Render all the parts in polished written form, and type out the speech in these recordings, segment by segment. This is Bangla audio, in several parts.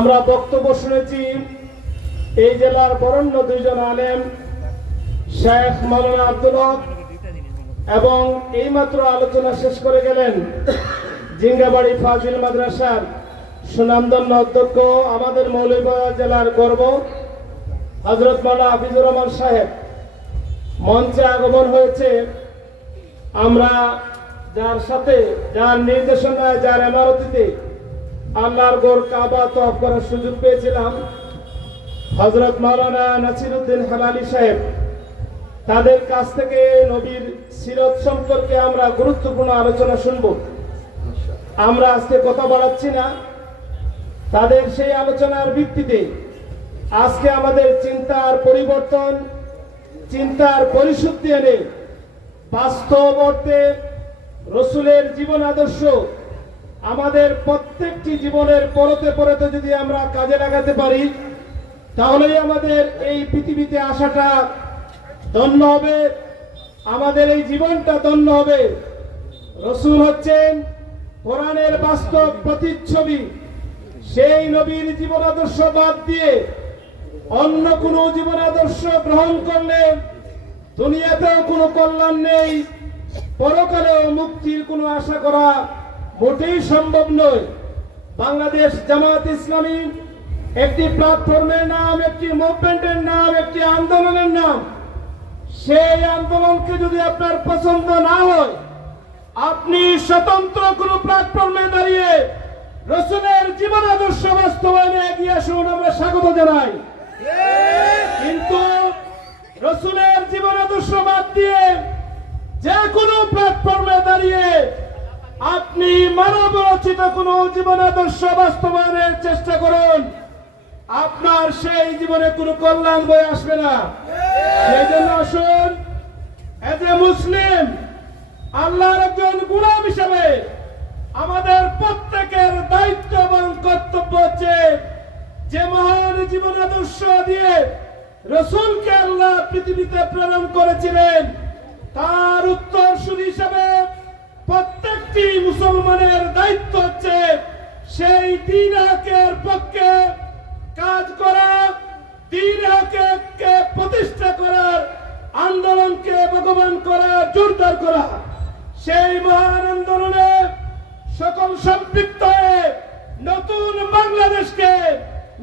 আমরা বক্তব্য শুনেছি এই জেলার বরেণ্য দুইজন আলেম শেখ মাওলানা আব্দুল হক এবং এইমাত্র আলোচনা শেষ করে গেলেন জিঙ্গাবাড়ি ফাজিল মাদ্রাসার সুনামধন্য অধ্যক্ষ আমাদের মৌলভীবাজার জেলার গর্ব হযরত মাওলানা হাফিজুর রহমান সাহেব মঞ্চে আগমন হয়েছে। আমরা যার সাথে যার নির্দেশনায় যার ইমারতিতে আল্লাহর গড় কাবা তওয়াফ করার সুযোগ পেয়েছিলাম হযরত মাওলানা নাসিরউদ্দিন হালালি সাহেব, তাদের কাছ থেকে নবীর সিরত সম্পর্কে আমরা গুরুত্বপূর্ণ আলোচনা শুনব। আমরা আজকে কথা বাড়াচ্ছি না, তাদের সেই আলোচনার ভিত্তিতে আজকে আমাদের চিন্তার পরিবর্তন, চিন্তার পরিশুদ্ধি এনে বাস্তব অর্থে রসুলের জীবন আদর্শ আমাদের প্রত্যেকটি জীবনের পরতে পরতে যদি আমরা কাজে লাগাতে পারি তাহলেই আমাদের এই পৃথিবীতে আসাটা ধন্য হবে, আমাদের এই জীবনটা ধন্য হবে। রসুল হচ্ছেন কোরআনের বাস্তব প্রতিচ্ছবি। সেই নবীর জীবন আদর্শ বাদ দিয়ে অন্য কোনো জীবন আদর্শ গ্রহণ করলে দুনিয়াতেও কোনো কল্যাণ নেই, পরকালেও মুক্তির কোনো আশা করা মোটেই সম্ভব নয়। বাংলাদেশ জামাত ইসলামী একটি প্ল্যাটফর্মের নাম, একটি মুভমেন্টের নাম, একটি আন্দোলনের নাম। সেই আন্দোলনকে যদি আপনার পছন্দ না হয়, আপনি স্বতন্ত্র কোনো প্ল্যাটফর্মে দাঁড়িয়ে রসুলের জীবন আদর্শ বাস্তবায়নে এগিয়ে আসুন, আমরা স্বাগত জানাই। কিন্তু রসুলের জীবন আদর্শ বাদ দিয়ে যে কোনো প্ল্যাটফর্মে দাঁড়িয়ে আপনি মানব রচিত কোনো জীবন আদর্শ বাস্তবায়নের চেষ্টা করুন, আপনার সেই জীবনে কোনো কল্যাণ বয়ে আসবে না। সেই জন্য আসুন, এজ এ মুসলিম আল্লাহর একজন গোলাম হিসেবে আমাদের প্রত্যেকের দায়িত্ব এবং কর্তব্য হচ্ছে যে মহান জীবন আদর্শ দিয়ে রসুলকে আল্লাহ পৃথিবীতে প্রেরণ করেছিলেন তার উত্তরসূরি হিসেবে প্রত্যেকটি মুসলমানের দায়িত্ব হচ্ছে সেই দ্বীন হকের পক্ষে কাজ করা, দ্বীন হককে প্রতিষ্ঠা করার, আন্দোলনকে ভগবান করা, জোরদার করা। সেই মহান আন্দোলনে সকল সম্পৃক্ত হয়ে নতুন বাংলাদেশকে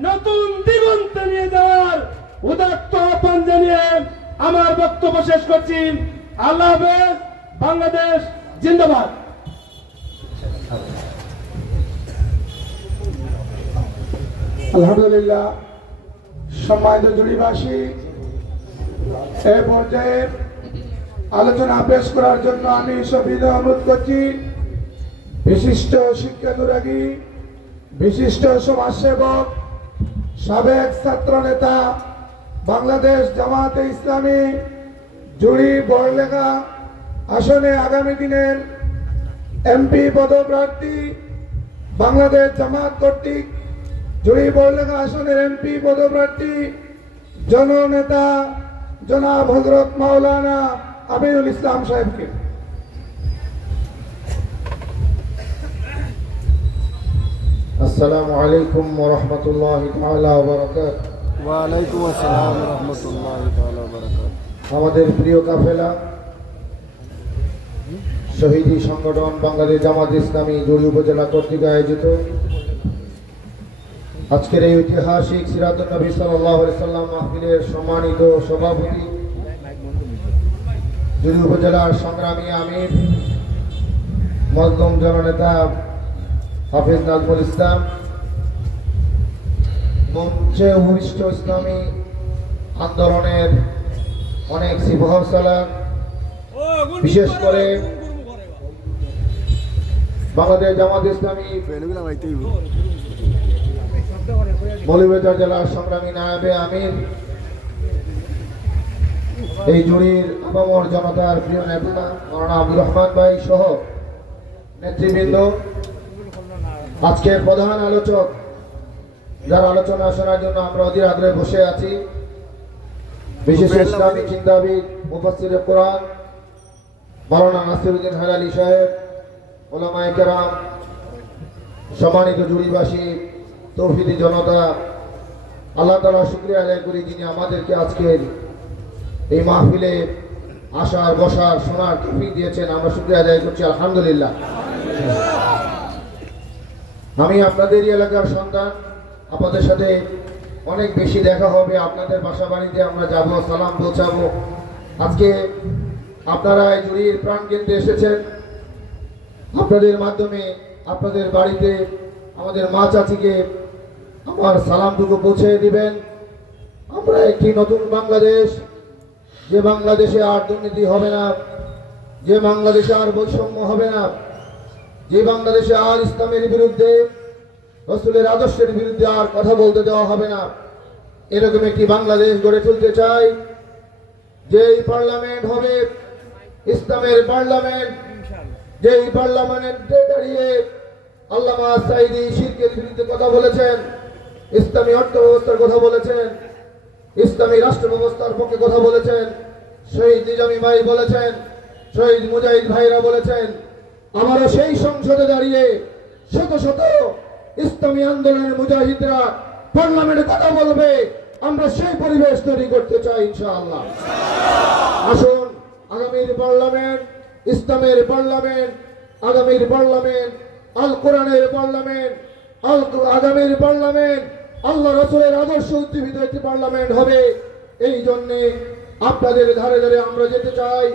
নতুন দিগন্তে নিয়ে যাওয়ার উদাত্ত আহ্বান জানিয়ে আমার বক্তব্য শেষ করছি। আল্লাহ হাফেজ। বাংলাদেশ জিন্দাবাদ। আলহামদুলিল্লাহ। সম্মানিত জুড়িবাসী, এই পর্যায়ে আলোচনা পেশ করার জন্য আমি সবিনয় অনুরোধ করছি বিশিষ্ট শিক্ষানুরাগী, বিশিষ্ট সমাজসেবক, সাবেক ছাত্র নেতা, বাংলাদেশ জামাতে ইসলামী জুড়ি বড়লেখা আসনে আগামী দিনের এমপি পদপ্রার্থী, বাংলাদেশ জামাত কর্তৃক জুড়ি বড়লেখা আসনের এমপি পদপ্রার্থী জননেতা জনাব হযরত মাওলানা আমিনুল ইসলাম সাহেবকে। আসসালামু আলাইকুম ওয়া রাহমাতুল্লাহি তাআলা ওয়া বারাকাতুহু। ওয়া আলাইকুম আসসালাম ওয়া রাহমাতুল্লাহি তাআলা ওয়া বারাকাতুহু। আমাদের প্রিয় কাফেলা শহীদি সংগঠন বাংলাদেশ জামাত ইসলামী জুড়ি উপজেলা কর্তৃক আয়োজিত আজকের এই ঐতিহাসিক সিরাতুন নবী সাল্লাল্লাহু আলাইহি সাল্লাম মাহফিলের সম্মানিত সভাপতি, জুড়ি উপজেলার সংগ্রামী আমির মজলুম জননেতা হাফিজ নাজমুল ইসলাম, মঞ্চে উপবিষ্ট ইসলামী আন্দোলনের অনেক সিপাহসালার, বিশেষ করে বাংলাদেশ জামাত ইসলামী মৌলভীবাজার জেলার সংগ্রামী নায়েবে আমির, এই জুড়ির আপামর জনতার প্রিয় নেতা মাওলানা আব্দুর রহমান ভাই সহ নেতৃবৃন্দ, আজকের প্রধান আলোচক যার আলোচনা শোনার জন্য আমরা অধীর আগ্রহে বসে আছি, বিশেষ ইসলামী চিন্তাবিদ মুফাসসিরে কোরআন মাওলানা নাসিরউদ্দিন হালালি সাহেব, উলামায়ে কেরাম, সম্মানিত জুড়িবাসী, তৌহিদি জনতা, আল্লাহ তাআলা শুকরিয়া আদায় করি যিনি আমাদেরকে আজকের এই মাহফিলে আসার বসার শোনার তৌফিক দিয়েছেন। আমরা শুকরিয়া আদায় করছি, আলহামদুলিল্লাহ। আমি আপনাদেরই এলাকার সন্তান, আপনাদের সাথে অনেক বেশি দেখা হবে। আপনাদের বাসা বাড়িতে আমরা যাব, সালাম পৌঁছাবো। আজকে আপনারা এই জুড়ির প্রাণ কেন্দ্রে এসেছেন, আপনাদের মাধ্যমে আপনাদের বাড়িতে আমাদের মা চাচিকে আমার সালামটুকু পৌঁছে দিবেন। আমরা একটি নতুন বাংলাদেশ, যে বাংলাদেশে আর দুর্নীতি হবে না, যে বাংলাদেশে আর বৈষম্য হবে না, যে বাংলাদেশে আর ইসলামের বিরুদ্ধে, রাসূলের আদর্শের বিরুদ্ধে আর কথা বলতে দেওয়া হবে না, এরকম একটি বাংলাদেশ গড়ে তুলতে চাই। যেই পার্লামেন্ট হবে ইসলামের পার্লামেন্ট, যেই পার্লামেন্টে দাঁড়িয়ে আল্লামা সাঈদী শিরকের বিরুদ্ধে কথা বলেছেন, ইসলামী অর্থ ব্যবস্থার কথা বলেছেন, ইসলামী রাষ্ট্র ব্যবস্থার পক্ষে কথা বলেছেন, শহীদ নিজামী ভাই বলেছেন, শহীদ মুজাহিদ ভাইরা বলেছেন। আমারও সেই সংসদে দাঁড়িয়ে শত শত ইসলামী আন্দোলনের মুজাহিদরা পার্লামেন্টে কথা বলবে, আমরা সেই পরিবেশ তৈরি করতে চাই ইনশাআল্লাহ। আসুন, আগামীর পার্লামেন্ট ইসলামের পার্লামেন্ট, আগামীর পার্লামেন্ট আল কোরআনের পার্লামেন্ট, আগামীর পার্লামেন্ট আল্লাহ রাসূলের আদর্শ উজ্জীবিত একটি পার্লামেন্ট হবে। এই জন্যে আপনাদের ধারে ধারে আমরা যেতে চাই,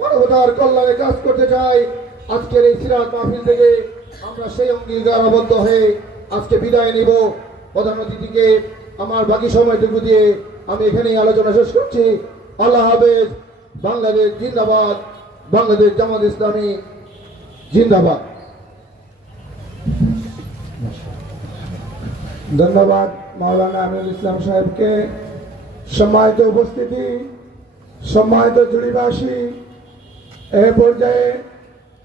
মানবতার কল্যাণে কাজ করতে চাই। আজকের এই সিরাত মাহফিল থেকে আমরা সেই অঙ্গীকারবদ্ধ হয়ে আজকে বিদায় নিব। প্রধান অতিথিকে আমার বাকি সময়টুকু দিয়ে আমি এখানেই আলোচনা শেষ করছি। আল্লাহ হাফেজ। বাংলাদেশ জিন্দাবাদ, বাংলাদেশ জামাত ইসলামী জিন্দাবাদ। ধন্যবাদ মাওলানা আমিনুল ইসলাম সাহেবকে। সম্মানিত উপস্থিতি, সম্মানিত জুড়িবাসী, এ পর্যায়ে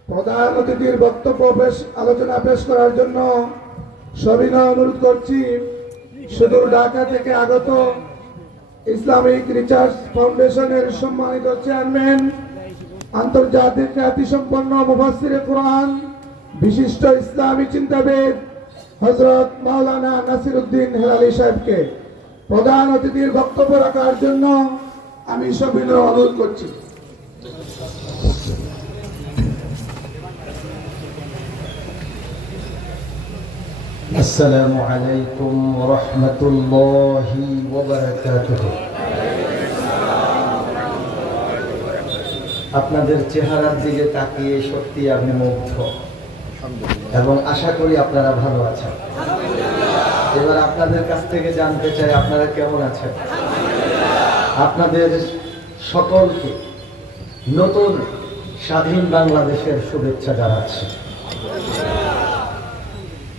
প্রধান অতিথির বক্তব্য আলোচনা পেশ করার জন্য সবিনয় অনুরোধ করছি সুদূর ঢাকা থেকে আগত ইসলামিক রিসার্চ ফাউন্ডেশনের সম্মানিত চেয়ারম্যান, আন্তর্জাতিক খ্যাতিসম্পন্ন মুফাসসিরে কোরআন, বিশিষ্ট ইসলামী চিন্তাবিদ হযরত মাওলানা নাসিরউদ্দিন হেলালী সাহেবকে প্রধান অতিথির বক্তব্য রাখার জন্য আমি সবিনয় অনুরোধ করছি। السلام عليكم ورحمة الله وبركاته। আপনাদের চেহারার দিকে তাকিয়ে সত্যি আমি মুগ্ধ এবং আশা করি আপনারা ভালো আছেন। এবার আপনাদের কাছ থেকে জানতে চাই আপনারা কেমন আছেন। আপনাদের সকলকে নতুন স্বাধীন বাংলাদেশের শুভেচ্ছা জানাচ্ছি।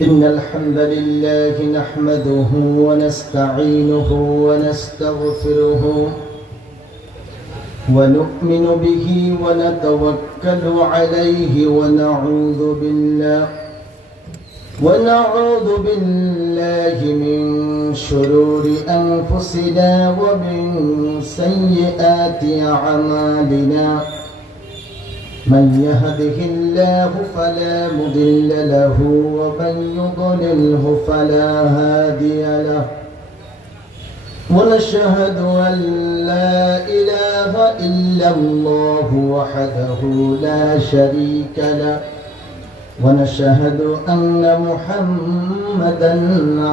إن الحمد لله نحمده ونستعينه ونستغفره ونؤمن به ونتوكل عليه ونعوذ بالله من شرور أنفسنا ومن سيئات أعمالنا. من يهده الله فلا مضل له ومن يضلله فلا هادي له. ونشهد أن لا إله إلا الله وحده لا شريك له. ونشهد أن محمدا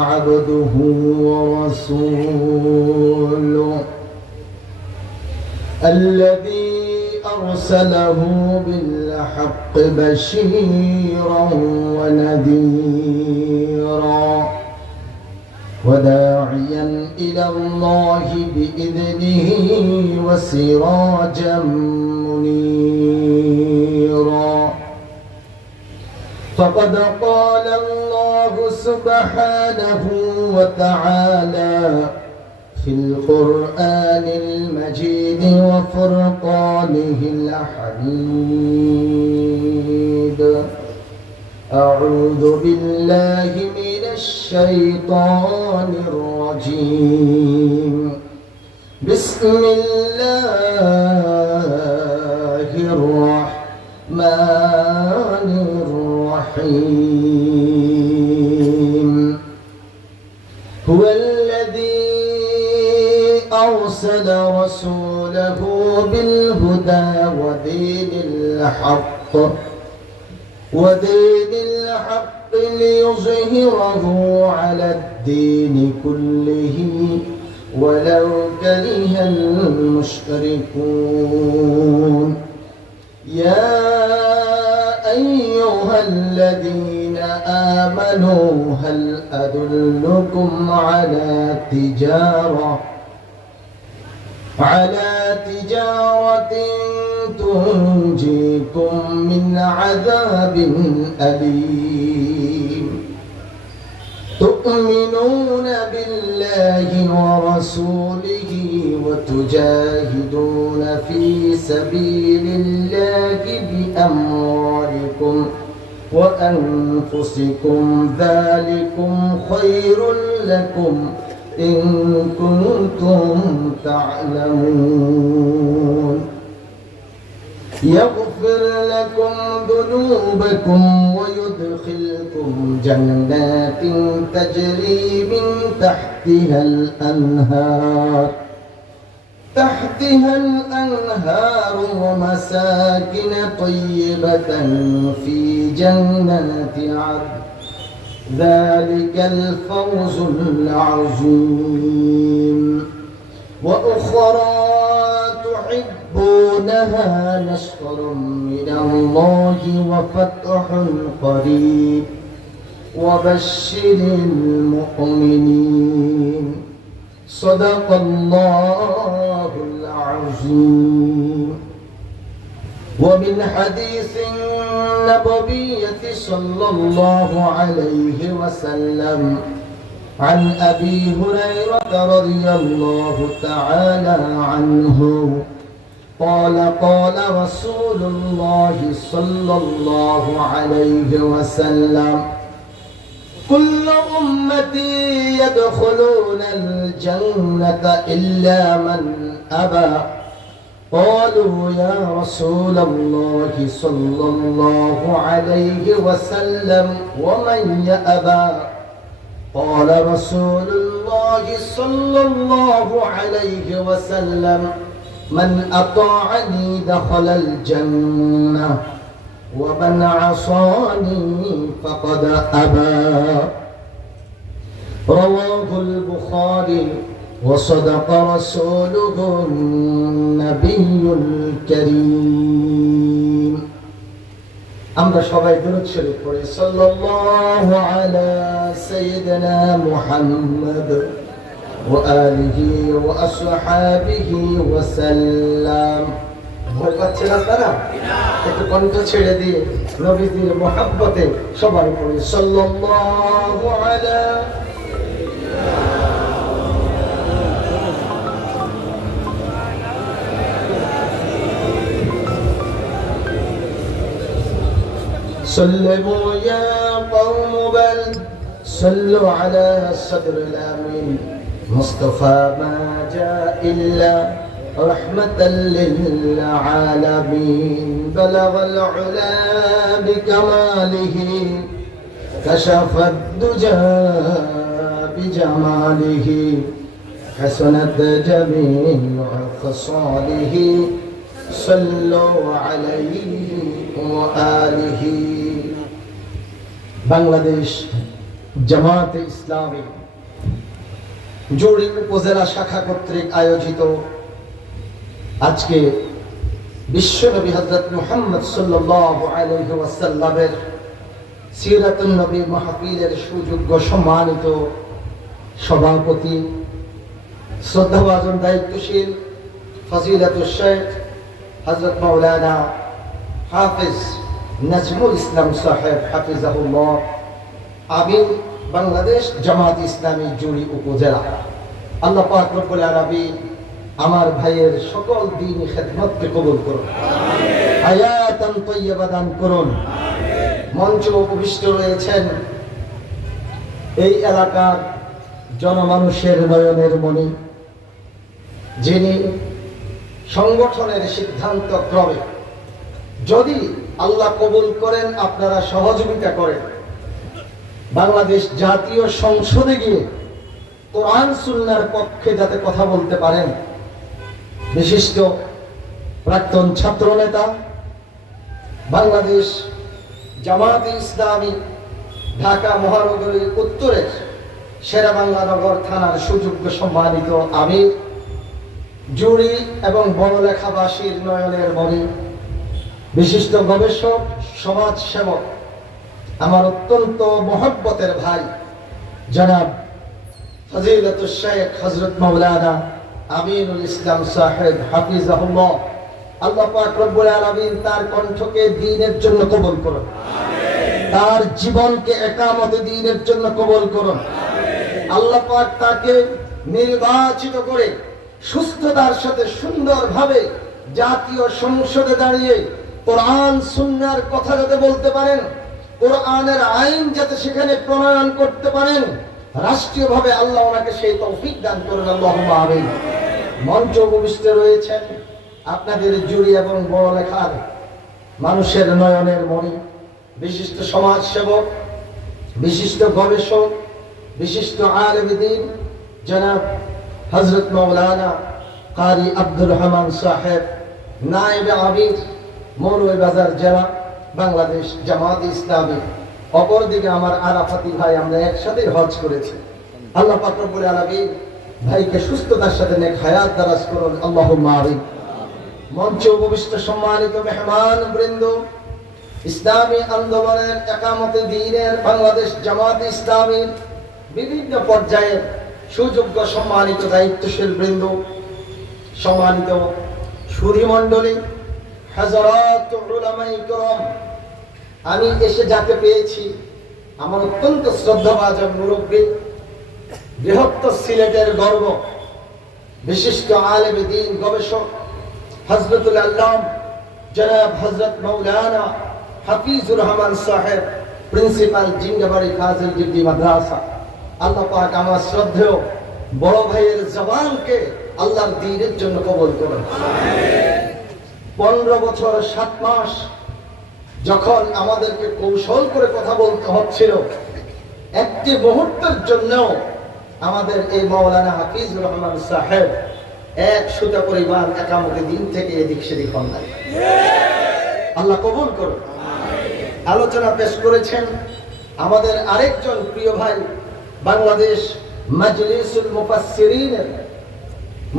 عبده ورسوله الذي أرسله بالحق بشيرا ونذيرا وداعيا إلى الله بإذنه وسراجا منيرا. فقد قال الله سبحانه وتعالى في القرآن المجيد وفرقانه الحميد. أعوذ بالله من الشيطان الرجيم. بسم الله الرحمن الرحيم. هو الذي أرسل رسوله بالهدى ودين الحق ليظهره على الدين كله ولو كره المشركون يا أيها الذين آمنوا هل أدلكم على تجارة تنجيكم من عذاب أليم تؤمنون بالله ورسوله وتجاهدون في سبيل الله بأموالكم وأنفسكم ذلكم خير لكم إن كنتم تعلمون يغفر لكم ذنوبكم ويدخلكم جنات تجري من تحتها الأنهار ومساكن طيبة في جنات عدن ذلك الفوز العظيم وأخرى تحبونها نصر من الله وفتح قريب وبشر المؤمنين صدق الله العظيم. ومن حديث النبوية صلى الله عليه وسلم عن أبي هريرة رضي الله تعالى عنه قال قال رسول الله صلى الله عليه وسلم كل أمتي يدخلون الجنة إلا من أبى قالوا يا رسول الله صلى الله عليه وسلم ومن يأبى قال رسول الله صلى الله عليه وسلم من أطاعني دخل الجنة ومن عصاني فقد أبى رواه البخاري وصدق رسوله النبي الكريم. আমরা সবাই দরুদ শরীফ পড়ি সাল্লাল্লাহু আলা সাইয়্যিদিনা মুহাম্মদ ওয়া আলিহি ওয়া আসহাবিহি ওয়া সাল্লাম। ভয় পাচ্ছেন আপনারা? একটু কণ্ঠ ছেড়ে দিয়ে নবীজির মহব্বতে সবাই পড়ি সাল্লাল্লাহু আলা سلموا يا قوم بل صلوا على صدر الأمين مصطفى ما جاء إلا رحمة للعالمين بلغ العلا بكماله كشف الدجى بجماله حسنت جميع خصاله صلوا عليه وآله. বাংলাদেশ জামাতে ইসলামী জুড়ি উপজেলা শাখা কর্তৃক আয়োজিত আজকে বিশ্বনবী হযরত মুহাম্মদ সাল্লাল্লাহু আলাইহি ওয়াসাল্লামের সিরাতুন নবী মাহফিলের সুযোগ্য সম্মানিত সভাপতি শ্রদ্ধাভাজন দায়িত্বশীল ফজিলাতুল শেখ হযরত মাওলানা হাফিজ নাজমুল ইসলাম সাহেব হাফিজাহুল্লাহ আমির বাংলাদেশ জামাত ইসলামী জুড়ি উপজেলা। আল্লাহ পাক রব্বুল আলামিন আমার ভাইয়ের সকল দ্বীনি খেদমতকে কবুল করুন, হায়াতান তাইয়্যিবা দান করুন। মঞ্চে উপবিষ্ট রয়েছেন এই এলাকার জনমানুষের নয়নের মণি, যিনি সংগঠনের সিদ্ধান্ত ক্রমে যদি আল্লাহ কবুল করেন আপনারা সহযোগিতা করেন বাংলাদেশ জাতীয় সংসদে গিয়ে কোরআন সুন্নাহর পক্ষে যাতে কথা বলতে পারেন, বিশিষ্ট প্রাক্তন ছাত্র নেতা, বাংলাদেশ জামায়াতে ইসলামী ঢাকা মহানগরীর উত্তরের শেরেবাংলানগর থানার সুযোগ্য সম্মানিত আমির, জুরি এবং বড়লেখাবাসীর নয়নের মণি, বিশিষ্ট গবেষক, সমাজ সেবক, আমার অত্যন্ত মহব্বতের ভাই জনাব ফজিলতুল শেখ হযরত মাওলানা আমিনুল ইসলাম সাহেব হাফিজাহুল্লাহ, আল্লাহ পাক রব্বুল আলামিন তার কণ্ঠকে দ্বীনের জন্য কবুল করুন, তার জীবনকে একামতে দ্বীনের জন্য কবুল করুন। আল্লাহ পাক তাকে নির্বাচিত করে সুস্থতার সাথে সুন্দরভাবে জাতীয় সংসদে দাঁড়িয়ে কোরআন সুন্নাহর কথা যাতে বলতে পারেন, কোরআনের আইন যাতে সেখানে প্রণয়ন করতে পারেন, রাষ্ট্রীয়ভাবে আল্লাহ ওনাকে সেই তৌফিক দান করেন, আল্লাহুম্মা আমিন। মঞ্চ উপবিষ্ট রয়েছেন আপনাদের জুরি এবং বড়লেখার মানুষের নয়নের মণি, বিশিষ্ট সমাজ সেবক, বিশিষ্ট গবেষক, বিশিষ্ট আলেমে দ্বীন জনাব হযরত মাওলানা কারি আব্দুর রহমান সাহেব, নায়েবে আমির, মৌলভীবাজার জেলা, বাংলাদেশ জামায়াতে ইসলামী। অপরদিকে আমার আরাফাতি ভাই, আমরা একসাথে হজ করেছি। আল্লাহ পাক রব্বুল আলামিন ভাইকে সুস্থতার সাথে নেক হায়াত দারাজ করুন, আল্লাহুম্মা আমিন। মঞ্চে উপবিষ্ট সম্মানিত মেহমান বৃন্দ, ইসলামী আন্দোলনের একামতে দ্বীনের বাংলাদেশ জামায়াতে ইসলামীর বিভিন্ন পর্যায়ের সুযোগ্য সম্মানিত দায়িত্বশীল বৃন্দ, সম্মানিত সুধী মণ্ডলী, হযরত উলামায়ে কেরাম, আমি এসে যাকে পেয়েছি আমার অত্যন্ত শ্রদ্ধাভাজন মুরব্বী, বৃহত্তর সিলেটের গর্ব, বিশিষ্ট আলেমে দ্বীন, গবেষক হযরতুল আল্লাম জনাব হযরত মাওলানা হাফিজুর রহমান সাহেব, প্রিন্সিপাল জিন্দাবাড়ি ফাজিল ডিগ্রি মাদ্রাসা। আল্লাহ পাক আমার শ্রদ্ধেয় বড় ভাইয়ের জবানকে আল্লাহর দ্বীনের জন্য কবুল করুন। 15 বছর 7 মাস যখন আমাদেরকে কৌশল করে কথা বলতে হচ্ছিল, একটি মুহূর্তের জন্য আমাদের এই মাওলানা হাফিজুর রহমান সাহেব এক সুতা পরিমাণ একামতে দ্বীন থেকে এদিক সেদিক হন নাই। আল্লাহ কবুল করুন। আলোচনা পেশ করেছেন আমাদের আরেকজন প্রিয় ভাই, বাংলাদেশ মাজলিসুল মুফাসসিরিনের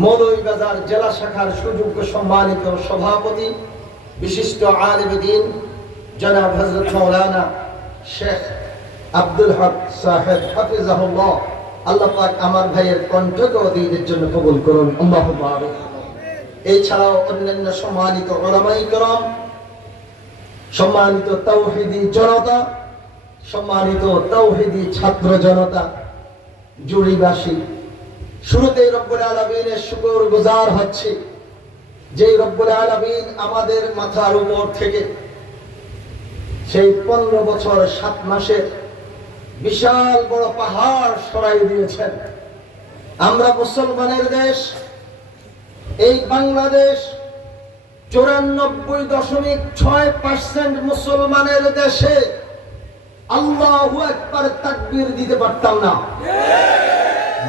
মৌলভীবাজার জেলা শাখার সুযোগ্য সম্মানিত সভাপতি, বিশিষ্ট আলেমে দ্বীন জনাব হযরত মাওলানা শেখ আব্দুল হক সাহেব হাফিজাহুল্লাহ। আল্লাহ পাক আমার ভাইয়ের কণ্ঠকে দ্বীনের জন্য কবুল করুন, আল্লাহুম্মা আমিন। এছাড়াও অন্যান্য সম্মানিত উলামায়ে কেরাম, সম্মানিত তাওহীদি জনতা, সম্মানিত তাওহীদি ছাত্র জনতা, জুড়িবাসী, শুরুতেই রব্বুল আলামিনের শুকরগুজার হচ্ছে যে রব্বুল আলামিন আমাদের মাথার উপর থেকে সেই 15 বছর 7 মাসের বিশাল বড় পাহাড় সরাই দিয়েছেন। আমরা মুসলমানের দেশ, এই বাংলাদেশ 94.6% মুসলমানের দেশে আল্লাহু আকবার তাকবীর দিতে পারতাম না।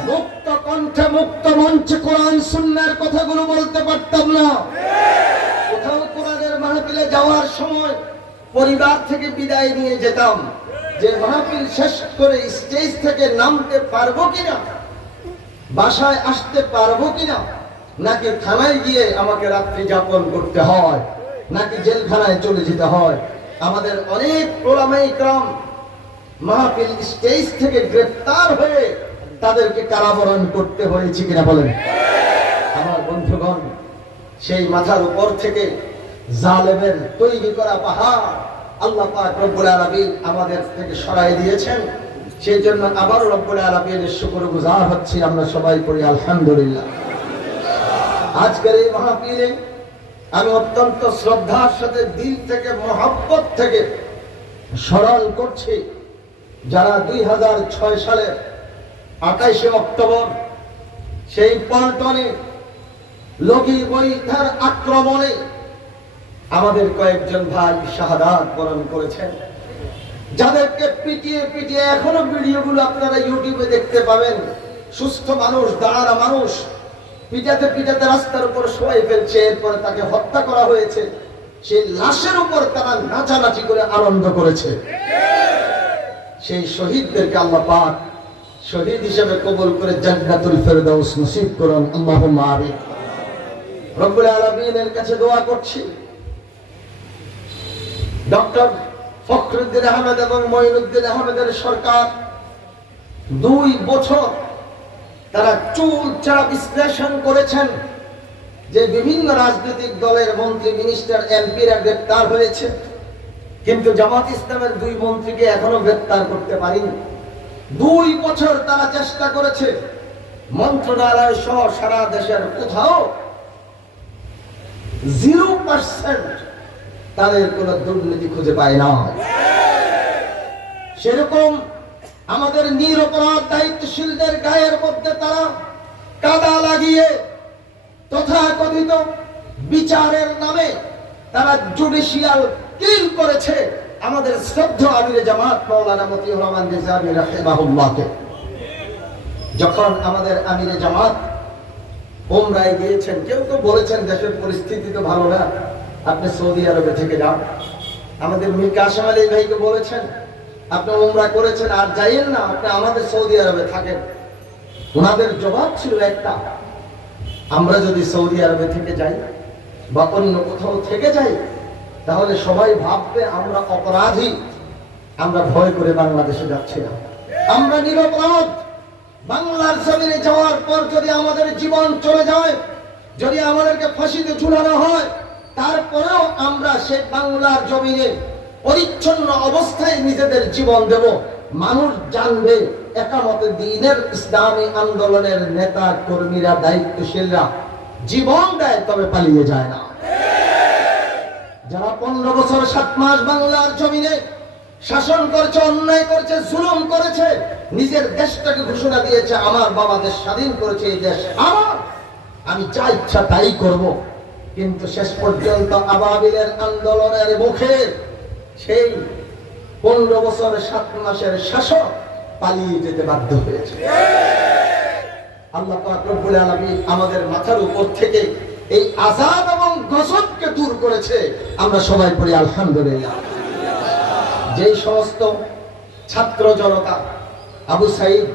মুক্ত কণ্ঠে মুক্ত মঞ্চে কোরআন সুন্নাহর কথাগুলো বলতে পারতাম না। কোথাও কোরআনের মাহফিলে যাওয়ার সময় পরিবার থেকে বিদায় নিয়ে যেতাম যে মাহফিল শেষ করে স্টেজ থেকে নামতে পারবো কিনা, বাসায় আসতে পারবো কিনা, নাকি থানায় গিয়ে আমাকে রাত্রি যাপন করতে হয়, নাকি জেলখানায় চলে যেতে হয়। আমাদের অনেক উলামায়ে কেরাম মাহফিল স্টেজ থেকে গ্রেফতার হয়ে তাদেরকে কারাবরণ করতে হয়েছে কিনা বলেন। আমার বন্ধুগণ, সেই মাথার উপর থেকে জালেমের তৈরি করা পাহাড় আল্লাহ পাক রব্বুল আলামিন আমাদের থেকে সরাই দিয়েছেন। সেই জন্য আবারও রব্বুল আলামিনের শুকরগুজার হচ্ছি। আমরা সবাই পড়ি আলহামদুলিল্লাহ। আজকের এই মাহফিলে আমি অত্যন্ত শ্রদ্ধার সাথে দিল থেকে মহব্বত থেকে স্মরণ করছি যারা 2006 সালের 28শে অক্টোবর সেই পল্টনে লগি বৈঠার আক্রমণে আমাদের কয়েকজন ভাই শাহাদাত বরণ করেছেন, যাদেরকে পিটিয়ে পিটিয়ে এখনো ভিডিওগুলো আপনারা ইউটিউবে দেখতে পাবেন, সুস্থ মানুষ, দাঁড়ানো মানুষ পিটাতে পিটাতে রাস্তার উপর শোয়াই ফেলছে, এরপরে তাকে হত্যা করা হয়েছে। সেই লাশের উপর তারা নাচানাচি করে আনন্দ করেছে। সেই শহীদদেরকে আল্লাহ পাক শহীদ হিসেবে কবুল করে জান্নাতুল ফেরদাউস নসিব করুন, আল্লাহুম্মা আমিন। রব্বুল আলামিনের কাছে দোয়া করছি, ডক্টর ফখরুদ্দিন আহমেদ এবং মঈনুদ্দিন আহমেদের সরকার 2 বছর তারা চুলচারা বিশ্লেষণ করেছেন যে বিভিন্ন রাজনৈতিক দলের মন্ত্রী, মিনিস্টার, এমপিরা গ্রেপ্তার হয়েছে, কিন্তু জামাত ইসলামের 2 মন্ত্রীকে এখনো গ্রেপ্তার করতে পারেনি। 2 বছর তারা চেষ্টা করেছে, মন্ত্রণালয় সহ সারা দেশের কোথাও 0% তাদের কোন দুর্নীতি খুঁজে পায় না। সেরকম আমাদের নিরপরাধ দায়িত্বশীলদের গায়ের মধ্যে তারা কাদা লাগিয়ে তথাকথিত বিচারের নামে তারা জুডিশিয়াল কিল করেছে আমাদের শ্রদ্ধেয় আমিরে জামাত মাওলানা মতিউর রহমান রিজভী রাহিমাহুল্লাহকে। যখন আমাদের আমিরে জামাত উমরায় গিয়েছেন, কেউ তো বলেছেন দেশের পরিস্থিতি তো ভালো না, আপনি সৌদি আরবে থেকে যান। আমাদের মীর কাসেম আলী ভাইকে বলেছেন, আপনি উমরা করেছেন আর যাইয়েন না, আপনি আমাদের সৌদি আরবে থাকেন। ওনাদের জবাব ছিল একটা, আমরা যদি সৌদি আরবে থেকে যাই বা অন্য কোথাও থেকে যাই তাহলে সবাই ভাববে আমরা অপরাধী, আমরা ভয় করে বাংলাদেশে যাচ্ছি না, আমরা নিরপরাধ। বাংলার জমিনে যাওয়ার পর যদি আমাদের জীবন চলে যায়, যদি আমাদেরকে ফাঁসিতে ঝুলানো হয়, তারপরেও আমরা সেই বাংলার জমিনে পরিচ্ছন্ন অবস্থায় নিজেদের জীবন দেব। মানুষ জানবে একামতে দ্বীনের ইসলামী আন্দোলনের নেতা কর্মীরা, দায়িত্বশীলরা জীবন দেয় তবে পালিয়ে যায় না। যারা 15 বছর 7 মাস বাংলার জমিনে শাসন করছে, অন্যায় করছে, জুলুম করেছে, নিজের দেশটাকে ঘোষণা দিয়েছে আমার বাবা দেশ স্বাধীন করেছে, এই দেশ আমার, আমি যা ইচ্ছা তাই করব, কিন্তু শেষ পর্যন্ত আবাবিলের আন্দোলনের মুখে সেই 15 বছর 7 মাসের শাসক পালিয়ে যেতে বাধ্য হয়েছে। আল্লাহ পাক রব্বুল আলামিন আমাদের মাথার উপর থেকে এই আযাব এবং গজবকে দূর করেছে। আমরা সবাই পড়ি আলহামদুলিল্লাহ। যেই সমস্ত ছাত্র জনতা, আবু সাইদ,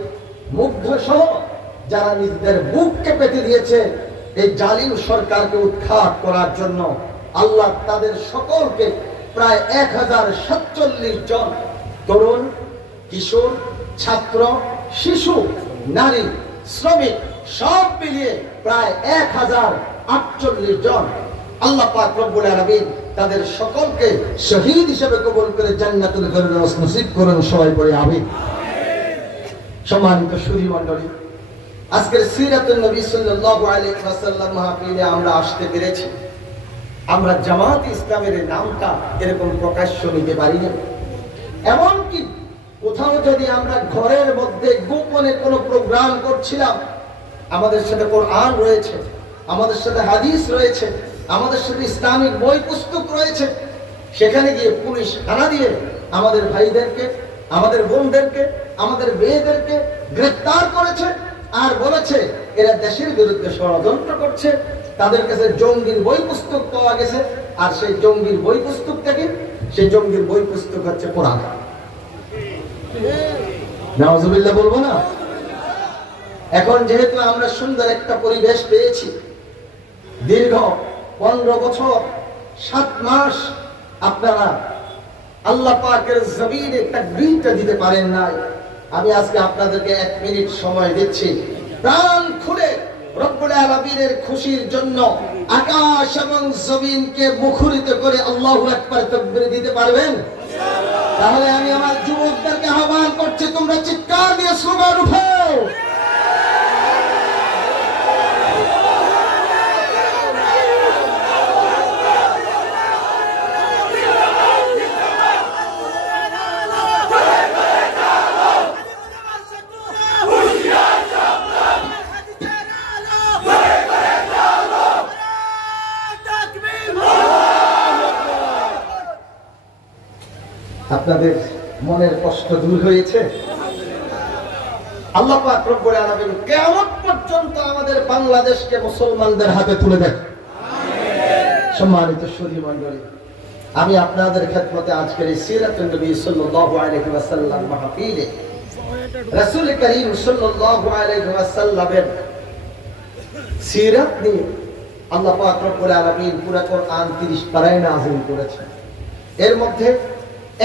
মুগ্ধ সহ যারা নিজেদের বুককে পেতে দিয়েছে এই জালিম সরকারকে উৎখাত করার জন্য, আল্লাহ তাদের সকলকে প্রায় 1047 জন তরুণ, কিশোর, ছাত্র, শিশু, নারী, শ্রমিক সব মিলিয়ে প্রায় 1048 জন আল্লাহ পাক রব্বুল আলামিন তাদের সকলকে শহীদ হিসেবে কবুল করে জান্নাতুল ফেরদাউস নসিব করুন, সবাই পড়ে আমিন। সম্মানিত সুধী মণ্ডলী, আজকের সিরাতুন নবী সাল্লাল্লাহু আলাইহি ওয়াসাল্লাম মাহফিলে আমরা আসতে পেরেছি। আমরা জামাত ইসলামের নামটা এরকম প্রকাশ্য নিতে পারি না। এমনকি কোথাও যদি আমরা ঘরের মধ্যে গোপনে কোনো প্রোগ্রাম করছিলাম, আমাদের সাথে কোরআন রয়েছে, আমাদের সাথে হাদিস রয়েছে, আমাদের সাথে ইসলামিক বই পুস্তক রয়েছে, সেখানে গিয়ে পুলিশ হানা দিয়ে আমাদের ভাইদেরকে, আমাদের বোনদেরকে, আমাদের মেয়েদেরকে গ্রেফতার করেছে আর বলেছে এরা দেশের বিরুদ্ধে ষড়যন্ত্র করছে। তাদের কাছে জঙ্গির বই পুস্তক পাওয়া গেছে, আর সেই জঙ্গির বই পুস্তক থেকে, সেই জঙ্গির বই পুস্তক হচ্ছে কোরআন। নাউজুবিল্লাহ বলবো না? এখন যেহেতু আমরা সুন্দর একটা পরিবেশ পেয়েছি, দীর্ঘ 15 বছর 7 মাস আপনারা আল্লাহ পাকের জমিনে তাকবীরটা দিতে পারেন নাই, আমি আজকে আপনাদেরকে 1 মিনিট সময় দিচ্ছি। প্রাণ খুলে রব্বুল আলামিনের খুশির জন্য আকাশ এবং জমিনকে মুখরিত করে আল্লাহু আকবার তাকবীর দিতে পারবেন? তাহলে আমি আমার যুবকদেরকে আহ্বান করছি, তোমরা চিৎকার দিয়ে স্লোগান উঠাও। আপনাদের মনের কষ্ট দূর হয়েছে? আল্লাহ পাক রব্বুল আলামিন কিয়ামত পর্যন্ত আমাদের বাংলাদেশকে মুসলমানদের হাতে তুলে দেন। সম্মানিত সুধী মণ্ডলী, আমি আপনাদের খেদমতে আজকের এই সিরাতুন নবী সাল্লাল্লাহু আলাইহি ওয়াসাল্লাম মাহফিলে রাসূল করিম সাল্লাল্লাহু আলাইহি ওয়াসাল্লামের সিরাত নিয়ে আল্লাহ পাক রব্বুল আলামিন পুরা কোরআন 30 পারায় নাযিল করেছেন। এর মধ্যে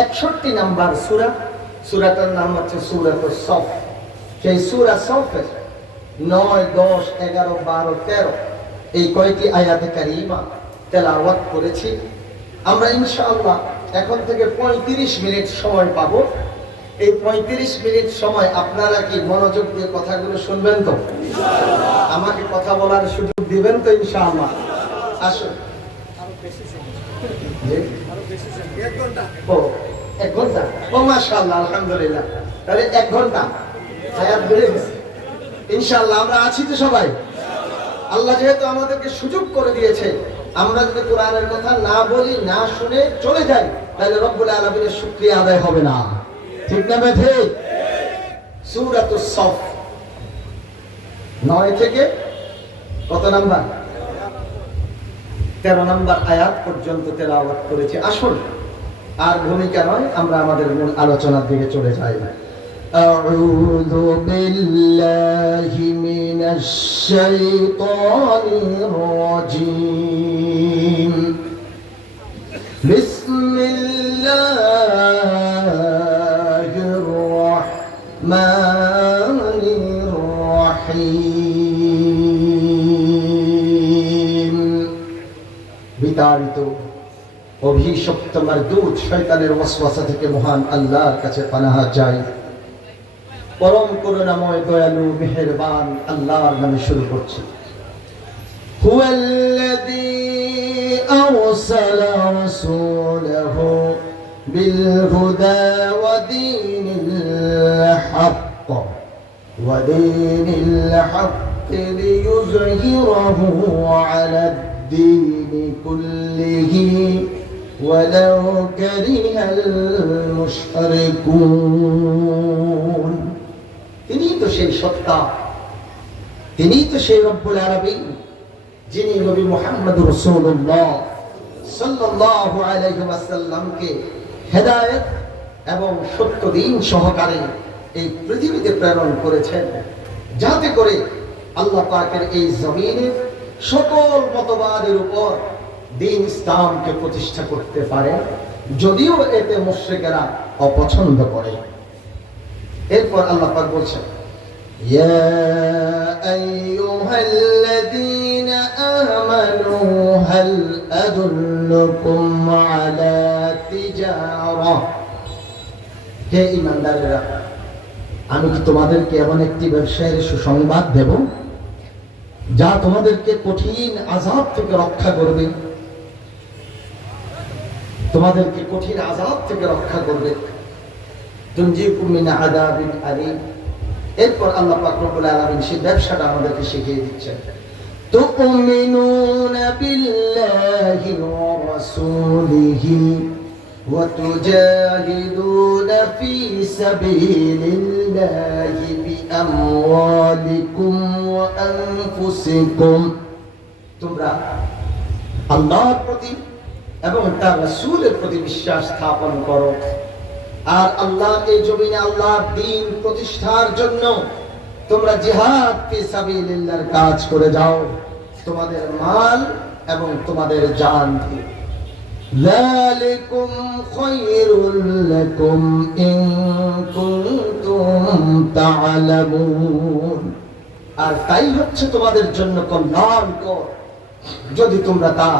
61 নাম্বার সূরা, সূরাটার নাম হচ্ছে সূরাতুস সফ। সেই সূরা সফের 9, 10, 11, 12, 13 এই কয়টি আয়াতে কারিমা তেলাওয়াত করেছি। আমরা ইনশাআল্লাহ এখন থেকে 35 মিনিট সময় পাবো। এই 35 মিনিট সময় আপনারা কি মনোযোগ দিয়ে কথাগুলো শুনবেন তো? আমাকে কথা বলার সুযোগ দিবেন তো ইনশাআল্লাহ? আসুন। ও 1 ঘন্টা? ও মাশাআল্লাহ, আলহামদুলিল্লাহ। তাহলে 1 ঘন্টা হায়াত বেড়ে গেছে ইনশাআল্লাহ। আমরা আছি তো সবাই? আল্লাহ যেহেতু আমাদেরকে সুযোগ করে দিয়েছে, আমরা যদি কোরআনের কথা না বলি, না শুনে চলে যাই, তাহলে রব্বুল আলামিনের শুকরিয়া আদায় হবে না। ঠিক না ঠিক? সূরাতুস সফ 9 থেকে কত নাম্বার? 13 নাম্বার আয়াত পর্যন্ত তেলাওয়াত করেছি। আসুন আর ভূমিকা নয়, আমরা আমাদের মূল আলোচনার দিকে চলে যাই। আউযু বিল্লাহি মিনাশ শাইতানির রাজীম। বিসমিল্লাহির রাহমানির রাহিম। বিতাড়িত অভিশপ্ত মারদুদ শয়তানের ওয়াসওয়াসা থেকে মহান আল্লাহর কাছে পানাহ চাই। পরম করুণাময় দয়ালু মেহেরবান আল্লাহর নামে শুরু করছি। হুয়াল্লাযী আরসালা রাসূলাহু বিল হুদা ওয়া দীনিল হক ওয়া দীনিল হক লিইয়ুযহিরাহু আলাদ الدين كله ولو كره المشركون। তিনি তো সেই সত্তা, তিনি তো সেই রব্বুল আলামিন, যিনি নবী মুহাম্মদ রাসূলুল্লাহ সাল্লাল্লাহু আলাইহি ওয়াসাল্লামকে হেদায়েত এবং সত্য দ্বীন সহকারে এই পৃথিবীতে প্রেরণ করেছেন, যাতে করে আল্লাহ পাকের এই জমিনে সকল মতবাদের উপর দ্বীন ইসলামকে প্রতিষ্ঠা করতে পারে, যদিও এতে মুশরিকেরা অপছন্দ করে। এরপর আল্লাহ পাক বলছেন, ইয়া আইয়ুহাল্লাযীনা আমানু হাল আদুল্লুকুম আলা তিজারা। হে ঈমানদারেরা, আমি কি তোমাদেরকে এমন একটি ব্যবসায়ের সুসংবাদ দেব যা তোমাদেরকে কঠিন আযাব থেকে রক্ষা করবে? তোমাদেরকে কঠিন আযাব থেকে রক্ষা করবে। তুনজিকুম মিন আযাবিন আলীম। এরপর আল্লাহ পাক রব্বুল আলামিন সেই ব্যবসাটা আমাদেরকে শিখিয়ে দিচ্ছেন। তুমিনুনা বিল্লাহি ওয়া রাসূলিহি ওয়া তুজাহিদুনা ফি সাবিলিল্লাহি বিআমওয়ালিকুম ওয়া আনফুসিকুম। তোমরা আল্লাহর প্রতি এবং তার রাসূলের প্রতি বিশ্বাস স্থাপন করো, আর আল্লাহ এই জমিনে আল্লাহর দ্বীন প্রতিষ্ঠার জন্য তোমরা জিহাদ ফি সাবিলিল্লাহর কাজ করে যাও, তোমাদের মাল এবং তোমাদের জান দিয়ে। যালিকুম খায়রুল লাকুম ইন কুনতুম তা'লামুন। আর তাই হচ্ছে তোমাদের জন্য কল্যাণকর, যদি তোমরা তা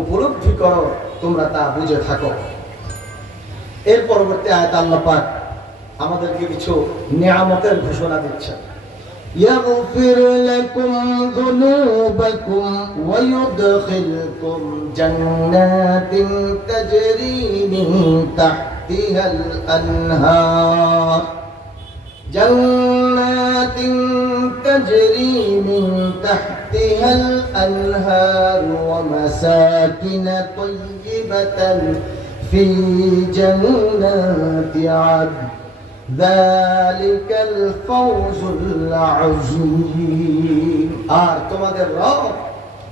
উপলব্ধি করো, তোমরা তা বুঝে থাকো। এর পরবর্তী আয়াত আল্লাহ পাক আমাদেরকে কিছু নিয়ামতের ঘোষণা দিচ্ছেন। يغفر لكم ذنوبكم ويدخلكم جنات تجري من تحتها الأنهار جنات تجري من تحتها الأنهار ومساكن طيبة في جنات عدن যালিকাল ফাওজুল আযীম। আর তোমাদের রব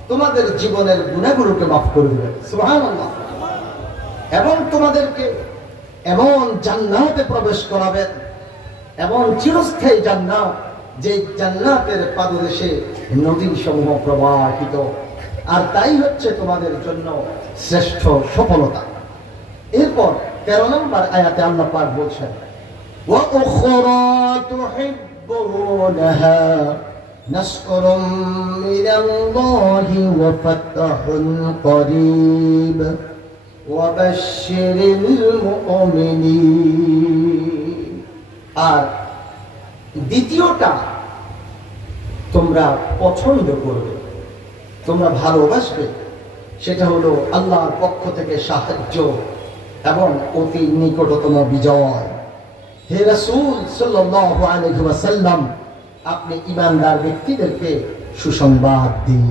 তোমাদের জীবনের গুনাহগুলোকে মাফ করে দিবেন, সুবহানাল্লাহ। এবং তোমাদেরকে এমন জান্নাতে প্রবেশ করাবেন, এমন চিরস্থায়ী জান্নাত, যে জান্নাতের পাদদেশে নদী সমূহ প্রবাহিত। আর তাই হচ্ছে তোমাদের জন্য শ্রেষ্ঠ সফলতা। এরপর 13 নম্বর আয়াতে আল্লাহ পাক বলছেন, ওয়া উখরা তুহিব্বুনাহা নাসরুম মিনাল্লাহি ওয়া ফাতহুন করিব ওয়া বাশশিরিল মুমিনিন। আর দ্বিতীয়টা তোমরা পছন্দ করবে, তোমরা ভালোবাসবে, সেটা হলো আল্লাহর পক্ষ থেকে সাহায্য এবং অতি নিকটতম বিজয়। হে রাসূল সাল্লাল্লাহু আলাইহি ওয়াসাল্লাম, আপনি ঈমানদার ব্যক্তিদেরকে সুসংবাদ দিন।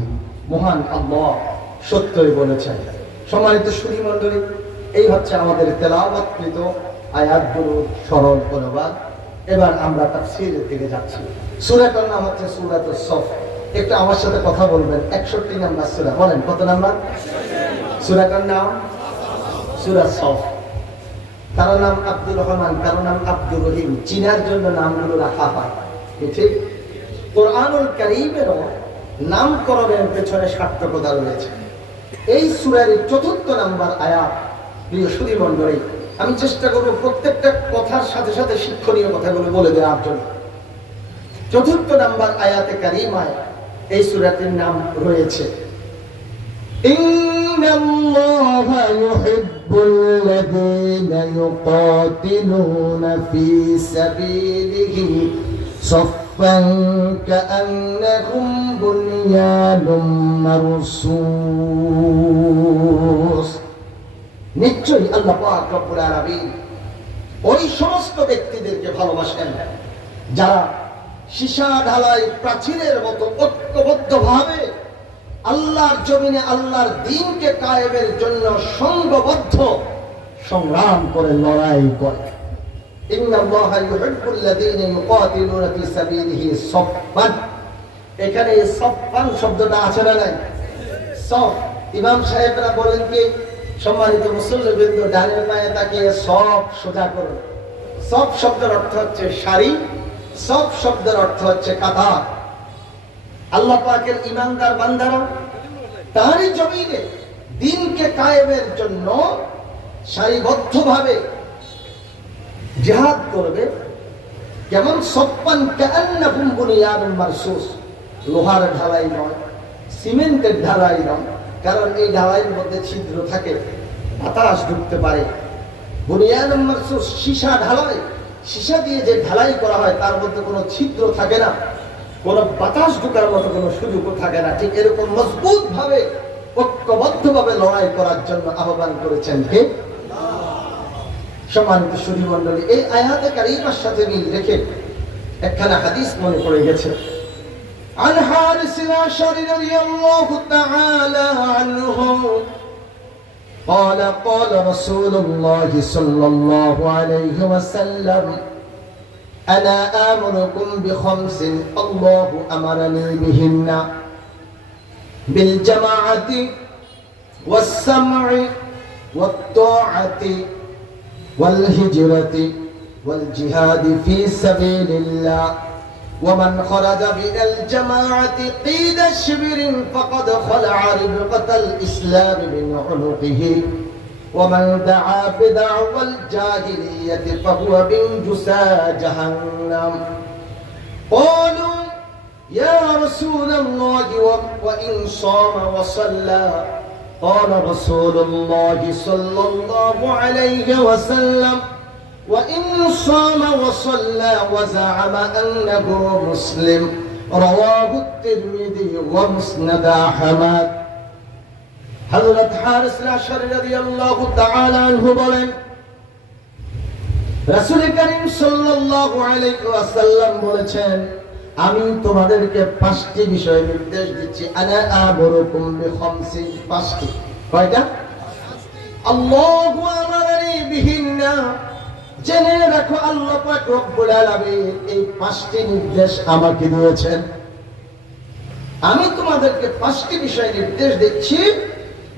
মহান আল্লাহ সত্যই বলেছেন। সম্মানিত সুধী মণ্ডলী, এই হচ্ছে আমাদের তেলাওয়াতকৃত আয়াতগুলোর সরল অনুবাদ। এবার আমরা তাফসীরের দিকে যাচ্ছি। সূরাটার নাম হচ্ছে সূরাতুস সফ। একটু আমার সাথে কথা বলবেন। 61 নম্বর সূরা। বলেন কত নাম্বার? সূরাটার নাম সূরা সফ। কারো নাম আব্দুর রহমান, কারো নাম আব্দুর রহিম, চিনার জন্য নামগুলো রাখা হয়, ঠিক? কোরআনুল কারীমেরও নামকরণের পেছনে সার্থকতা রয়েছে। এই সূরার 4 নম্বর আয়াত। প্রিয় সুধী মণ্ডলী, আমি চেষ্টা করব প্রত্যেকটা কথার সাথে সাথে শিক্ষণীয় কথাগুলো বলে দেওয়ার জন্য। 4 নম্বর আয়াতে কারিমায় এই সূরাটির নাম রয়েছে ইন্নাল্লাহা ইউহিব্বুল্লাযীনা ইউকাতিলুনা ফী সাবিলিহি সাফফান কাআন্নাহুম বুনয়ানুম মারসুস। নিশ্চয়ই আল্লাহ পাক রব্বুল আলামিন ওই সমস্ত ব্যক্তিদেরকে ভালোবাসেন যারা সীসা ঢালাই প্রাচীরের মতো ঐক্যবদ্ধভাবে আল্লাহর জমিনে আল্লাহর দ্বীনকে কায়েমের জন্য সংঘবদ্ধ সংগ্রাম করে, লড়াই করে। ইন্নাল্লাহা ইউহিব্বুল্লাযীনা ইউকাতিলুনা ফী সাবিলিহি সাফফান। এখানে সাফফান শব্দটা আছে না নাই? সফ। ইমাম সাহেবরা বলেন কি, সম্মানিত মুসল্লিবৃন্দ, ডানের পায়ে তাকিয়ে সব সোজা করুন। সব শব্দের অর্থ হচ্ছে সারি, সব শব্দের অর্থ হচ্ছে কাতার। আল্লাহ পাকের ঈমানদার বান্দারা তারই জমিনে দ্বীনকে কায়েমের জন্য সারিবদ্ধভাবে জিহাদ করবে। কেমন? সাফফান কাআন্নাহুম বুনয়ানুম মারসুস। লোহার ঢালাই নয়, সিমেন্টের ঢালাই নয়, কারণ এই ঢালাইয়ের মধ্যে ছিদ্র থাকে, বাতাস ঢুকতে পারে। বুনিয়ানুম মারসুস, সীসা ঢালাই। সীসা দিয়ে যে ঢালাই করা হয় তার মধ্যে কোনো ছিদ্র থাকে না, কোনো বাতাস ঢোকার মতো কোনো সুযোগও থাকে না। ঠিক এরকম মজবুত ভাবে ঐক্যবদ্ধ ভাবে লড়াই করার জন্য আহ্বান করেছেন কে? সম্মানিত সুধী মণ্ডলী, এই আয়াতে কারিমার সাথে মিল রেখে একখানা হাদিস মনে পড়ে গেছে। عن حارث الأشعري رضي الله تعالى عنه قال قال رسول الله صلى الله عليه وسلم أنا آمركم بخمس الله أمرني بهن بالجماعة والسمع والطاعة والهجرة والجهاد في سبيل الله ومن خرج من الجماعة قيد شبر فقد خلع ربقة الإسلام من عنقه ومن دعا بدعوى الجاهلية فهو من جثى جهنم. قالوا يا رسول الله وإن صام وصلى؟ قال رسول الله صلى الله عليه وسلم وإن صام وصلى وزعم أنه مسلم. رواه الترمذي ومسند أحمد. হযরত হারিস আশআরী রাদিয়াল্লাহু তাআলা আনহু বলেন, রাসূল করিম সাল্লাল্লাহু আলাইহি ওয়াসাল্লাম বলেছেন, আমি তোমাদেরকে 5টি বিষয় নির্দেশ দিচ্ছি। আনা আমরুকুম বিখামসিন। 5টি। কয়টা? আল্লাহু আমারানি বিহিন্না। জেনে রাখো আল্লাহ পাক রব্বুল আলামিন এই 5টি নির্দেশ আমাকে দিয়েছেন। আমি তোমাদেরকে 5টি বিষয় নির্দেশ দিচ্ছি,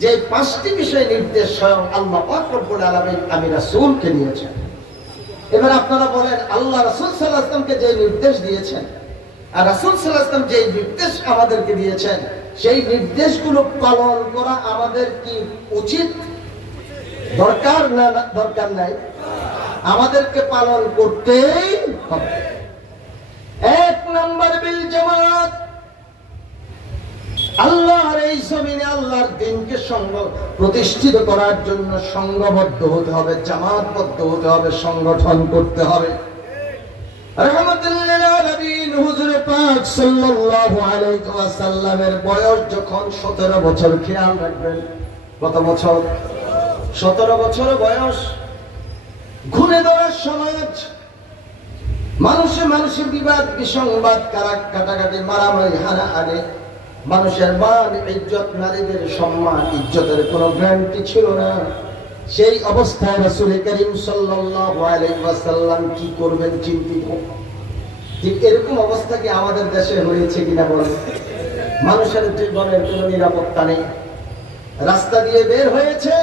যে 5টি বিষয় নির্দেশ স্বয়ং আল্লাহ পাক রব্বুল আলামিন আমি রাসূলকে দিয়েছেন। এবার আপনারা বলেন, আল্লাহ রাসূল সাল্লাল্লাহু আলাইহি ওয়াসাল্লামকে যে নির্দেশ দিয়েছেন আর রাসূল সাল্লাল্লাহু আলাইহি ওয়াসাল্লাম যে নির্দেশ আমাদেরকে দিয়েছেন, সেই নির্দেশগুলো পালন করা আমাদের কি উচিত, দরকার না দরকার নাই? আমাদেরকে পালন করতেই হবে। 1 নম্বর বিল জামাত, আল্লাহর এই জমিনে আল্লাহর দ্বীনকে প্রতিষ্ঠিত করার জন্য সংঘবদ্ধ হতে হবে, জামাতবদ্ধ হতে হবে, সংগঠন করতে হবে। রাহমাতুল লিল আলামিন হুজুর পাক সাল্লাল্লাহু আলাইহি ওয়াসাল্লামের বয়স যখন 17 বছর, খেয়াল রাখবেন কত বছর? 17 বছর বয়স। ঘুরে দেওয়ার সমাজ, মানুষে মানুষে বিবাদ বিসংবাদ, কাটাকাটি, মারামারি, হানাহানি, মানুষের মান ইজ্জত, নারীদের সম্মান ইজ্জতের কোনো গ্যারান্টি ছিল না। সেই অবস্থায় রাসূল করিম সাল্লাল্লাহু আলাইহি ওয়াসাল্লাম কি করবেন চিন্তিত। ঠিক এরকম অবস্থা কি আমাদের দেশে হয়েছে কিনা বলেন? মানুষের জীবনের কোনো নিরাপত্তা নেই। রাস্তা দিয়ে বের হয়েছে,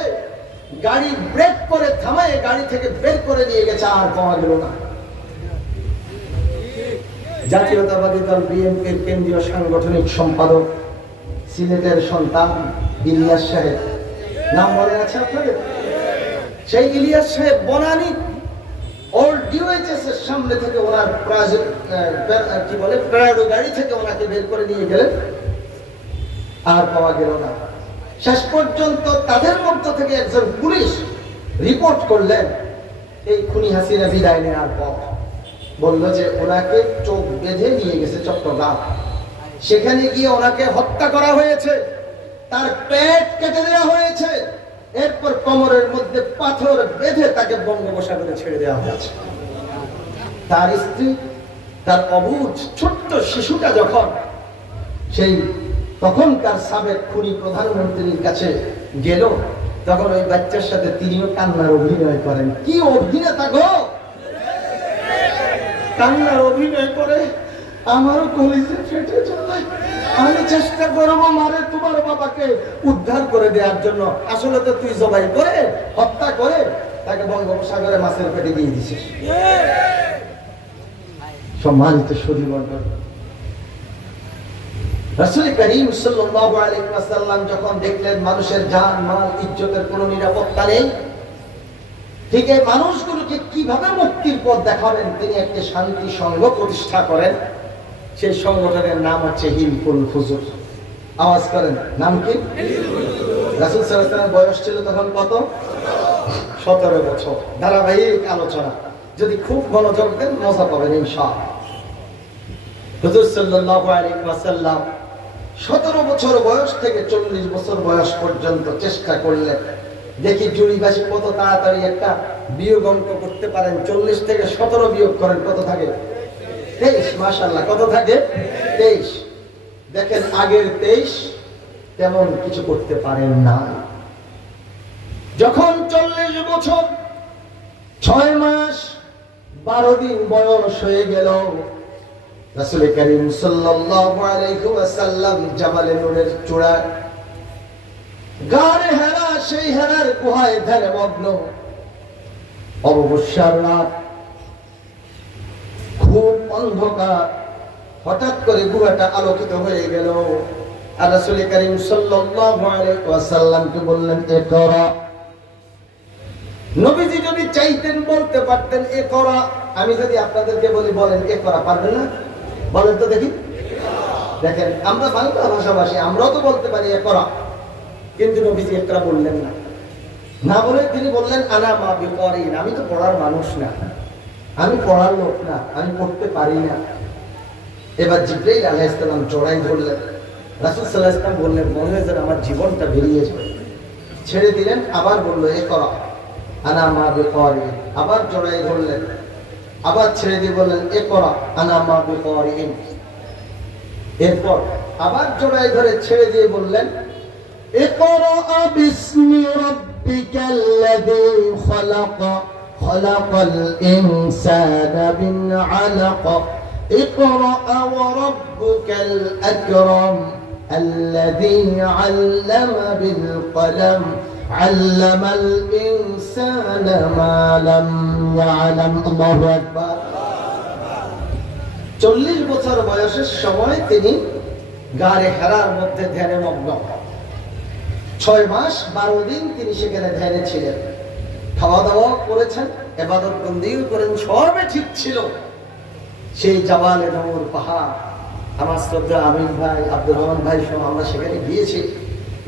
গাড়ি ব্রেক করে থামায় গাড়ি থেকে বের করে নিয়ে গেছে, আর পাওয়া গেল না। জাতীয়তাবাদী দল বিএনপির কেন্দ্রীয় সাংগঠনিক সম্পাদক সিলেটের সন্তান ইলিয়াস সাহেব, নাম মনে আছে আপনাদের? সেই ইলিয়াস সাহেব বনানী ওল্ড ডিওএইচএস এর সামনে থেকে ওনার প্রাডো গাড়ি থেকে ওনাকে বের করে নিয়ে গেলেন, আর পাওয়া গেল না। শেষ পর্যন্ত তাদের মধ্য থেকে একজন পুলিশ রিপোর্ট করলেন এই খুনি হাসিনা বিদায় নেওয়ার পর, বললো যে ওনাকে চোখ বেঁধে নিয়ে গেছে চট্টগ্রাম, সেখানে গিয়ে ওনাকে হত্যা করা হয়েছে, তার পেট কেটে দেওয়া হয়েছে, এরপর কোমরের মধ্যে পাথর বেঁধে তাকে বঙ্গোপসাগরে ছেড়ে দেওয়া হয়েছে। তার স্ত্রী, তার অবুঝ ছোট্ট শিশুটা যখন সেই তখনকার সাবেক খুনি প্রধানমন্ত্রীর কাছে গেল, তখন ওই বাচ্চার সাথে তিনিও কান্নার অভিনয় করেন। কি অভিনেতা গো! কান্নার অভিনয় করে আমারও কলিজা ফেটে যায়। আমি চেষ্টা করবো মারে তোমার বাবাকে উদ্ধার করে দেওয়ার জন্য, আসলে তো তুই জবাই করে হত্যা করে তাকে বঙ্গোপসাগরে মাছের পেটে দিয়ে দিছিস। সম্মানিত সুধীবর্গ, রাসূল করিম সাল্লাল্লাহু আলাইহি ওয়াসাল্লাম যখন দেখলেন মানুষের জান মাল ইজ্জতের কোনো নিরাপত্তা নেই, ঠিক এই মানুষগুলোকে কিভাবে মুক্তির পথ দেখাবেন, তিনি একটি শান্তি সংঘ প্রতিষ্ঠা করেন। সেই সংগঠনের নাম হচ্ছে হিলফুল ফুজুর। আওয়াজ করেন, নাম কি? রাসূল সাল্লাল্লাহু আলাইহি ওয়াসাল্লামের বয়স ছিল তখন কত? 17 বছর। ধারাবাহিক আলোচনা, যদি খুব মনোযোগ দেন মজা পাবেন ইনশাআল্লাহ। হুজুর সাল্লাল্লাহু আলাইহি ওয়াসাল্লাম 17 বছর বয়স থেকে 40 বছর বয়স পর্যন্ত চেষ্টা করলেন, দেখি জুড়িবাসী কত তাড়াতাড়ি একটা বিয়োগ অঙ্ক করতে পারেন। 40 থেকে 17 বিয়োগ করেন, কত থাকে? 23। মাশাআল্লাহ, কত থাকে? 23। দেখেন আগের 23 তেমন কিছু করতে পারেন না। যখন 40 বছর 6 মাস 12 দিন বয়স হয়ে গেল, রাসূল করিম সাল্লাল্লাহু আলাইহি ওয়াসাল্লাম জাবালে নূরের চূড়ায় গারে হেরা, সেই হেরার গুহায় ধ্যানে মগ্ন। অববস্যার রাত, খুব অন্ধকার, হঠাৎ করে গুহাটা আলোকিত হয়ে গেল। আর রাসূল করিম সাল্লাল্লাহু আলাইহি ওয়াসাল্লামকে বললেন, ইকরা। নবীজি যদি চাইতেন বলতে পারতেন ইকরা। আমি যদি আপনাদেরকে বলি বলেন ইকরা, পারবেন না? বলেন তো দেখি। দেখেন আমরা বাংলা ভাষাভাষী, আমরাও তো বলতে পারি ইকরা, কিন্তু নবীজি ইকরা বললেন না। না বলে তিনি বললেন আনা মা বিকরিন, আমি তো পড়ার মানুষ না, আমি পড়ার লোক না, আমি পড়তে পারি না। এবার জিবরাইল আলাইহিস সালাম জড়াই ধরলেন। রাসূল সাল্লাল্লাহু আলাইহি ওয়াসাল্লাম বললেন, মনে হয় যেন আমার জীবনটা বেরিয়ে যাবে। ছেড়ে দিলেন, আবার বললো ইকরা আনা মা বিকরিন, আবার জড়াই ধরলেন, আবার ছেড়ে দিয়ে বললেন ইকরা আনা মা বিকরিন। এরপর আবার জড়াই ধরে ছেড়ে দিয়ে বললেন ইকরা বিসমি রাব্বিকাল্লাযী খালাক খলাকাল ইনসানা মিন আলাক ইকরা ওয়া রাব্বুকাল আকরাম الذي علم بالقلم علم الإنسان ما لم يعلم الله أكبر 40 বছর বয়সের সময় তিনি গারে হেরার মধ্যে ধ্যানে মগ্ন 6 মাস 12 দিন তিনি সেখানে ধ্যানে ছিলেন খাওয়া দাওয়া করেছেন ইবাদত বন্দিও করেন সবই ঠিক ছিল সেই জাবালে নূর পাহাড় আমার শ্রদ্ধা আমিন ভাই আব্দুর রহমান ভাই সহ আমরা সেখানে গিয়েছি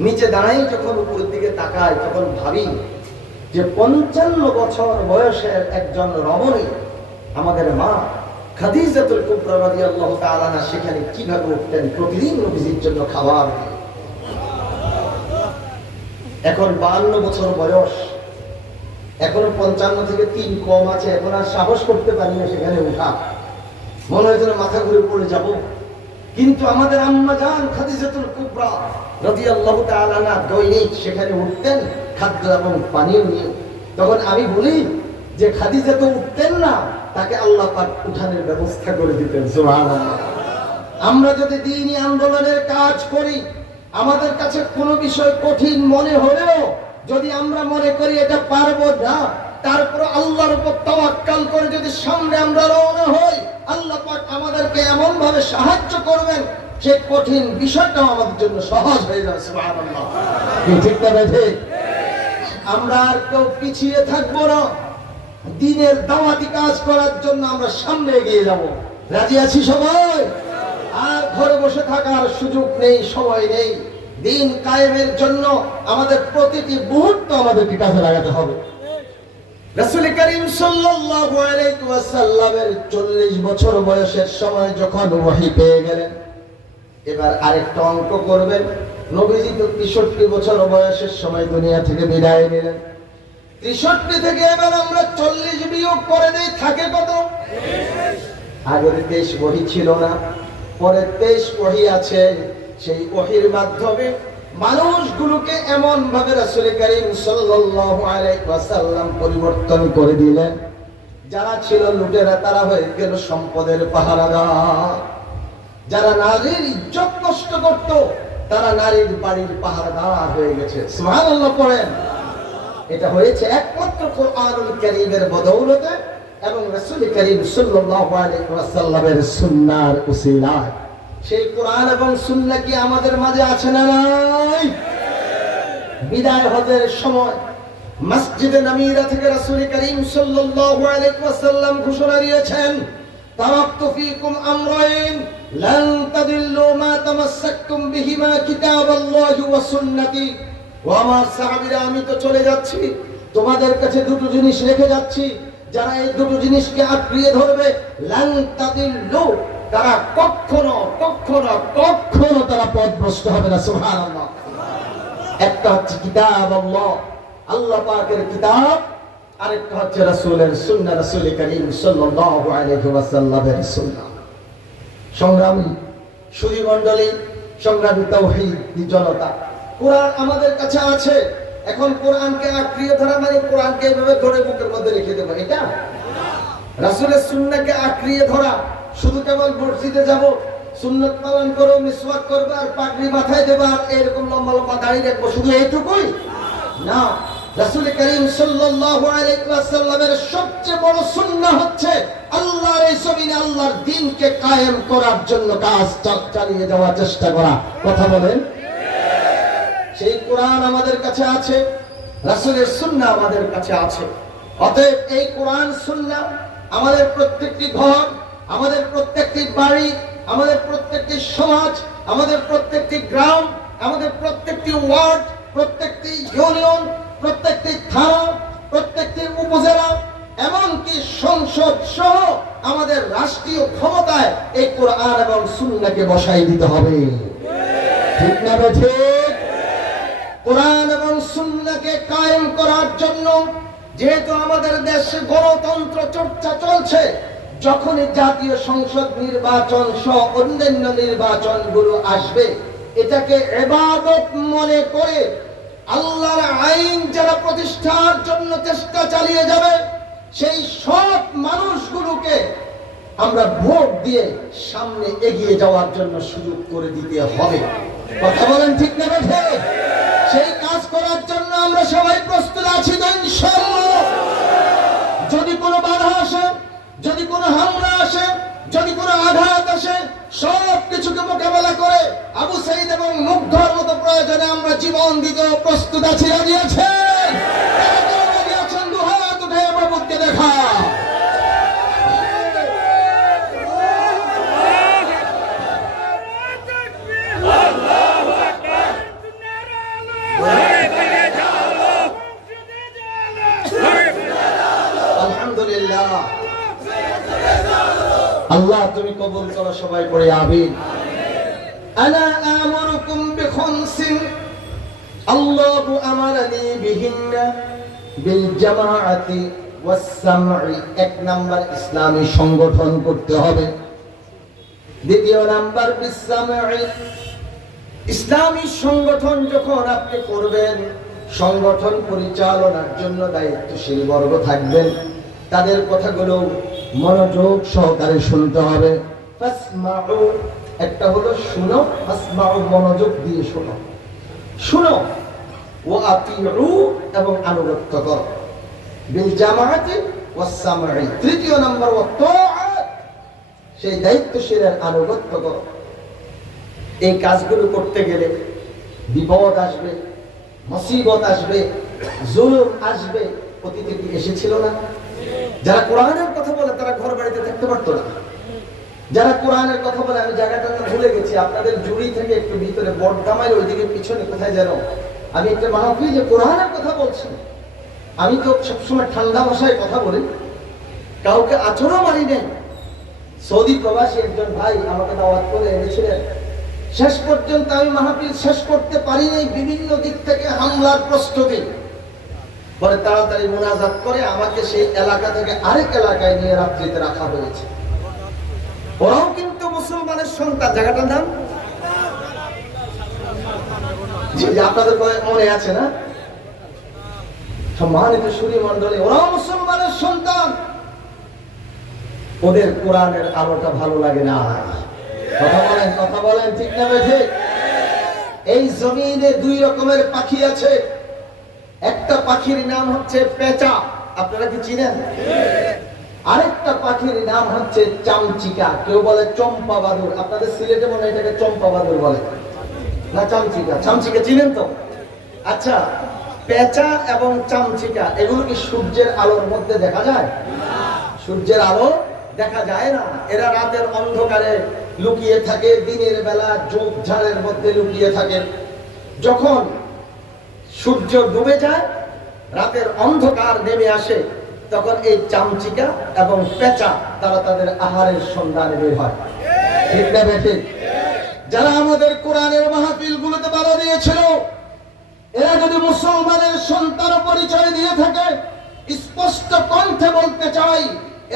নিচে দাঁড়াই যখন উপরের দিকে তাকাই তখন ভাবি যে 55 বছর বয়সের একজন রমণী আমাদের মা খাদিজাতুল কুবরা রাদিয়াল্লাহু তাআলা আনহা সেখানে কিভাবে উঠতেন প্রতিদিন নবীজির জন্য খাবার এখন 52 বছর বয়স এখনো 55 থেকে 3 কম আছে এখন আর সাহস করতে পারি না সেখানে ওঠা মনে হয় যেন মাথা ঘুরে পড়ে যাব কিন্তু আমাদের আম্মা জান খাদিজাতুল কুবরা রাদিয়াল্লাহু তাআলা আনহা দৈনিক সেখানে উঠতেন খাদ্য এবং পানীয় নিয়ে তখন আমি বলি যে খাদিজা তো উঠতেন না তাকে আল্লাহ পাক উঠানের ব্যবস্থা করে দিতেন সুবহানাল্লাহ আমরা যদি দ্বীনি আন্দোলনের কাজ করি আমাদের কাছে কোনো বিষয় কঠিন মনে হলেও যদি আমরা মনে করি এটা পারবো না তারপর আল্লাহর উপর তাওয়াক্কাল করে যদি সামনে আমরা রওনা হই আল্লাহ পাক আমাদেরকে এমন ভাবে সাহায্য করবেন যে কঠিন বিষয়টা আমাদের জন্য সহজ হয়ে যাবে সুবহানাল্লাহ ঠিক না ঠিক আমরা আর কেউ পিছিয়ে থাকবো না দ্বীনের দাওয়াতি কাজ করার জন্য আমরা সামনে এগিয়ে যাব রাজি আছি সবাই আর ঘরে বসে থাকার সুযোগ নেই সময় নেই দ্বীন কায়েমের জন্য আমাদের প্রতিটি মুহূর্ত আমাদেরকে কাজে লাগাতে হবে রাসূল করিম সাল্লাল্লাহু আলাইহি ওয়াসাল্লামের 40 বছর বয়সের সময় যখন ওহী পেয়ে গেলেন এবার আরেকটা অঙ্ক করবেন নবীজি তো 63 বছর বয়সের সময় দুনিয়া থেকে বিদায় নিলেন 63 থেকে এবার আমরা 40 বিয়োগ করে দেই থাকে কত আগে 23 ওহী ছিল না পরে 23 ওহী আছে সেই ওহীর মাধ্যমে মানুষগুলোকে এমন ভাবে রাসূল করিম সাল্লাল্লাহু আলাইহি ওয়াসাল্লাম পরিবর্তন করে দিলেন যারা ছিল লুটেরা তারা হয়ে গেল সম্পদের পাহারাদার যারা নারীর ইজ্জত নষ্ট করত তারা নারীর বাড়ির পাহারাদার হয়ে গেছে সুবহানাল্লাহ পড়েন এটা হয়েছে একমাত্র কোরআনুল কারীমের বদৌলতে এবং রাসূল করিম সাল্লাল্লাহু আলাইহি ওয়াসাল্লামের সুন্নাহর উসিলায় সেই কোরআন এবং সুন্নাহ কি আমাদের মাঝে আছে না নাই বিদায় হজের সময় মসজিদে নববী থেকে রাসূল করিম সাল্লাল্লাহু আলাইহি ওয়াসাল্লাম ঘোষণা দিয়েছেন তারাকতু ফীকুম আমরাইন লান তাদিল্লু মা তামাসসাকতুম বিহিমা কিতাবাল্লাহি ওয়া সুন্নতি ও আমার সাহাবীরা আমি তো চলে যাচ্ছি তোমাদের কাছে দুটো জিনিস রেখে যাচ্ছি যারা এই দুটো জিনিসকে আঁকড়িয়ে ধরবে লান তাদিল্লু তারা কখনো কখনো কখনো তারা পথভ্রষ্ট হবে না সুবহানাল্লাহ একটা হচ্ছে কিতাব আল্লাহ পাকের কিতাব আরেকটা হচ্ছে রাসূলের সুন্নাহ রাসূল করিম সাল্লাল্লাহু আলাইহি ওয়াসাল্লামের সুন্নাহ সংগ্রামী সুধী মণ্ডলী সংগ্রামী তাওহীদি জনতা কোরআন আমাদের কাছে আছে এখন কোরআনকে আঁকড়িয়ে ধরা মানে কোরআনকে এইভাবে ধরে বুকের মধ্যে রেখে দেব এটা রাসূলের সুন্নাহকে আঁকড়িয়ে ধরা শুধু কেবল মসজিদে যাব সুন্নাত পালন করো মিসওয়াক করবে আর পাগড়ি মাথায় দেবে আর এরকম লম্বা লম্বা দাড়ি রাখবো শুধু এইটুকুই না রাসূল করিম সাল্লাল্লাহু আলাইহি ওয়াসাল্লামের সবচেয়ে বড় সুন্নাহ হচ্ছে আল্লাহর এই জমিনে আল্লাহর দ্বীনকে কায়েম করার জন্য কাজ চালিয়ে যাওয়ার চেষ্টা করা কথা বলেন সেই কোরআন আমাদের কাছে আছে রাসূলের সুন্নাহ আমাদের কাছে আছে অতএব এই কোরআন সুন্নাহ আমাদের প্রত্যেকটি ঘর আমাদের প্রত্যেকটি বাড়ি আমাদের প্রত্যেকটি সমাজ আমাদের প্রত্যেকটি গ্রাম আমাদের প্রত্যেকটি ওয়ার্ড প্রত্যেকটি ইউনিয়ন প্রত্যেকটি থানা প্রত্যেকটি উপজেলা এমনকি সংসদ সহ আমাদের রাষ্ট্রীয় ক্ষমতায় এই কোরআন এবং সুন্নাহকে বসাই দিতে হবে ঠিক না ঠিক কোরআন এবং সুন্নাহকে কায়েম করার জন্য যেহেতু আমাদের দেশে গণতন্ত্র চর্চা চলছে যখনই জাতীয় সংসদ নির্বাচন সহ অন্যান্য নির্বাচনগুলো আসবে এটাকে ইবাদত মনে করে আল্লাহর আইন যারা প্রতিষ্ঠার জন্য চেষ্টা চালিয়ে যাবে সেই সব মানুষগুলোকে আমরা ভোট দিয়ে সামনে এগিয়ে যাওয়ার জন্য সুযোগ করে দিতে হবে। কথা বলেন ঠিক না বেঠে? সেই কাজ করার জন্য আমরা সবাই প্রস্তুত আছি তো ইনশাআল্লাহ। যদি কোনো বাধা আসে, যদি কোনো হামলা আসে, যদি কোনো আঘাত আসে, সব কিছুকে মোকাবেলা করে আবু সাইদ এবং মুগ্ধর মতো প্রয়োজনে আমরা জীবন দিতেও প্রস্তুত আছি। রাজি আছেন? রাজি আছেন? দু হাত উঠে প্রভুকে দেখা। আলহামদুলিল্লাহ। আল্লাহ তুমি কবুল করো, সবাই পড়ে আমিন। আনা আমুরুকুম বিখামসিন আল্লাহু আমারানি বিহিন্না বিল জামাআতি ওয়াস সামঈ। এক নাম্বার ইসলামী সংগঠন করতে হবে। দ্বিতীয় নাম্বার বিস সামঈ। ইসলামী সংগঠন যখন আপনি করবেন, সংগঠন পরিচালনার জন্য দায়িত্বশীল বর্গ থাকবেন, তাদের কথাগুলো মনোযোগ সহকারে শুনতে হবে। ফাসমাউ, একটা হলো শুনো, ফাসমাউ মনোযোগ দিয়ে শোনো, শুনো। ওয়া আতিউ, এবং আনুগত্য করো। বিল জামাআতি ওয়াস সামঈ। তৃতীয় নাম্বার ওয়া তাআত, সেই দায়িত্বশীলের আনুগত্য করো। এই কাজগুলো করতে গেলে বিপদ আসবে, মুসিবত আসবে, জুলুম আসবে। অতীতে কি এসেছিল না? যারা কোরআনের কথা বলে তারা ঘর বাড়িতে থাকতে পারতো না। যারা কোরআনের কথা বলে, আমি জায়গাটা ভুলে গেছি, আপনাদের জুড়ি থেকে একটু ভিতরে বটগামার ওইদিকে পিছনে কোথায় যেন আমি একটা মাহফিল যে কোরআনের কথা বলছি, আমি তো সবসময় ঠান্ডা ভাষায় কথা বলি, কাউকে আচরণ মারি নেই। সৌদি প্রবাসী একজন ভাই আমাকে দাওয়াত করে এনেছিলেন। শেষ পর্যন্ত আমি মাহফিল শেষ করতে পারিনি, বিভিন্ন দিক থেকে হামলার প্রস্তুতি। পরে তাড়াতাড়ি মুনাজাত করে আমাকে সেই এলাকা থেকে আরেক এলাকায় নিয়ে রাত্রিতে রাখা হয়েছে। ওরাও কিন্তু মুসলমানের সন্তান। জায়গাটার নাম জি, আপনাদের মনে আছে না? সম্মানিত সুরী মণ্ডলী, ওরাও মুসলমানের সন্তান। ওদের কোরআনের আলোটা ভালো লাগে না। কথা বলেন ঠিক না বেঠে? এই জমিনে দুই রকমের পাখি আছে। একটা পাখির নাম হচ্ছে পেঁচা, আপনারা কি চিনেন? আরেকটা পাখির নাম হচ্ছে চামচিকা, কেউ বলে চম্পা বাদুর। আপনাদের সিলেটে মনে হয় এটাকে চম্পা বাদুর বলে না, চামচিকা। চামচিকা চিনেন তো? আচ্ছা, পেঁচা এবং চামচিকা এগুলো কি সূর্যের আলোর মধ্যে দেখা যায়? সূর্যের আলো দেখা যায় না। এরা রাতের অন্ধকারে লুকিয়ে থাকে, দিনের বেলা ঝোপঝাড়ের মধ্যে লুকিয়ে থাকে। যখন সূর্য ডুবে যায়, রাতের অন্ধকার নেমে আসে, তখন এই চামচিকা এবং পেঁচা তারা তাদের আহারের সন্ধানে বের হয়। ঠিক না বেঠে? যারা আমাদের কোরআনের মাহফিল গুলোতে বাধা দিয়েছিল, এরা যদি মুসলমানের সন্তান পরিচয় দিয়ে থাকে, স্পষ্ট কণ্ঠে বলতে চাই,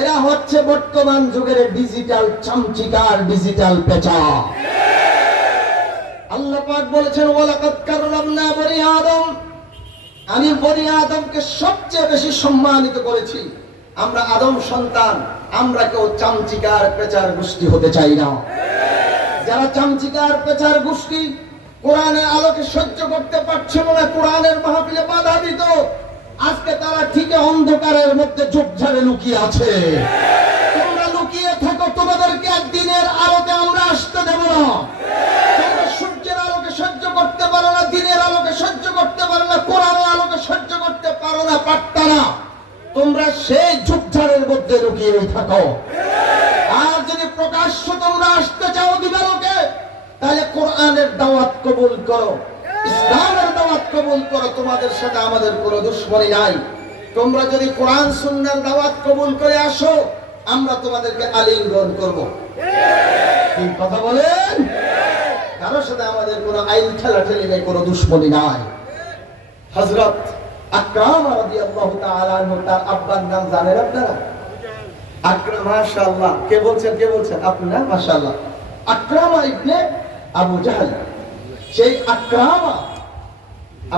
এরা হচ্ছে বর্তমান যুগের ডিজিটাল চামচিকা আর ডিজিটাল পেঁচা। আল্লাহ পাক বলেছেন, ওয়ালাকাদ কাররামনা বনি আদম, আমি বনি আদমকে সবচেয়ে বেশি সম্মানিত করেছি। আমরা আদম সন্তান, আমরা কেউ চামচিকার পেঁচার গোষ্ঠী হতে চাই না। যারা চামচিকার পেঁচার গোষ্ঠী কোরআনের আলোকে সহ্য করতে পারছিল না, কোরআনের মাহফিলে বাধা দিত, আজকে তারা ঠিক অন্ধকারের মধ্যে ঝোপঝাড়ে লুকিয়ে আছে। তোমরা লুকিয়ে থাকো, তোমাদেরকে দিনের আলোতে আমরা আসতে দেব না। তোমরা সূর্যের আলোকে সহ্য করতে পারো না, দিনের আলোকে সহ্য করতে পারো না, কোরআনের আলোকে সহ্য করতে পারো না, পারতা না। তোমরা সেই ঝোপঝাড়ের মধ্যে লুকিয়ে থাকো। আর যদি প্রকাশ্য তোমরা আসতে চাও দিবালোকে, তাহলে কোরআনের দাওয়াত কবুল করো, ইসলামের দাওয়াত কবুল করো। তোমাদের সাথে আমাদের কোনো দুশ্মনী নাই। তোমরা যদি কোরআন সুন্নাহর দাওয়াত কবুল করে আসো, আমরা তোমাদেরকে আলিঙ্গন করব। কি কথা বলেন? কারোর সাথে আমাদের কোনো আইন ঠেলাঠেলি নেই, কোনো দুশ্মনী নাই। হযরত আকরামা রাদিয়াল্লাহু তাআলা আনহু, তার আব্বার নাম জানেন আপনারা? আকরাম, মাশাআল্লাহ। কে বলছেন? কে বলছেন? আপনারা? মাশাআল্লাহ। আকরামা ইবনে আবু জাহল। সেই আকরামা,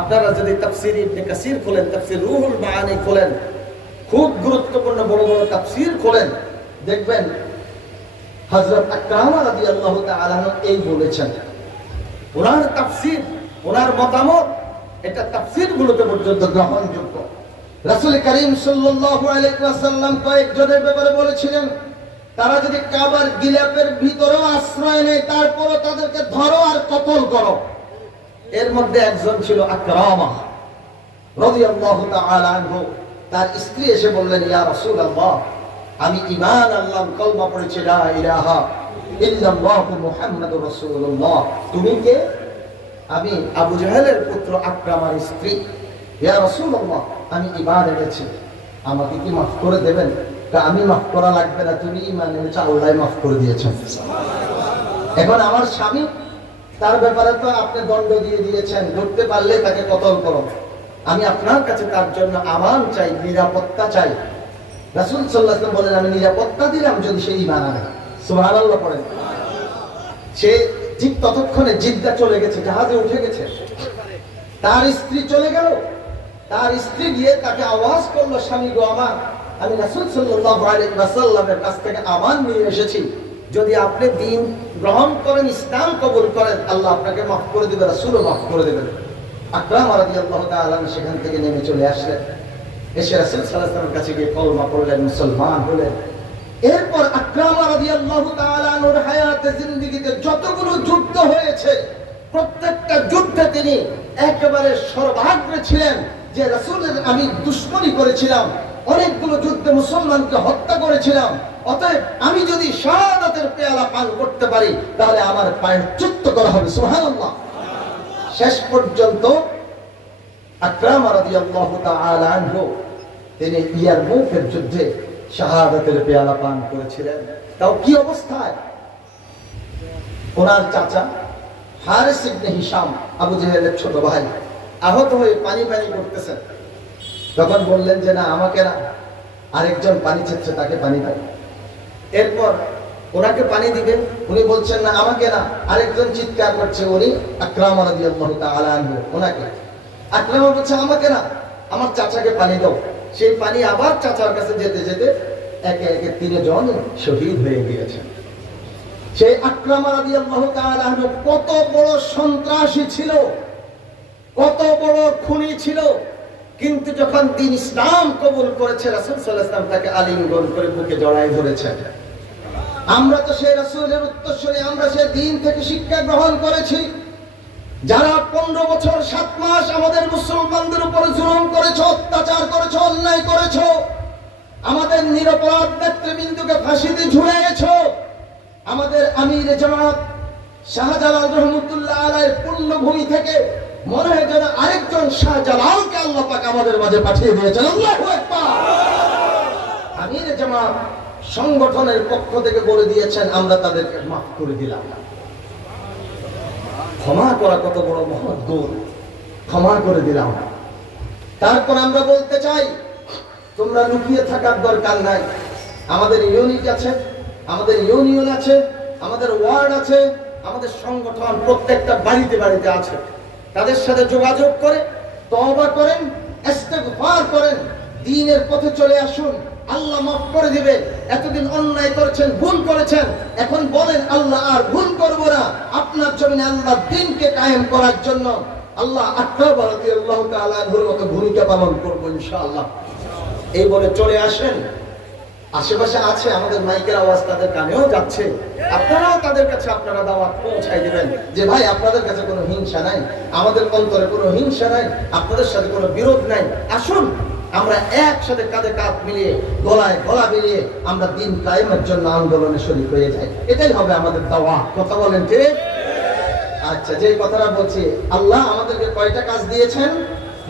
আপনারা যদি তাফসীর ইবনে কাসির খোলেন, তাফসীর রুহুল মাআনি খোলেন, খুব গুরুত্বপূর্ণ বড় বড় তাফসীর খোলেন, দেখবেন হযরত আকরামা রাদিয়াল্লাহু তাআলা এই বলেছেন। ওনার তাফসীর, ওনার মতামত, এটা তাফসীর গুলোতে পর্যন্ত গ্রহণযোগ্য। রাসূল করিম সাল্লাল্লাহু আলাইহি ওয়াসাল্লাম কয়েকজনের ব্যাপারে বলেছিলেন, তারা যদি কাবার গিলাফের ভিতরেও আশ্রয় নেয়, তারপরও তাদেরকে ধরো আর কতল করো। এর মধ্যে একজন ছিল আকরামা রাদিয়াল্লাহু তাআলা আনহু। তার স্ত্রী এসে বললেন, ইয়া রাসূলুল্লাহ, আমি ঈমান আনলাম, কলমা পড়েছি, লা ইলাহা ইল্লাল্লাহু মুহাম্মাদুর রাসূলুল্লাহ। তুমি কে? আমি আবু জাহেলের পুত্র আকরামার স্ত্রী। ইয়া রাসূলুল্লাহ, আমি ঈমান এনেছি, আমাকে কি মাফ করে দেবেন? আমি মাফ করা লাগবে না, তুমি ঈমান এনেছো, আল্লাহ মাফ করে দিয়েছেন। এখন আমার স্বামী, তার ব্যাপারে তো আপনি দণ্ড দিয়ে দিয়েছেন, ধরতে পারলে তাকে কতল করো। আমি আপনার কাছে তার জন্য আমান চাই, নিরাপত্তা চাই। রাসূল সাল্লাল্লাহু আলাইহি ওয়াসাল্লাম বলেন, আমি নিরাপত্তা দিলাম যদি সে ঈমান আনে। সুবহানাল্লাহ পড়েন। সে ঠিক ততক্ষণে জিদ্দা চলে গেছে, জাহাজে উঠে গেছে। তার স্ত্রী চলে গেল। তার স্ত্রী গিয়ে তাকে আওয়াজ করলো, স্বামী গো আমার, আমি রাসূল সাল্লাল্লাহু আলাইহি ওয়াসাল্লামের কাছ থেকে আমান নিয়ে এসেছি, যদি আপনি দ্বীন গ্রহণ করেন, ইসলাম কবুল করেন, আল্লাহ আপনাকে মাফ করে দিবেন, রাসূলও মাফ করে দিবেন। আকরামা রাদিয়াল্লাহু তাআলা সেখান থেকে নেমে চলে আসলেন, এসে রাসূল সাল্লাল্লাহু আলাইহি ওয়াসাল্লামের কাছে গিয়ে কলমা পড়লেন, মুসলমান হলেন। এরপর আকরামা রাদিয়াল্লাহু তাআলা আনহুর হায়াতে জিন্দেগিতে যতগুলো যুদ্ধ হয়েছে, প্রত্যেকটা যুদ্ধে তিনি একেবারে সর্বাগ্রে ছিলেন, যে রাসূলের আমি দুশমনি করেছিলাম, অনেকগুলো যুদ্ধে মুসলমানকে হত্যা করেছিলাম, অতএব আমি যদি শাহাদাতের পেয়ালা পান করতে পারি, তাহলে আমার পায়ের চ্যুত করা হবে। সুবহানাল্লাহ। শেষ পর্যন্ত আকরামা রাদিয়াল্লাহু তাআলা আনহু তিনি ইয়ারমুকের যুদ্ধে শাহাদাতের পেয়ালা পান করেছিলেন। তাও কি অবস্থায়? ওনার চাচা হারিস ইবনে হিশাম, আবু জাহেলের ছোট ভাই, আহত হয়ে পানি পানি করতেছেন। তখন বললেন যে না, আমাকে না, আরেকজন পানি চাচ্ছে, তাকে পানি দাও। এরপর ওনাকে পানি দিবেন, উনি বলছেন না, আমাকে না, আরেকজন চিৎকার করছে, উনি আকরামা রাদিয়াল্লাহু তাআলা আনহু, ওনাকে। আকরামা বলছে, আমাকে না, আমার চাচাকে পানি দাও। সেই পানি আবার চাচার কাছে যেতে যেতে একে একে তিনজন শহীদ হয়ে গিয়েছেন। সেই আকরামা রাদিয়াল্লাহু তাআলা আনহু কত বড় সন্ত্রাসী ছিল, কত বড় খুনি ছিল, কিন্তু যখন দিন ইসলাম কবুল করেছে, রাসূল সাল্লাল্লাহু আলাইহি ওয়াসাল্লাম তাকে আলিঙ্গন করে বুকে জড়ায় ধরেছেন। আমরা তো সেই রাসূলের উত্তরসূরি, আমরা সেই দিন থেকে শিক্ষা গ্রহণ করেছি। যারা 15 বছর 7 মাস আমাদের মুসলমানদের উপর জুলুম করেছো, অত্যাচার করেছো, অন্যায় করেছো, আমাদের নিরপরাধ নেতৃবৃন্দকে ফাঁসিতে ঝুলিয়েছো, আমাদের আমির জামাত শাহজালাল রহমতুল্লাহ আলাইহির পুণ্যভূমি থেকে মনে হয় যেন আরেকজন শাহজালালকে আল্লাহ পাক আমাদের মাঝে পাঠিয়ে দিয়েছেন। আল্লাহু আকবার। আমির জামাত সংগঠনের পক্ষ থেকে বলে দিয়েছেন, আমরা তাদেরকে মাফ করে দিলাম। ক্ষমা করা কত বড় মহৎ গুণ, ক্ষমা করে দিলাম। তারপর আমরা বলতে চাই, তোমরা লুকিয়ে থাকার দরকার নাই। আমাদের ইউনিট আছে, আমাদের ইউনিয়ন আছে, আমাদের ওয়ার্ড আছে, আমাদের সংগঠন প্রত্যেকটা বাড়িতে বাড়িতে আছে। তাদের সাথে যোগাযোগ করে তওবা করেন, ইস্তেগফার করেন, দ্বীনের পথে চলে আসুন, আল্লাহ মাফ করে দিবে। এতদিন অন্যায় করেছেন, ভুল করেছেন, এখন বলেন আল্লাহ আর ভুল করব না। আপনার জমিনে আল্লাহ দ্বীনকে কায়েম করার জন্য আল্লাহ আকরামা রাদিয়াল্লাহু তাআলা আনহুর মতো ভূমিকা পালন করব ইনশাআল্লাহ। এই বলে চলে আসেন। আশেপাশে আছে, আমাদের মাইকের আওয়াজ তাদের কানেও যাচ্ছে, আপনারাও তাদের কাছে আপনারা দাওয়াত পৌঁছাই দিবেন যে ভাই, আপনাদের কাছে কোনো হিংসা নাই, আমাদের অন্তরে কোনো হিংসা নাই, আপনাদের সাথে কোনো বিরোধ নাই। আসুন আমরা একসাথে কাঁধে কাঁধ মিলিয়ে, গলায় গলা মিলিয়ে আমরা দ্বীন কায়েমের জন্য আন্দোলনে শরীক হয়ে যাই। এটাই হবে আমাদের দাওয়াত। কথা বলেন ঠিক? আচ্ছা, যে কথাটা বলছি, আল্লাহ আমাদেরকে কয়টা কাজ দিয়েছেন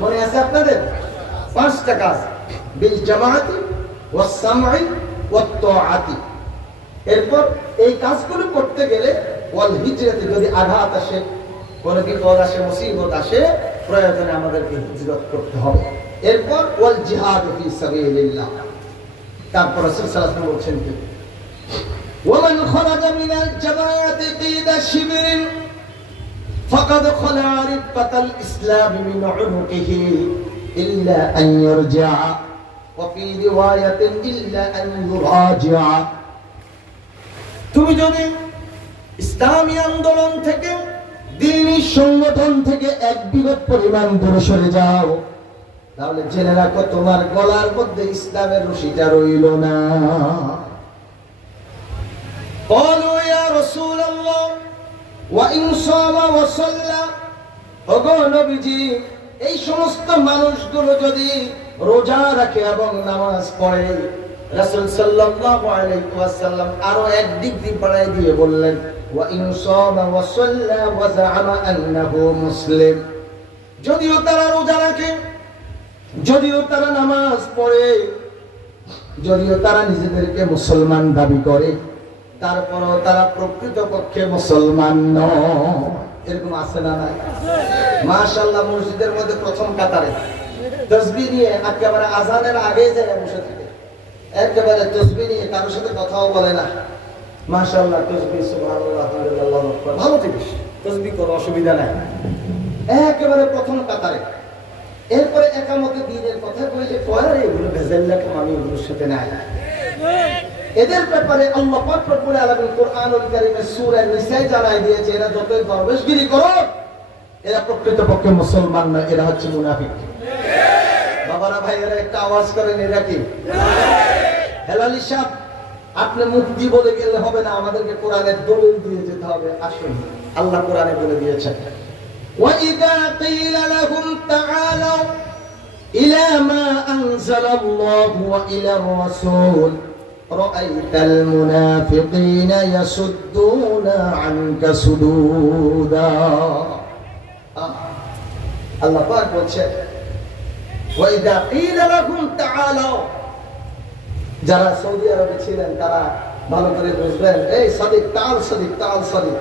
মনে আছে আপনাদের? 5টা কাজ। বিল জামাআতি ওয়াস সামঈ ওয়াত তাআতি। এরপর এই কাজগুলো করতে গেলে ওয়াল হিজরাতে, যদি আঘাত আসে, কোন বিপদ আসে, মুসিবত আসে, প্রয়োজনে আমাদেরকে হিজরত করতে হবে। এরপর ওয়াল জিহাদ ফি সাবিলিল্লাহ। তারপর রাসূল সাল্লাল্লাহু আলাইহি ওয়াসাল্লাম বলছেন কি, ওয়ামান খারাজা মিনাল জামাআতি কিদা শিবরিন ফাকাদ খালা রিবাতাল ইসলাম মিন উনুকিহি ইল্লা আন ইয়ারজিআ وفي رواية إلا أن يراجع। তুমি যদি ইসলামী আন্দোলন থেকে, দ্বীনি সংগঠন থেকে এক বিগত পরিমাণ দূরে সরে যাও, তাহলে জেনে রাখো তোমার গলার মধ্যে ইসলামের রশিটা রইল না। قالوا يا رسول الله وإن صام وصلى। ওগো নবীজি, এই সমস্ত মানুষগুলো যদি রোজা রাখে এবং নামাজ পড়ে, রাসূল সাল্লাল্লাহু আলাইহি ওয়াসাল্লাম আরো এক ডিগ্রি বাড়ায় দিয়ে বললেন ওয়া ইন সামা ওয়া সাল্লা ওয়া যাআমা আন্নাহু মুসলিম। যদিও তারা রোজা রাখে, যদিও তারা নামাজ পড়ে, যদিও তারা নিজেদেরকে মুসলমান দাবি করে, তারপরও তারা প্রকৃতপক্ষে মুসলমান নয়। এরকম আছে না নাই? মাশাআল্লাহ, মসজিদের মধ্যে প্রথম কাতারে তাসবিহ নিয়ে একেবারে আজানের আগে যায় বসে থাকে, একেবারে তাসবিহ নিয়ে কারোর সাথে কথাও বলে না। মাশাআল্লাহ, তাসবিহ সুবহানাল্লাহ আলহামদুলিল্লাহ আল্লাহু আকবার, ভালো জিনিস, তাসবিহ করো, অসুবিধা নাই, একেবারে প্রথম কাতারে। এরপরে একামতে দ্বীনের কথা কইলে পরে এগুলো ভেজাল লাগে, আমি এগুলোর সাথে নাই। এদের ব্যাপারে আল্লাহ পাক রব্বুল আলামিন কোরআনুল কারীমে সূরা নিসায় জানাই দিয়েছে, এরা যতই দরবেশগিরি করো, এরা প্রকৃতপক্ষে মুসলমান না, এরা হচ্ছে মুনাফিক। বাবারা ভাইয়েরা একটা আওয়াজ করেন, এরা কি? হেলালি সাহেব, আপনি মুফতি বলে গেলে হবে না, আমাদেরকে কোরআনের দলিল দিয়ে যেতে হবে। আসুন, আল্লাহ কোরআনে বলে দিয়েছেন وَإِذَا قِيلَ لَهُمْ تَعَالَوْا إِلَى مَا أَنزَلَ اللَّهُ وَإِلَى الرَّسُولِ رَأَيْتَ الْمُنَافِقِينَ يَصُدُّونَ عَنكَ صُدُودًا। আল্লাহ পাক বলছেন وَإِذَا قِيلَ لَهُمْ تَعَالَوْا। যারা সৌদি আরবে ছিলেন তারা ভালো করে বুঝবেন, এই সাদিক তাল, সাদিক তাল, সাদিক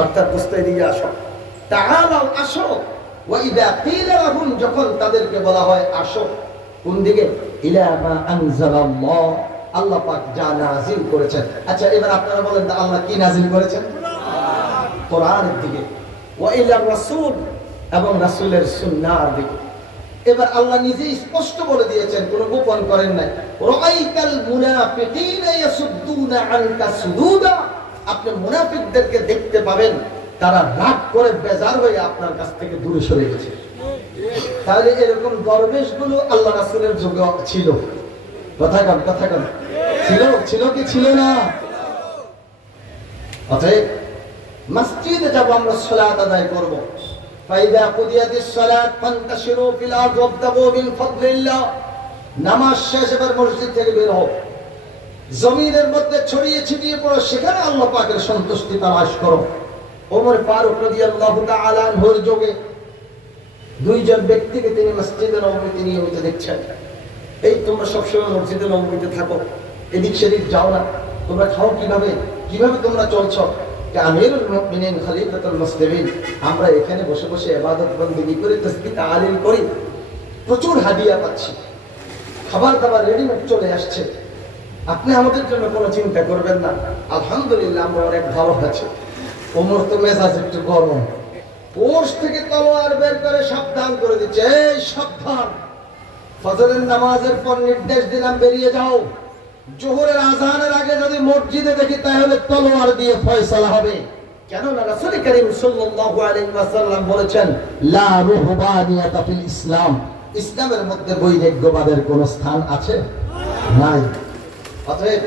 অর্থাৎ বুঝতে দিয়ে আসো, তাআলাও আসো। ওয়াইদা কিলা লাহুম, যখন তাদেরকে বলা হয় আসো, কোন দিকে? ইলা মা আনজালাল্লাহ, আল্লাহ পাক যা নাযিল করেছেন। আচ্ছা, এবার আপনারা বলেন তো আল্লাহ কি নাযিল করেছেন? কোরআনের দিকে। ওয়া ইলা রাসূল, এবং রাসূলের সুন্নাহর দিকে। এবার আল্লাহ নিজেই স্পষ্ট বলে দিয়েছেন, কোনো গোপন করেন নাই। রাআইতাল মুনাফিকিনা ইয়াসুদ্দুনা আনকা সুদুদা। আপনি মুনাফিকদেরকে দেখতে পাবেন, তারা রাগ করে বেজার হয়ে আপনার কাছ থেকে দূরে সরে গেছে। তাহলে এরকম দরবেশগুলো আল্লাহ রাসূলের যুগে ছিল। কথা কন ছিল কি ছিল না? অতএব মসজিদে যাব, আমরা সালাত আদায় করব। ফাইদা কুদিয়াতিস সালাত ফান্তাশিরু ফিল আরদি ওয়াবতাগু মিন ফাদলিল্লাহ। নামাজ শেষ, এবার মসজিদ থেকে বের হও, জমিনের মধ্যে ছড়িয়ে ছিটিয়ে পড়ো, সেখানে আল্লাহ পাকের সন্তুষ্টি তালাশ করো। ওমর ফারুক রাদিয়াল্লাহু তাআলা আনহুর যুগে দুইজন ব্যক্তিকে তিনি মসজিদে নববীতে নিয়মিত দেখছেন। এই তোমরা সবসময় মসজিদে নববীতে থাকো, এদিক সেদিক যাও না, তোমরা খাও কিভাবে, কিভাবে তোমরা চলছো? আমিরুল মুমিনিন খলিফাতুল মুসলিমিন, আমরা এখানে বসে বসে ইবাদত বন্দেগী করে তাসবিহ তাহলিল করি, প্রচুর হাদিয়া পাচ্ছি, খাবার দাবার রেডিমেড চলে আসছে, আপনি আমাদের জন্য কোনো চিন্তা করবেন না। আলহামদুলিল্লাহ, আমরা অনেক ভালো আছি। ওমর তো মেজাজ একটু গরম, পোষ থেকে তলোয়ার বের করে সাবধান করে দিচ্ছে, এই সাবধান, ফজরের নামাজের পর নির্দেশ দিলাম বেরিয়ে যাও, জোহরের আজানের আগে যদি মসজিদে দেখি তাহলে তলোয়ার দিয়ে ফয়সালা হবে। কেননা রাসূল করিম সাল্লাল্লাহু আলাইহি ওয়াসাল্লাম বলেছেন, লা রুহবানিয়াতা ফিল ইসলাম। ইসলামের মধ্যে বৈরাগ্যবাদের কোন স্থান আছে? নাই। অতএব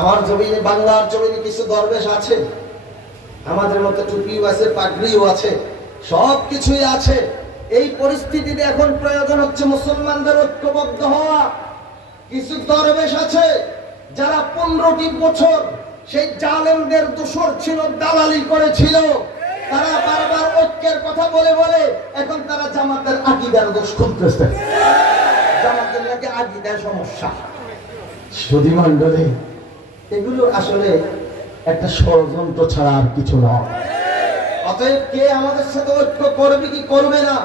আমার জমিনে, বাংলার জমিনে কিছু দরবেশ আছে, আমাদের মতো টুপিও আছে, পাগড়িও আছে, সব কিছুই আছে। এই পরিস্থিতিতে এখন প্রয়োজন হচ্ছে মুসলমানদের ঐক্যবদ্ধ হওয়া। কিছু দরবেশ আছে যারা 15টি বছর সেই জালেমদের দোসর ছিল, দালালি করেছিল, তারা বারবার ঐক্যের কথা বলে বলে এখন তারা জামাতের আকীদার দোষ খুঁজতেছে। জামাতের নাকি আকীদার সমস্যা। সুধী মণ্ডলী, এগুলো আসলে একটা ষড়যন্ত্র ছাড়া আর কিছু নয়। অতএব কে আমাদের সাথে ঐক্য করবে কি করবে না,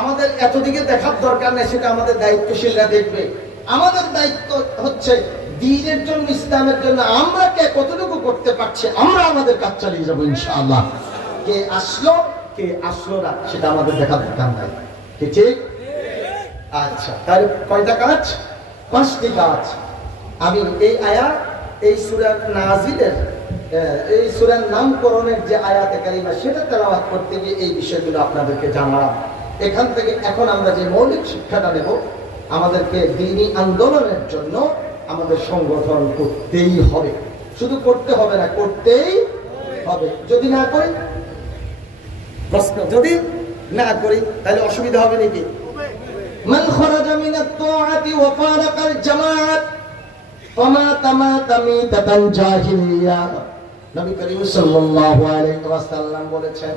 আমাদের এতদিকে দেখার দরকার নেই, সেটা আমাদের দায়িত্বশীলরা দেখবে। আমাদের দায়িত্ব হচ্ছে দ্বীনের জন্য, ইসলামের জন্য আমরা কে কতটুকু করতে পারছি, আমরা আমাদের কাজ চালিয়ে যাবো ইনশাআল্লাহ। কে আসলো কে আসলো না সেটা আমাদের দেখার দরকার নাই, ঠিক? আচ্ছা, তাহলে কয়টা কাজ? 5টি কাজ। আমি এই আয়াত, এই সূরা নাজিলের এই সূরার নামকরণের যে আয়াতে কারিমা সেটা তেলাওয়াত করতে গিয়ে এই বিষয়গুলো আপনাদেরকে জানালাম। এখান থেকে এখন আমরা যে মৌলিক শিক্ষাটা নেব, আমাদেরকে দ্বীনি আন্দোলনের জন্য আমাদের সংগঠন করতেই হবে। শুধু করতে হবে না, করতেই হবে। যদি না করি, প্রশ্ন, যদি না করি তাহলে অসুবিধা হবে নাকি? মান খরাজা মিনাত তাআতি ওয়া ফারাকাল জামাআত ফামাতা মাতামিতাতান জাহিলিয়া। নবী করিম সাল্লাল্লাহু আলাইহি ওয়াসাল্লাম বলেছেন,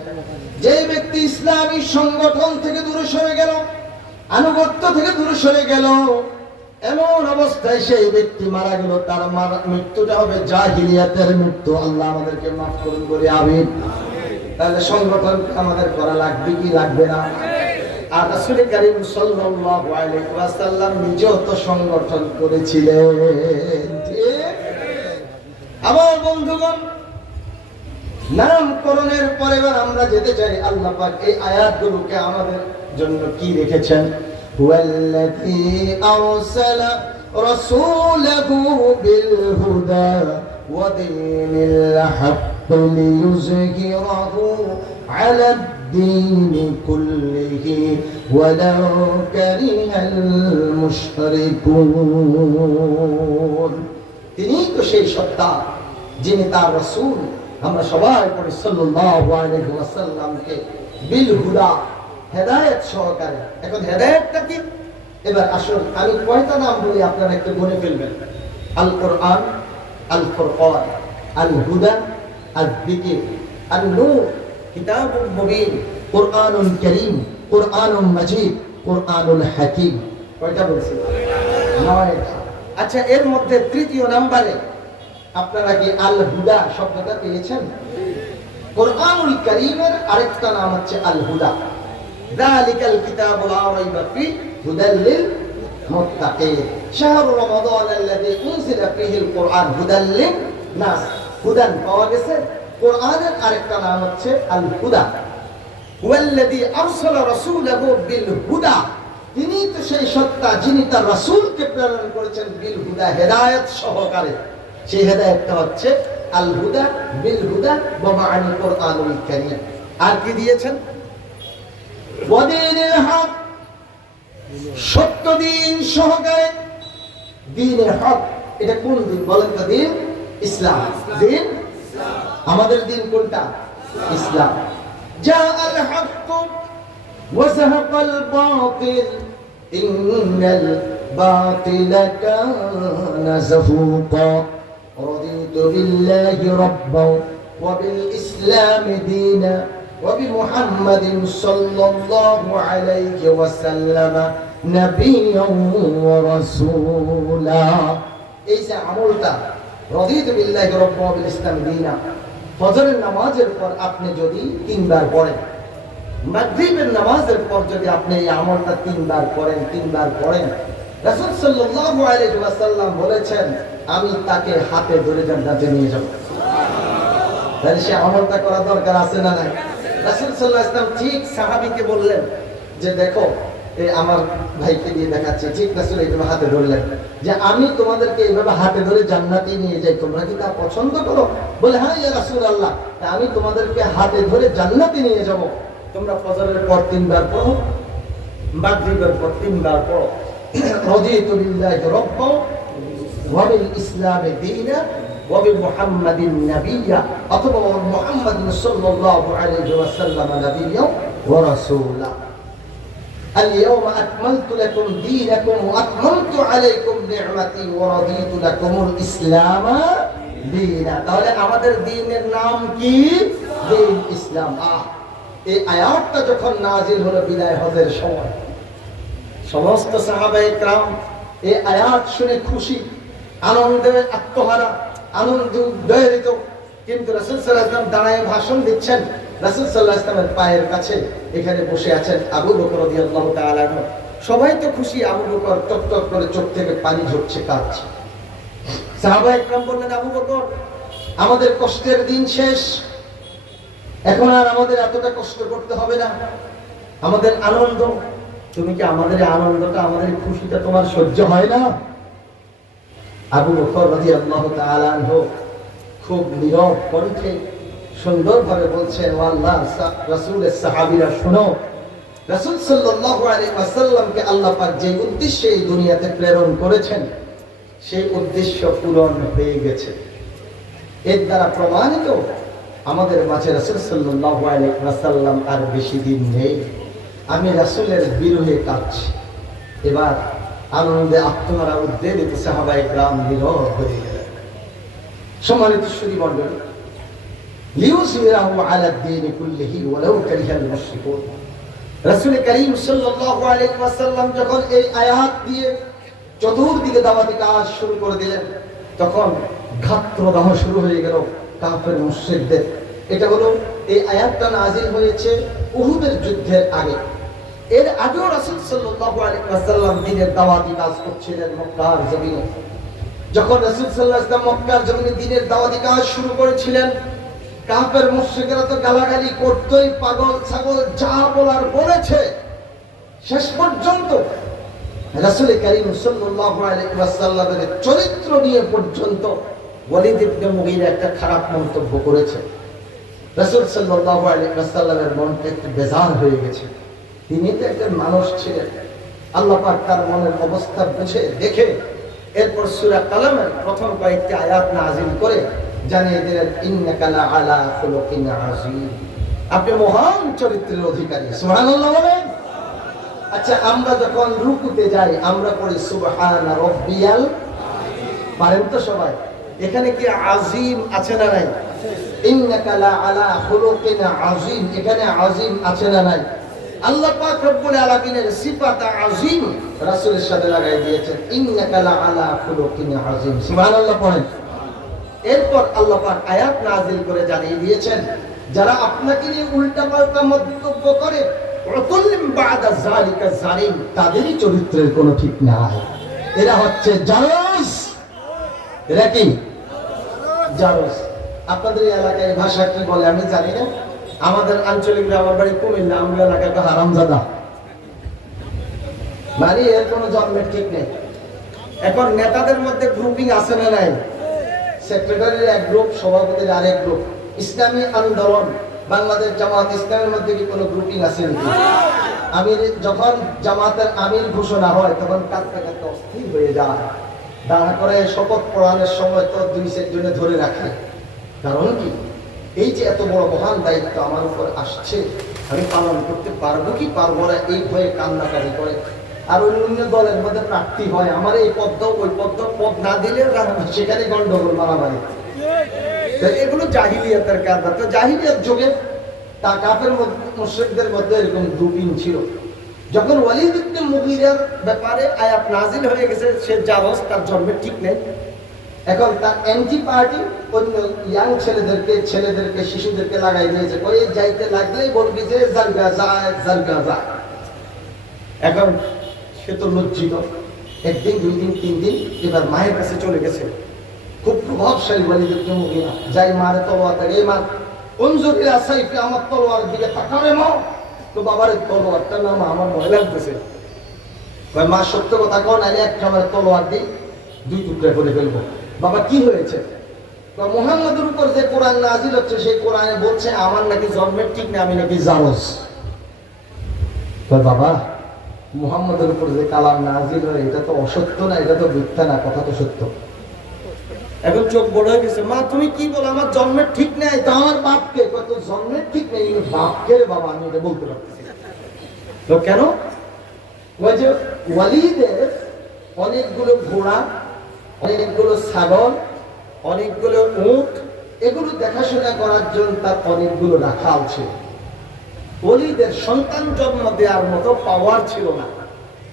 যে ব্যক্তি ইসলামী সংগঠন থেকে দূরে সরে গেল, আনুগত্য থেকে দূরে সরে গেল, এমন অবস্থায় সেই ব্যক্তি মারা গেল, তার মৃত্যুটা হবে জাহিলিয়াতের মৃত্যু। আল্লাহ আমাদেরকে মাফ করুন, বলি আমিন। তাহলে সংগঠন আমাদের করা লাগবে কি লাগবে না? আর রাসূল করিম সাল্লাল্লাহু আলাইহি ওয়াসাল্লাম নিজেও তো সংগঠন করেছিলেন। আমার বন্ধুগণ, নামকরণের পরে এবার আমরা যেতে চাই আল্লাহ পাক এই আয়াতগুলোকে আমাদের জন্য কি রেখেছেন। হুয়াল্লাযী আরসালা রাসূলাহু বিল হুদা ওয়া দীনিল হক লিইয়ুযহিরাহু আলা দ্দীনি কুল্লিহি ওয়ালাউ কারিহাল মুশরিকুন। তিনি তো সেই সত্তা যিনি তার রাসূল, আমরা সবাই পড়ি সাল্লাল্লাহু আলাইহি ওয়াসাল্লামকে বিল হুদা, হেদায়েত সহকারে। এখন হেদায়েতটা কি? এবার আসুন আমি কয়টা নাম বলি, আপনারা একটু গুনে ফেলবেন। আল কোরআন, আল ফুরকান, আল হুদা, আল যিকির, আন নূর, কিতাবুম মুবিন, কুরআনুল কারীম, কুরআনুল মাজিদ, কুরআনুল হাকীম। কয়টা বলছি? 9টা। আচ্ছা, এর মধ্যে তৃতীয় নম্বরে আপনারা কি আল হুদা শব্দটা পেয়েছেন? কুরআনুল কারীমের আরেকটা নাম হচ্ছে আল হুদা। যালিকাল কিতাবু লা রাইবা ফিহি হুদাল লিল মুত্তাকিন। শাহরু রমাদান আল্লাযী উনজিলা ফীহিল কুরআন হুদাল লিন নাস। হুদান পাওয়া গেছে। কুরআনের আরেকটা নাম হচ্ছে আল হুদা। হুয়াল্লাযী আরসালা রাসূলাহু বিল হুদা। তিনি তো সেই সত্তা যিনি তার রাসূলকে প্রেরণ করেছেন বিল হুদা, হেদায়েত সহকারে। সেই হেদায়েতটা হচ্ছে আল হুদা, বিল হুদা ওয়া মা'আনিল কুরআনুল কারীম। আর কি দিয়েছেন? ওয়া দীনিল হক, সত্য দিন সহকারে। দ্বীনের হক, এটা কোন দিন বলেন তো? দিন ইসলাম। দিন আমাদের দিন কোনটা? ইসলাম। জাআল হক ওয়া যাহাকাল বাতিল ইন্নাল বাতিলা কানা যাহুকা। রাদিতু বিল্লাহি রাব্বান ওয়া বিল ইসলামি দীনা ওয়া বিমুহাম্মাদিন সাল্লাল্লাহু আলাইহি ওয়াসাল্লাম নাবিয়্যান ওয়া রাসূলা। এই যে আমলটা, রাদিতু বিল্লাহি রাব্বান ওয়া বিল ইসলামি দীনা, ফজরের নামাজের পর আপনি যদি 3 বার পড়েন, মাগরিবের নামাজের পর যদি আপনি এই আমলটা 3 বার করেন, 3 বার পড়েন, রাসূল সাল্লাল্লাহু আলাইহি ওয়াসাল্লাম বলেছেন আমি তাকে হাতে ধরে জান্নাতে নিয়ে যাব। তাহলে সে আমলটা করা দরকার আছে না নাই? রাসূল সাল্লাল্লাহু আলাইহি ওয়াসাল্লাম ঠিক সাহাবীকে বললেন যে দেখো, এই আমার ভাইকে দিয়ে দেখাচ্ছে, ঠিক রাসূল এইভাবে হাতে ধরলেন যে আমি তোমাদেরকে এইভাবে হাতে ধরে জান্নাতে নিয়ে যাই, তোমরা কি তা পছন্দ করো? বলে হ্যাঁ ইয়া রাসূলুল্লাহ, আমি তোমাদেরকে হাতে ধরে জান্নাতে নিয়ে যাব। তোমরা ফজরের পর 3 বার পড়ো, মাগরিবের পর 3 বার পড়ো। রাদিতু বিল্লাহি রাব্বান ওয়া বিল ইসলামি দীনা ওয়া বিমুহাম্মাদিন নাবিয়্যা, অথবা মুহাম্মাদিন সাল্লাল্লাহু আলাইহি ওয়াসাল্লাম নাবিয়্যান ওয়া রাসূলা। اليوم أكملت لكم دينكم وأتممت عليكم نعمتي ورضيت لكم الإسلام دينا। তাহলে আমাদের দ্বীনের নাম কি? দ্বীন ইসলাম। এই আয়াতটা যখন নাজিল হলো বিদায় হজের সময়, সমস্ত সাহাবায়ে কেরাম এই আয়াত শুনে খুশি, আনন্দে আত্মহারা, আনন্দ উদ্বেলিত। কিন্তু রাসূল সাল্লাল্লাহু আলাইহি ওয়াসাল্লাম দাঁড়ায় ভাষণ দিচ্ছেন। রাসূল সাল্লাল্লাহু আলাইহি ওয়াসাল্লামের পায়ের কাছে এখানে বসে আছেন আবু বকর রাদিয়াল্লাহু তাআলা আনহু। সবাই তো খুশি, আবু বকর টকটক করে চোখ থেকে পানি ঝরছে, কাঁদছে। সাহাবায়ে কেরাম বললেন, আবু বকর, আমাদের কষ্টের দিন শেষ, এখন আর আমাদের এতটা কষ্ট করতে হবে না। আমাদের আনন্দ, তুমি কি আমাদের এই আনন্দটা, আমাদের এই খুশিটা তোমার সহ্য হয় না? আবু বকর রাদিয়াল্লাহু তাআলা আনহু খুব নীরব কণ্ঠে সুন্দরভাবে বলছেন, ও আল্লাহ রাসূলের সাহাবীরা শুনো, রাসূল সাল্লাল্লাহু আলাইহি ওয়াসাল্লামকে আল্লাহ পাক যে উদ্দেশ্যে এই দুনিয়াতে প্রেরণ করেছেন সেই উদ্দেশ্য পূরণ হয়ে গেছে। এর দ্বারা প্রমাণিত আমাদের মাঝে রাসূল সাল্লাল্লাহু আলাইহি ওয়াসাল্লাম আর বেশি দিন নেই। আমি রাসূলের বিরহে কাঁদছি। এবার আনন্দে আত্মহারা উদ্বেলিত সাহাবায়ে কেরাম নীরব হয়ে গেলেন। সম্মানিত সুধী মণ্ডলী, লিইউযহিরাহু আলা দ্দীনি কুল্লিহি ওয়ালাউ কারিহাল মুশরিকুন। রাসূল করিম সাল্লাল্লাহু আলাইহি ওয়াসাল্লাম যখন এই আয়াত দিয়ে চতুর্দিকে দাওয়াতি কাজ শুরু করে দিলেন, তখন ঘাত্রদাহ শুরু হয়ে গেল কাফের মুশরিকদের। এটা হলো এই আয়াতটা নাযিল হয়েছে উহুদের যুদ্ধের আগে। এর আগেও রাসূল সাল্লাল্লাহু আলাইহি ওয়াসাল্লাম দ্বীনের দাওয়াতি কাজ করছিলেন মক্কার জমিনে। যখন রাসূল সাল্লাল্লাহু আলাইহি ওয়াসাল্লাম মক্কার জমিনে দ্বীনের দাওয়াতি কাজ শুরু করেছিলেন, কাফের মুশরিকরা তো গালাগালি করতই, পাগল ছাগল যা বলার বলেছে। শেষ পর্যন্ত রাসূল করিম সাল্লাল্লাহু আলাইহি ওয়াসাল্লামের চরিত্র নিয়ে পর্যন্ত ওয়ালিদ ইবনে মুগীরা একটা খারাপ মন্তব্য করেছে। রাসূল সাল্লাল্লাহু আলাইহি ওয়াসাল্লামের মনটা একটু বেজার হয়ে গেছে। তিনি তো একজন মানুষ ছিলেন, আল্লাহ পাক তার মনের অবস্থা বুঝে দেখে এরপর সূরা কালামের প্রথম কয়েকটি আয়াত নাযিল করে জানিয়ে দিলেন, ইন্নাকা লা আলা খুলুকিন আযীম, আপনি মহান চরিত্রের অধিকারী। সুবহানাল্লাহ বলেন। আচ্ছা, আমরা যখন রুকুতে যাই আমরা পড়ি সুবহানা রাব্বিয়াল, পারেন তো সবাই? এখানে কি আযীম আছে না নাই? ইন্নাকা লা আলা খুলুকিন আযীম, এখানে আযীম আছে না নাই? আল্লাহ পাক রব্বুল আলামিনের সিফাত আযীম রাসূলের সাথে লাগাই দিয়েছেন, ইন্নাকা লা আলা খুলুকিন আযীম। সুবহানাল্লাহ পড়েন। এরপর আল্লাহ পাক আয়াত নাযিল করে জানিয়ে দিয়েছেন, যারা আপনাকে নিয়ে উল্টাপাল্টা মন্তব্য করে উতুল্লিম বাদা যালিকা জালিম, তাদেরই চরিত্রের কোনো ঠিক নাই। এরা হচ্ছে জারস। এরা কি? জারস। আপনাদের এই এলাকায় ভাষা কি বলে আমি জানি না। আমাদের আঞ্চলিক, আমার বাড়ি কুমিল্লা, আমরা এলাকায় হারামজাদা, মানে এর কোনো জন্মের ঠিক নেই। এখন নেতাদের মধ্যে গ্রুপিং আছে না নাই? সেক্রেটারির এক গ্রুপ, সভাপতির আরেক গ্রুপ। ইসলামী আন্দোলন, বাংলাদেশ জামাত ইসলামের মধ্যে কি কোনো গ্রুপিং আছে নাকি? আমির যখন জামাতের আমির ঘোষণা হয় তখন কাঁদতে কাঁদতে অস্থির হয়ে যায়। দাঁড়া করে শপথ পড়ানোর সময় তো 2-4 জনে ধরে রাখে। কারণ কি? এই যে এত বড় মহান দায়িত্ব আমার উপর আসছে, আমি পালন করতে পারবো কি পারবো না এই ভয়ে কান্নাকাটি করে। আর অন্য দলের মধ্যে প্রার্থী হয়, আমার এই পদ দাও ওই পদ দাও, পদ না দিলে সেখানে গন্ডগোল মারামারি। এগুলো জাহিলিয়াতের কারবার। তো জাহিলিয়াত যুগে তা কাফের মুশরিকদের মধ্যে এরকম গ্রুপিং ছিল। যখন ওয়ালিদ ইবনে মুগীরার ব্যাপারে আয়াত নাযিল হয়ে গেছে, সে জারস, তার জন্মের ঠিক নেই। এখন তার এন্টি পার্টি অন্য ইয়াং ছেলেদেরকে শিশুদেরকে লাগাই দিয়েছে, ওই যাইতে লাগলেই বলবি যে জারগা যায় জারগা যায়। এখন সে তো লজ্জিত। একদিন, 2 দিন, 3 দিন, এবার মায়ের কাছে চলে গেছে। খুব প্রভাবশালী ওয়ালিদ ইবনে মুগীরা, যাই মারে তলোয়ার দেয়, এই মা উনজুর ইলা সাইফি, আমার তলোয়ার দিকে তাকারে মা। তো বাবার তলোয়ারটা না আমার ভয় লাগতেছে। মা সত্য কথা কন, আমি একটা আমার তলোয়ার দিই, 2 টুকরা করে ফেলবো। বাবা কি হয়েছে? মুহাম্মদের উপর যে কোরআন নাযিল হচ্ছে সেই কোরআনে বলছে আমার নাকি জন্মের ঠিক না, আমি নাকি জারস। বাবা, মুহাম্মদের উপর যে কালাম নাযিল হয় এটা তো অসত্য না, এটা তো মিথ্যা না, কথা তো সত্য। এখন চোখ বড় হয়ে গেছে। মা তুমি কি বলো, আমার জন্মের ঠিক নেই। তা আমার বাপকে কত জন্মের ঠিক নেই, বাপকে রে বাবা আমি এটা বলতে পারতেছি। তো কেন? ওই যে ওয়ালিদের অনেকগুলো ঘোড়া, অনেকগুলো ছাগল, অনেকগুলো উট, এগুলো দেখাশোনা করার জন্য তার অনেকগুলো রাখাল ছিল। ওয়ালিদের সন্তান জন্ম দেওয়ার মতো পাওয়ার ছিল না,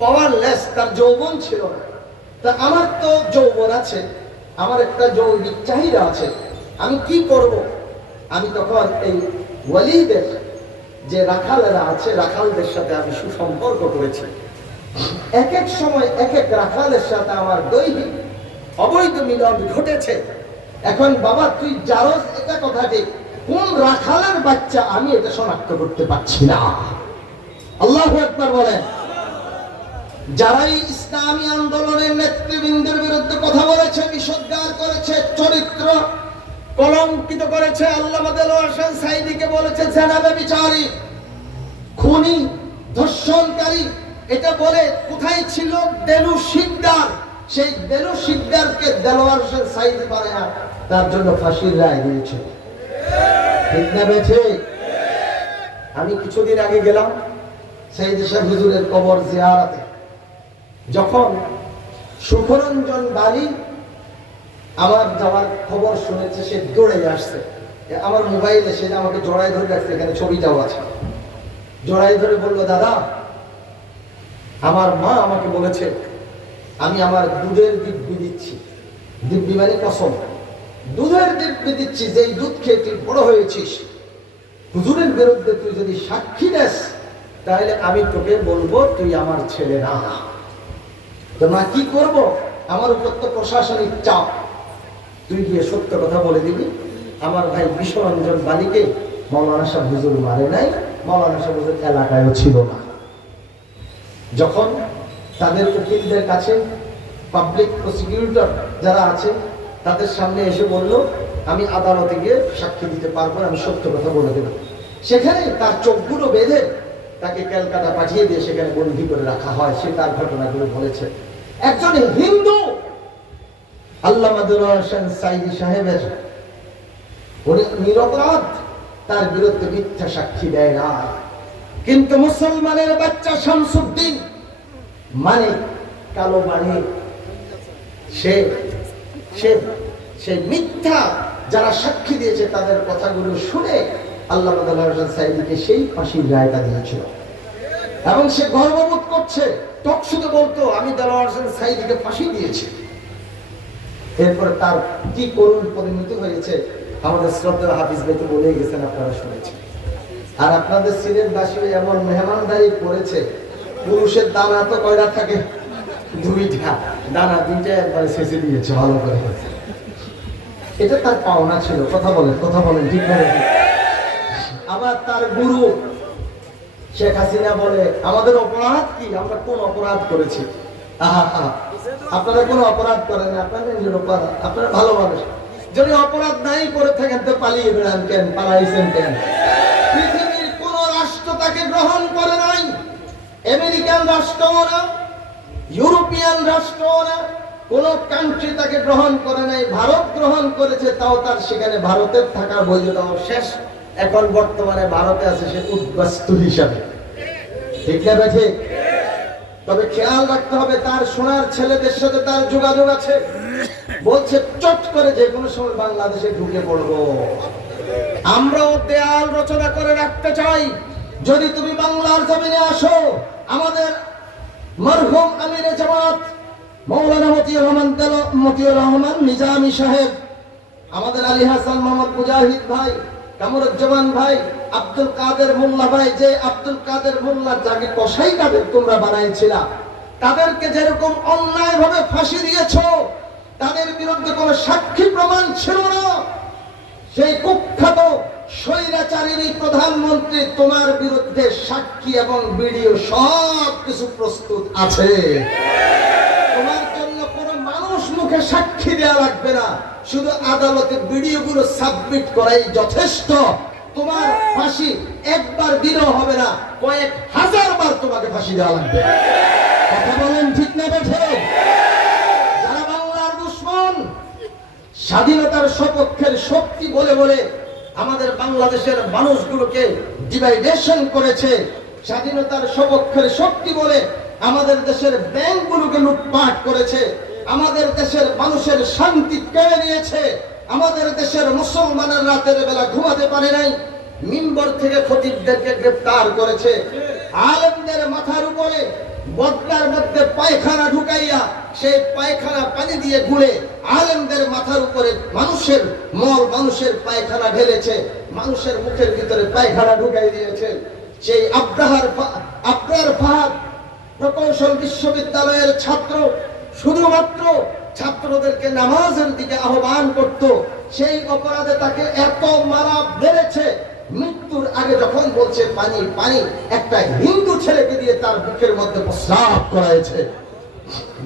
পাওয়ারলেস, তার যৌবন ছিল না। তা আমার তো যৌবন আছে, আমার একটা যৌবিক চাহিদা আছে, আমি কি করব? আমি তখন এই ওয়ালিদের যে রাখালেরা আছে, রাখালদের সাথে আমি সুসম্পর্ক করেছি। এক এক সময় এক এক রাখালের সাথে আমার দৈহিক অবৈধ মিলন ঘটেছে। এখন বাবা তুই জারস, এটা কথা ঠিক, কোন রাখালের বাচ্চা আমি এটা শনাক্ত করতে পারছি না। আল্লাহু আকবার বলেন। যারাই ইসলামী আন্দোলনের নেতৃবৃন্দের বিরুদ্ধে কথা বলেছে, বিষোদ্গার করেছে, চরিত্র কলঙ্কিত করেছে, আল্লামা দেলোয়ার হোসেন সাঈদীকে বলেছে জেনাবে বিচারী, খুনি, ধর্ষণকারী, এটা বলে কোথায় ছিল দেলু শিকদার? সেই দেলু শিকদারকে দেলোয়ার হোসেন সাঈদী পারে না, তার জন্য ফাঁসির রায় দিয়েছে। ঠিক না বেঠে? আমি কিছুদিন আগে গেলাম সাঈদ শাহ হুজুরের কবর জিয়ারতে। যখন সুখরঞ্জন বালি আমার যাওয়ার খবর শুনেছে, সে দৌড়ে আসছে। আমার মোবাইলে সে আমাকে জড়াই ধরে রাখছে, এখানে ছবিটাও আছে। জড়াই ধরে বলল, দাদা, আমার মা আমাকে বলেছে আমি আমার দুধের দিব্যি দিচ্ছি। দিব্যি মানে কসম, দুধের দিব্যি দিচ্ছি, যেই দুধ খেয়ে তুই বড় হয়েছিস, হুজুরের বিরুদ্ধে তুই যদি সাক্ষী দেস তাহলে আমি তোকে বলবো তুই আমার ছেলে না। তো মা কি করব? আমার উপর তো প্রশাসনিক চাপ, তুই গিয়ে সত্য কথা বলে দিবি, আমার ভাই বিশ্বরঞ্জন বালিকে মাওলানা সাহেব হুজুর মারে নাই, মাওলানা সাহেব হুজুর এলাকায়ও ছিল না। যখন তাদের উকিলদের কাছে পাবলিক প্রসিকিউটর যারা আছে তাদের সামনে এসে বলল আমি আদালতে গিয়ে সাক্ষী দিতে পারবো, আমি সত্য কথা বলে দেব, সেখানে তার চোখগুলো বেঁধে তাকে ক্যালকাটা পাঠিয়ে দিয়ে সেখানে বন্দী করে রাখা হয়। সে তার ঘটনাগুলো বলেছে। একজন হিন্দু আল্লামা দেলোয়ার হোসেন সাঈদী সাহেবের উনি নিরপরাধ, তার বিরুদ্ধে মিথ্যা সাক্ষী দেয় না। কিন্তু মুসলমানের বাচ্চা শামসুদ্দিন মানে কালো মানে সে মিথ্যা যারা সাক্ষী দিয়েছে তাদের কথাগুলো শুনে আল্লামা দেলোয়ার হোসেন সাঈদীকে সেই ফাঁসির রায়টা দিয়েছিল। এবং সে গর্ববোধ করছে, টকশুতে বলতো আমি দেলোয়ার হোসেন সাঈদীকে ফাঁসি দিয়েছি। এরপর তার কি করুণ পরিণতি হয়েছে আমাদের শ্রদ্ধা হাফিজ ভাই তো বলে গেছেন, আপনারা শুনেছেন। আর আপনাদের সিলেটবাসী এমন মেহমানদারি করেছে, পুরুষের দানা তো কয়টা থাকে? দুইটা দানা, দুইটা একবারে শেষে দিয়েছে ভালো করে। এটা তার পাওনা ছিল। কথা বলেন ঠিক না? আবার তার গুরু শেখ হাসিনা বলে আমাদের অপরাধ কি, আমরা কোন অপরাধ করেছি? আপনারা কোন অপরাধ করেন, আপনাদের নিজের অপরাধ, আপনারা ভালো মানুষ। যদি অপরাধ নাই করে থাকেন তো পালিয়ে বেড়ান কেন, পালাইছেন কেন? পৃথিবীর কোন রাষ্ট্র তাকে গ্রহণ করে নাই, আমেরিকান রাষ্ট্র না, ইউরোপিয়ান রাষ্ট্র না, কোন কান্ট্রি তাকে গ্রহণ করে নাই। ভারত গ্রহণ করেছে, তাও তার সেখানে ভারতের থাকার বৈধতা শেষ। এখন বর্তমানে ভারতে আছে সে উদ্বাস্তু হিসাবে। ঠিক না বেঠে? তবে খেয়াল রাখতে হবে তার সোনার ছেলেদের সাথে তার যোগাযোগ আছে। বলছে চট করে যে কোনো সময় বাংলাদেশে ঢুকে পড়বো। আমরাও দেয়াল রচনা করে রাখতে চাই, যদি তুমি বাংলার জমিনে আসো। আমাদের মরহুম আমিরে জামাত মৌলানা মতিউর রহমান নিজামী সাহেব, আমাদের আলী হাসান মোহাম্মদ মুজাহিদ ভাই, কামরুজ্জামান ভাই, আব্দুল কাদের মোল্লা ভাই, যে আব্দুল কাদের মোল্লা যাকে কসাই কাদের তোমরা বানাইছিলা, তাদেরকে যেরকম অন্যায় ভাবে ফাঁসি দিয়েছ, তাদের বিরুদ্ধে কোনো সাক্ষী প্রমাণ ছিল না। সেই কুখ্যাত স্বৈরাচারী প্রধানমন্ত্রী তোমার বিরুদ্ধে সাক্ষী এবং ভিডিও সব কিছু প্রস্তুত আছে। তোমার জন্য কোনো মানুষ মুখে সাক্ষী দেওয়া লাগবে না, শুধু আদালতে ভিডিওগুলো সাবমিট করাই যথেষ্ট। তোমার ফাঁসি একবার দিলেও হবে না, কয়েক হাজার বার তোমাকে ফাঁসি দেওয়া লাগবে। কথা বলেন ঠিক না বেঠে? যারা বাংলার দুশ্মন, স্বাধীনতার সপক্ষের শক্তি বলে বলে আমাদের বাংলাদেশের মানুষগুলোকে ডিভাইডেশন করেছে, স্বাধীনতার সপক্ষের শক্তি বলে আমাদের দেশের ব্যাংকগুলোকে লুটপাট করেছে, আমাদের দেশের মানুষের শান্তি কেড়ে নিয়েছে, আমাদের দেশের মুসলমানের রাতের বেলা ঘুমাতে পারে নাই, মিম্বর থেকে খতিবদেরকে গ্রেফতার করেছে, আলেমদের মাথার উপরে বদলার মধ্যে পায়খানা ঢুকাইয়া সেই পায়খানা পানি দিয়ে গুলে আলেমদের মাথার উপরে মানুষের মল, মানুষের পায়খানা ঢেলেছে, মানুষের মুখের ভিতরে পায়খানা ঢুকাই দিয়েছে। সেই আব্রার ফাহাদ প্রকৌশল বিশ্ববিদ্যালয়ের ছাত্র শুধুমাত্র ছাত্রদেরকে নামাজের দিকে আহ্বান করত, সেই অপরাধে তাকে এত মারা বেড়েছে, মৃত্যুর আগে যখন বলছে পানি পানি, একটা হিন্দু ছেলেকে দিয়ে তার বুকের মধ্যে প্রস্রাব করাইছে।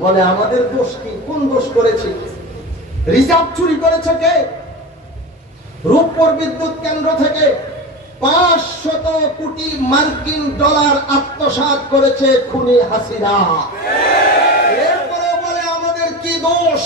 বলে আমাদের দোষ কি, কোন দোষ করেছি? রিজার্ভ চুরি করেছে কে? রূপপুর বিদ্যুৎ কেন্দ্র থেকে 500 কোটি মার্কিন ডলার আত্মসাৎ করেছে খুনি হাসিনা। এরপরে বলে আমাদের কি দোষ?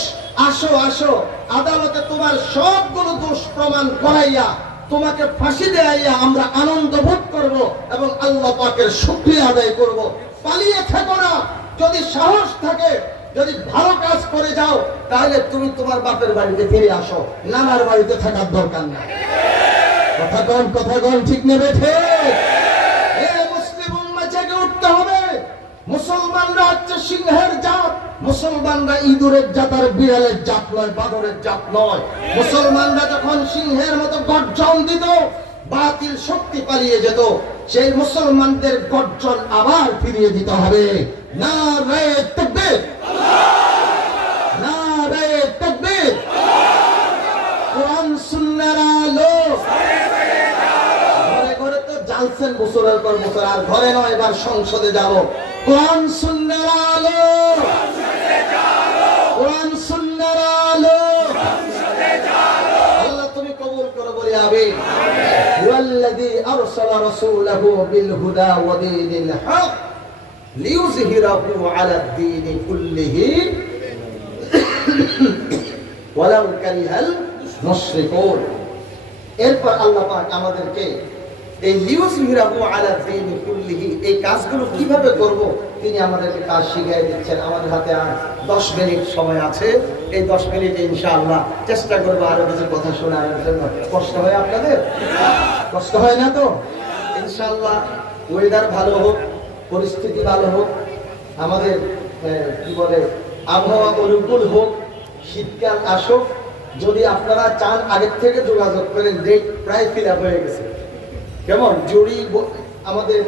আসো আসো, আদালতে তোমার সবগুলো দোষ প্রমাণ করাইয়া তোমাকে ফাঁসি দেয়াইয়া আমরা আনন্দ ভোগ করব এবং আল্লাহ পাকের শুকরিয়া আদায় করব। পালিয়ে থেকো না, যদি সাহস থাকে, যদি ভালো কাজ করে যাও, তাহলে তুমি তোমার বাপের বাড়িতে ফিরে আসো, নানার বাড়িতে থাকার দরকার নাই। কথা কন ঠিক নেবে ঠিক? মুসলিম উম্মাহ জেগে উঠতে হবে। মুসলমানরা হচ্ছে সিংহের জাত, মুসলমানরা ইঁদুরের জাত আর বিড়ালের জাত নয়, বাদরের জাত নয়। মুসলমানরা যখন সিংহের মতো গর্জন দিত, বাতিল শক্তি পালিয়ে যেত। সেই মুসলমানদের গর্জন আবার ফিরিয়ে দিতে হবে। নারায়ে তাকবীর, নারায়ে তাকবীর। কোরআন সুন্নাহর আলো। ঘরে ঘরে তো জানছেন বছরের পর বছর, আর ঘরে নয়, এবার সংসদে যাব। কোরআন সুন্নাহর আলো, কোরআন সুন্নাহর আলো। আল্লাহ তুমি কবুল করো, বলি আমিন। ওয়াল্লাযী আরসালা রাসূলাহু বিল হুদা ওয়া দীনিল হক লিইয়ুযহিরাহু আলাদ দীনি কুল্লিহি ওয়ালাউ কারিহাল মুশরিকুন। এরপর আল্লাহ পাক আমাদেরকে এই লিইয়ুযহিরাহু আলাদ দীনি কুল্লিহি, এই কাজগুলো কিভাবে করব তিনি আমাদেরকে কাজ শিখিয়ে দিচ্ছেন। আমাদের হাতে আর 10 মিনিট সময় আছে। এই 10 মিনিটে ইনশাআল্লাহ চেষ্টা করব আরো কিছু কথা শোনানোর জন্য। কষ্ট হয় আপনাদের? কষ্ট হয় না তো? ইনশাআল্লাহ ওয়েদার ভালো হোক, পরিস্থিতি ভালো হোক, আমাদের কি বলে আবহাওয়া অনুকূল হোক, শীতকাল আসুক। যদি আপনারা চান আগের থেকে যোগাযোগ করেন, ডেট প্রায় ফিল আপ হয়ে গেছে। কেমন জুড়ি আমাদের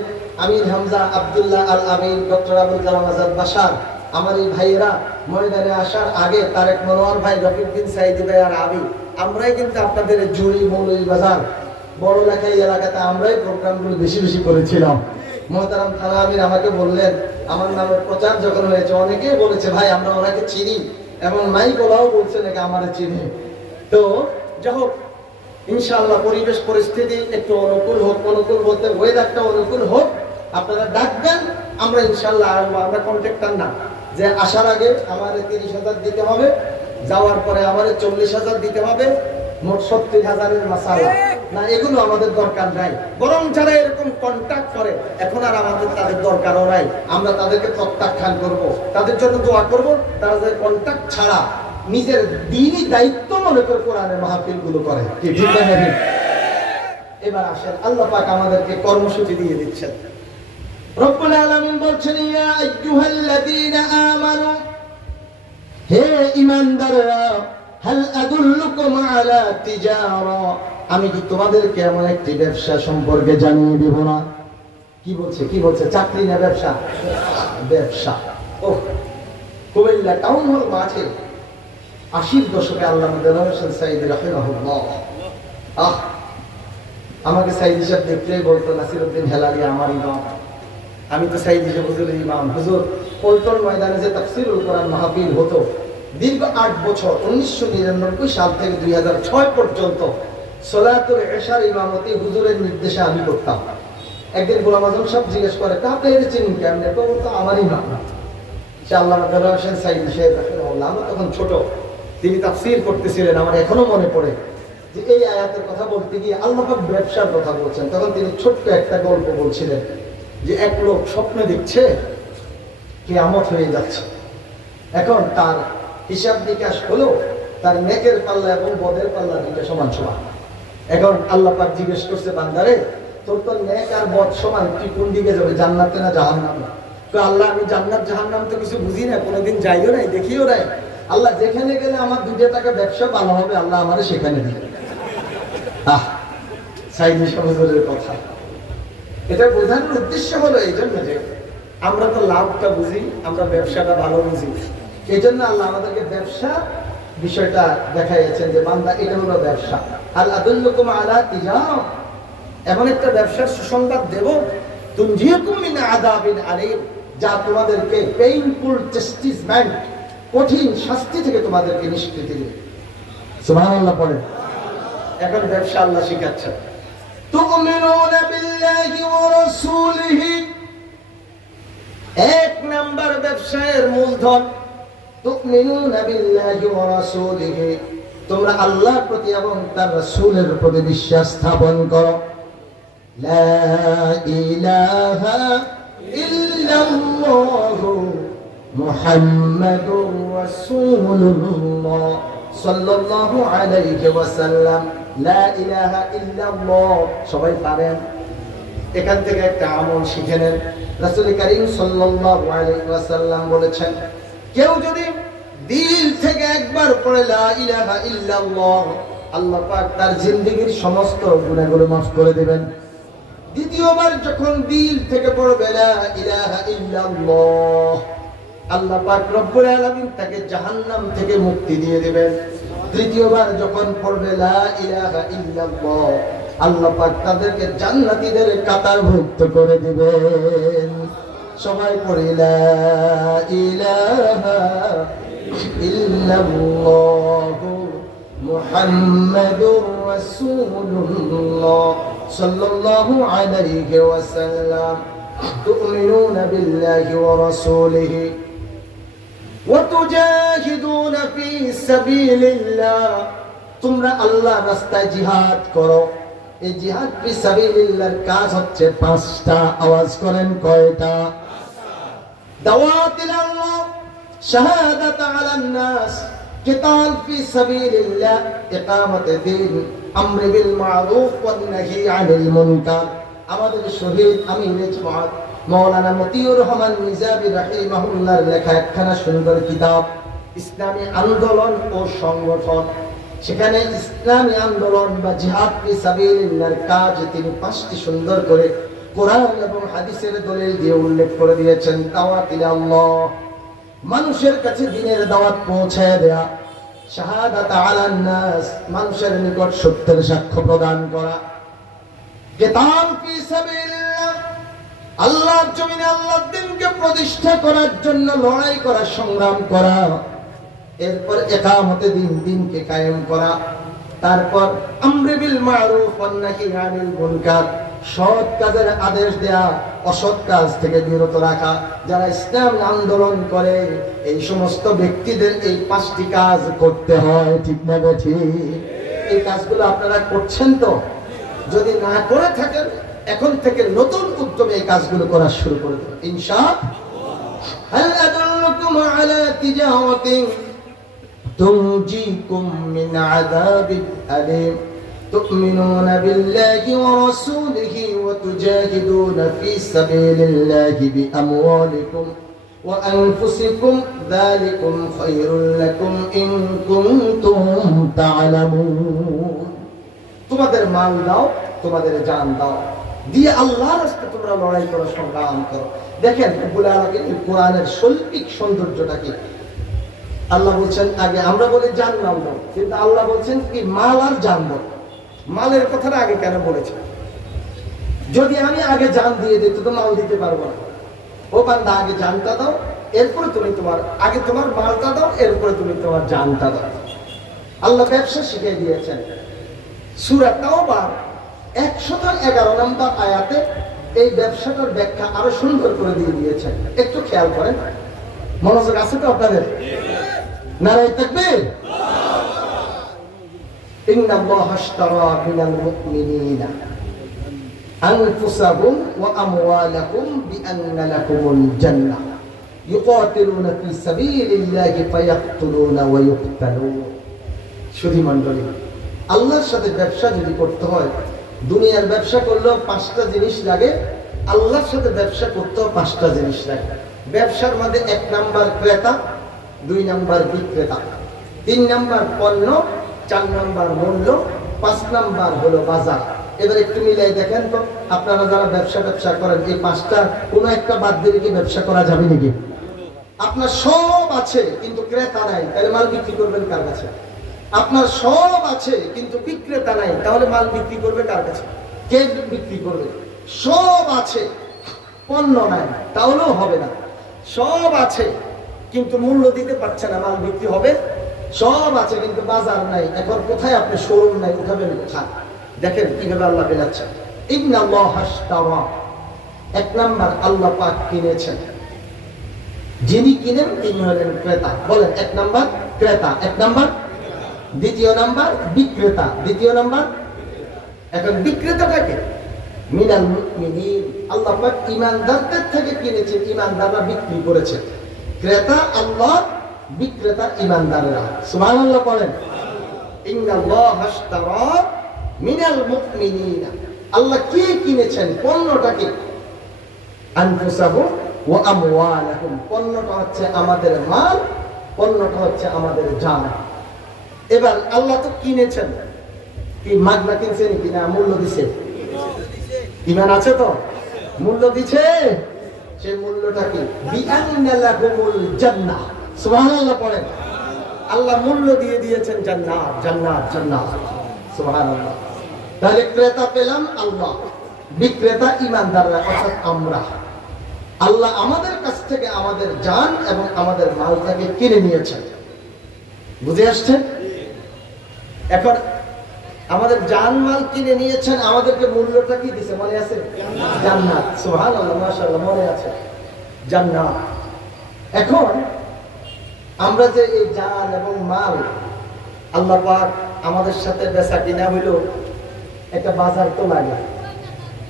আমির হামজা, আব্দুল্লাহ আল আমিন, ডক্টর আবুল কালাম আজাদ বাশার, আমার এই ভাইয়েরা ময়দানে আসার আগে তারেক মনোয়ার ভাই, রফিক বিন সাইদি ভাই আর আমি, আমরাই কিন্তু আপনাদের জুড়ি মৌলভীবাজার বড় লেখাই এলাকাতে আমরাই প্রোগ্রামগুলো বেশি বেশি করেছিলাম। মোহতারাম থানা আমির আমাকে বললেন, আমার নামের প্রচার যখন হয়েছে অনেকেই বলেছে ভাই আমরা ওনাকে চিনি, এবং মাইক ওলাও বলছে নাকি আমারে চিনি। তো যাই হোক, ইনশাআল্লাহ পরিবেশ পরিস্থিতি একটু অনুকূল হোক, অনুকূল বলতে ওয়েদারটা অনুকূল হোক, আপনারা ডাকবেন, আমরা ইনশাআল্লাহ আসবো। আমরা কন্ট্রাক্টর না যে আসার আগে আমার 30,000 দিতে হবে, যাওয়ার পরে আমার 40,000 দিতে হবে, মোট 70,000-এর মাসালা না, এগুলো আমাদের দরকার নাই। বরং যারা এরকম কন্ট্যাক্ট করে এখন আর আমাদের তাদের দরকারও নাই, আমরা তাদেরকে প্রত্যাখ্যান করব, তাদের জন্য দোয়া করব। তারা যে কন্ট্যাক্ট ছাড়া নিজের দ্বীনি দায়িত্ব মনে করে কোরআনের মাহফিল গুলো করে, কি ঠিক না? এবার আসেন, আল্লাহ পাক আমাদেরকে কর্মসূচি দিয়ে দিচ্ছেন। রব্বুল আলামিন বলছেন, ইয়া আইয়ুহাল্লাযীনা আমানু, হে ঈমানদাররা, হাল আদুল্লুকুম আলা তিজারা, আমি কি তোমাদেরকে এমন একটি ব্যবসা সম্পর্কে জানিয়ে দেব না? কি বলছে? কি বলছে? চাকরি না ব্যবসা? ব্যবসা। ওহ, কুমিল্লা টাউন হল মাঠে 80-র দশকে আল্লামা দেলোয়ার হোসেন সাঈদী রাহিমাহুল্লাহ, আমাকে সাঈদী সাহেব দেখলেই বলতো, নাসিরউদ্দিন হেলালি আমার ইমাম। আমি তো সাঈদী সাহেব হুজুরের ইমাম। হুজুর পল্টন ময়দানে যে তাফসীরুল কোরআন মাহফিল হতো দীর্ঘ 8 বছর, 1999 সাল থেকে 2006 পর্যন্ত সালাতুল ইশার ইমামতি হুজুরের নির্দেশে আমি করতাম। একদিন গোলাম আজম সাহেব জিজ্ঞেস করে, আপনি এটা চিনেন কেমনে? তো বলতো আমার ইমাম আল্লামা দেলোয়ার হোসেন সাঈদী সাহেব রাহিমাহুল্লাহ। আমরা তখন ছোট, তিনি তাফসীর করতেছিলেন। আমার এখনো মনে পড়ে যে এই আয়াতের কথা বলতে গিয়ে আল্লাহ পাক ব্যবসার কথা বলছেন। তখন তিনি ছোট্ট একটা গল্প বলছিলেন যে এক লোক স্বপ্নে দেখছে কিয়ামত হয়ে যাচ্ছে। এখন তার হিসাব নিকাশ হলো তার নেকের পাল্লা এবং বদের পাল্লা দুইটা সমান সমান। এখন আল্লাহ পাক জিজ্ঞেস করছে, বান্দারে তোর তো নেক আর বদ সমান, তুই কোন দিকে যাবে, জান্নাতে না জাহান্নামে? তো আল্লাহ, আমি জান্নাত জাহান্নাম তো কিছু বুঝি না, কোনোদিন যাইও নাই, দেখিও নাই। আল্লাহ, যেখানে গেলে আমার 2 টাকা ব্যবসা ভালো হবে আল্লাহ আমারে সেখানে দিবে। সাঈদী হুজুরের কথা। এটা বোঝানোর উদ্দেশ্য হলো এই জন্য যে আমরা তো লাভটা বুঝি, আমরা ব্যবসাটা ভালো বুঝি। এই জন্য আল্লাহ আমাদেরকে ব্যবসা বিষয়টা দেখাইছেন যে বান্দা এটা হলো ব্যবসা। আল আদুল্লুকুম আলা তিজারা, এমন একটা ব্যবসার সুসংবাদ দেব, তুনজিকুম মিন আযাবিন আলীম, যা তোমাদেরকে পেইনফুল চেস্টিসমেন্ট, কঠিন শাস্তি থেকে তোমাদেরকে নিষ্কৃতি দেবে। সুবহানাল্লাহ পড়ে। এখন ব্যবসা আল্লাহ শিখাচ্ছেন, তুমিনুনা বিল্লাহি ওয়া রাসূলিহি, এক নাম্বার ব্যবসায়ের মূলধন তুমিনুনা বিল্লাহি ওয়া রাসূলিহি, তোমরা আল্লাহর প্রতি এবং তার রাসূলের প্রতি বিশ্বাস স্থাপন করো। লা ইলাহা ইল্লাল্লাহু মুহাম্মাদুর রাসূলুল্লাহ সাল্লাল্লাহু আলাইহি ওয়াসাল্লাম। লা ইলাহা ইল্লাল্লাহ সবাই পারেন? এখান থেকে একটা আমল শিখে নেন। রাসূল কারীম সাল্লাল্লাহু আলাইহি ওয়াসাল্লাম বলেছেন, কেউ যদি দিল থেকে একবার পড়ে লা ইলাহা ইল্লাল্লাহ, আল্লাহ পাক তার জিন্দেগীর সমস্ত গুনাহগুলো মাফ করে দিবেন। দ্বিতীয়বার যখন দিল থেকে পড়বে লা ইলাহা ইল্লাল্লাহ, আল্লাহ পাক রব্বুল আলামিন তাকে জাহান্নাম থেকে মুক্তি দিয়ে দিবেন। তৃতীয়বার যখন পড়বে লা ইলাহা ইল্লাল্লাহ, আল্লাহ পাক তাদেরকে জান্নাতীদের কাতারভুক্ত করে দিবেন। সবাই পড়ি লা ইলাহা ইল্লাল্লাহু মুহাম্মাদুর রাসূলুল্লাহ সাল্লাল্লাহু আলাইহি ওয়াসাল্লাম। তুমিনুনা বিল্লাহি ওয়া রাসূলিহি ওয়া তুজাহিদুনা ফি সাবিলিল্লাহ, তোমরা আল্লাহর রাস্তায় জিহাদ করো। এই জিহাদ ফি সাবিলিল্লাহর কাজ হচ্ছে পাঁচটা। আওয়াজ করেন কয়টা? দাওয়াত ইলাল্লাহ, শাহাদাত আলান নাস, কিতাল ফি সাবিলিল্লাহ, ইকামত দ্বীন, আমর বিল মারুফ ওয়ান নাহি আনিল মুনকার। আমাদের শহীদ আমির জামাত মাওলানা মতিউর রহমান নিজামী রাহিমাহুল্লাহর লেখা একখানা সুন্দর কিতাব ইসলামী আন্দোলন ও সংগঠন। সেখানে ইসলামী আন্দোলন বা জিহাদ ফি সাবিলিল্লাহর কাজ তিনি পাঁচটি সুন্দর করে কোরআন এবং হাদিসের দলিল দিয়ে উল্লেখ করে দিয়েছেন। দাওয়াত ইলাল্লাহ, মানুষের কাছে দ্বীনের দাওয়াত পৌঁছায় দেয়া। শাহাদাত আলান নাস, মানুষের নিকট সত্যের সাক্ষ্য প্রদান করা। কিতাল ফি সাবিলিল্লাহ, আল্লাহর জমিনে আল্লাহর দ্বীনকে প্রতিষ্ঠা করার জন্য লড়াই করা, সংগ্রাম করা। এরপর ইকামতে দ্বীন, দ্বীনকে কায়েম করা। তারপর আমর বিল মারুফ ওয়ান নাহি আনিল মুনকার, সৎ কাজের আদেশ দেয়া, অসৎ কাজ থেকে বিরত রাখা। যারা ইসলাম আন্দোলন করে এই সমস্ত ব্যক্তিদের এই পাঁচটি কাজ করতে হয়, ঠিক না ঠিক? এই কাজগুলো আপনারা করছেন তো? যদি না করে থাকেন, এখন থেকে নতুন উদ্যমে এই কাজগুলো করা শুরু করে দেবেন ইনশাআল্লাহ। হাল আদুল্লুকুম আলা তিজারাতিন তুনজিকুম মিন আযাবিন আলীম, তুমিনুনা বিল্লাহি ওয়া রাসূলিহি ওয়া তুজাহিদুনা ফি সাবিলিল্লাহি বিআমওয়ালিকুম ওয়া আনফুসিকুম, যালিকুম খায়রুল লাকুম ইন কুনতুম তা'লামুন। তোমাদের মাল দাও, তোমাদের জান দাও, দিয়ে আল্লাহর রাস্তায় তোমরা লড়াই করো, সংগ্রাম করো। দেখেন রব্বুল আলামিন কোরআনের শৈল্পিক সৌন্দর্যটা কি। আল্লাহ বলছেন, আগে আমরা বলি জান নাও দাও, কিন্তু আল্লাহ বলছেন কি মাল আর জান দাও। মালের কথাটা আগে কেন বলেছেন? যদি আমি আগে জান দিয়ে দিই তো মাল দিতে পারবো না। ও বান্দা, আগে জানটা দাও, এরপরে তুমি তোমার, আগে তোমার মালটা দাও, এরপরে তুমি তোমার জানটা দাও। আল্লাহ ব্যবসা শিখিয়ে দিয়েছেন। সূরা তাওবা 111 নম্বর আয়াতে এই ব্যবসাটার ব্যাখ্যা আরো সুন্দর করে দিয়ে দিয়েছেন। একটু খেয়াল করেন, মনোযোগ আছে তো আপনাদের? নারায়ে তাকবীর। ইন্নাল্লাহা আশতারা মিনাল মুমিনিনা আনফুসাহুম ওয়া আমওয়ালাহুম বিআন্না লাহুমুল জান্নাহ ইউকাতিলুনা ফি সাবিলিল্লাহি ফায়াকতুলুনা ওয়া ইউকতালুন। শুধু মণ্ডলী, আল্লাহর সাথে ব্যবসা যদি করতে হয়, দুনিয়ার ব্যবসা করলেও পাঁচটা জিনিস লাগে, আল্লাহর সাথে ব্যবসা করতেও পাঁচটা জিনিস লাগে। ব্যবসার মধ্যে 1 নাম্বার ক্রেতা, 2 নাম্বার বিক্রেতা, 3 নাম্বার পণ্য, 4 নাম্বার মূল্য, 5 নাম্বার হলো বাজার। এবার একটু মিলাই দেখেন তো, আপনারা যারা ব্যবসা করেন, এই পাঁচটা কোনো একটা বাদ দিয়ে কি ব্যবসা করা যাবে নাকি? আপনার সব আছে কিন্তু ক্রেতা নাই, তাহলে মাল বিক্রি করবেন কার কাছে? আপনার সব আছে কিন্তু বিক্রেতা নাই, তাহলে মাল বিক্রি করবে কার কাছে? কে বিক্রি করবে? সব আছে, পণ্য নাই, তাহলেও হবে না। সব আছে কিন্তু মূল্য দিতে পারছে না, মাল বিক্রি হবে। সব আছে কিন্তু বাজার নাই, এখন কোথায় আপনি শোরুম নাই, উঠাবেন কোথায়? দেখেন কিভাবে আল্লাহ বেলাচ্ছেন। ইন্নাল্লাহ আশতারা, এক নাম্বার আল্লাহ পাক কিনেছেন। যিনি কিনেন তিনি হলেন ক্রেতা। বলেন, এক নাম্বার ক্রেতা, এক নাম্বার। দ্বিতীয় নাম্বার বিক্রেতা, দ্বিতীয় নাম্বার। এখন বিক্রেতাটাকে মিনাল মুমিনিন, আল্লাহ পাক ঈমানদারদের থেকে কিনেছেন, ঈমানদাররা বিক্রি করেছে। ক্রেতা আল্লাহ, বিক্রেতা ঈমানদাররা। সুবহানাল্লাহ পড়েন। ইন্নাল্লাহ আশতারা মিনাল মুমিনিন, আল্লাহ কি কিনেছেন? পণ্যটাকে। আনফুসাহুম ওয়া আমওয়ালাহুম, পণ্যটা হচ্ছে আমাদের মাল, পণ্যটা হচ্ছে আমাদের জান। এবার আল্লাহ তো কিনেছেন, কি মাগনা কিনছেন কিনা? মূল্য দিছে। ঈমান আছে তো? মূল্য দিছে। সেই মূল্যটা কি? বিআন্না লাহুমুল জান্নাহ। সুবহানাল্লাহ পড়েন। আল্লাহ মূল্য দিয়ে দিয়েছেন জান্নাত, জান্নাত, জান্নাত। সুবহানাল্লাহ। তাহলে ক্রেতা পেলাম আল্লাহ, বিক্রেতা ঈমানদাররা, অর্থাৎ আমরা। আল্লাহ আমাদের কাছ থেকে আমাদের জান এবং আমাদের মালটাকে কিনে নিয়েছেন। বুঝে আসছে? এখন আমাদের জান মাল কিনে নিয়েছেন, আমাদেরকে মূল্যটা কি দিছে? মনে আছে? জান্নাত। সুবহানাল্লাহ, মাশাআল্লাহ, মনে আছে, জান্নাত। এখন আমরা যে এই জান এবং মাল আল্লাহ পাক আমাদের সাথে বেচা কিনা হইলো, একটা বাজার তো লাগে।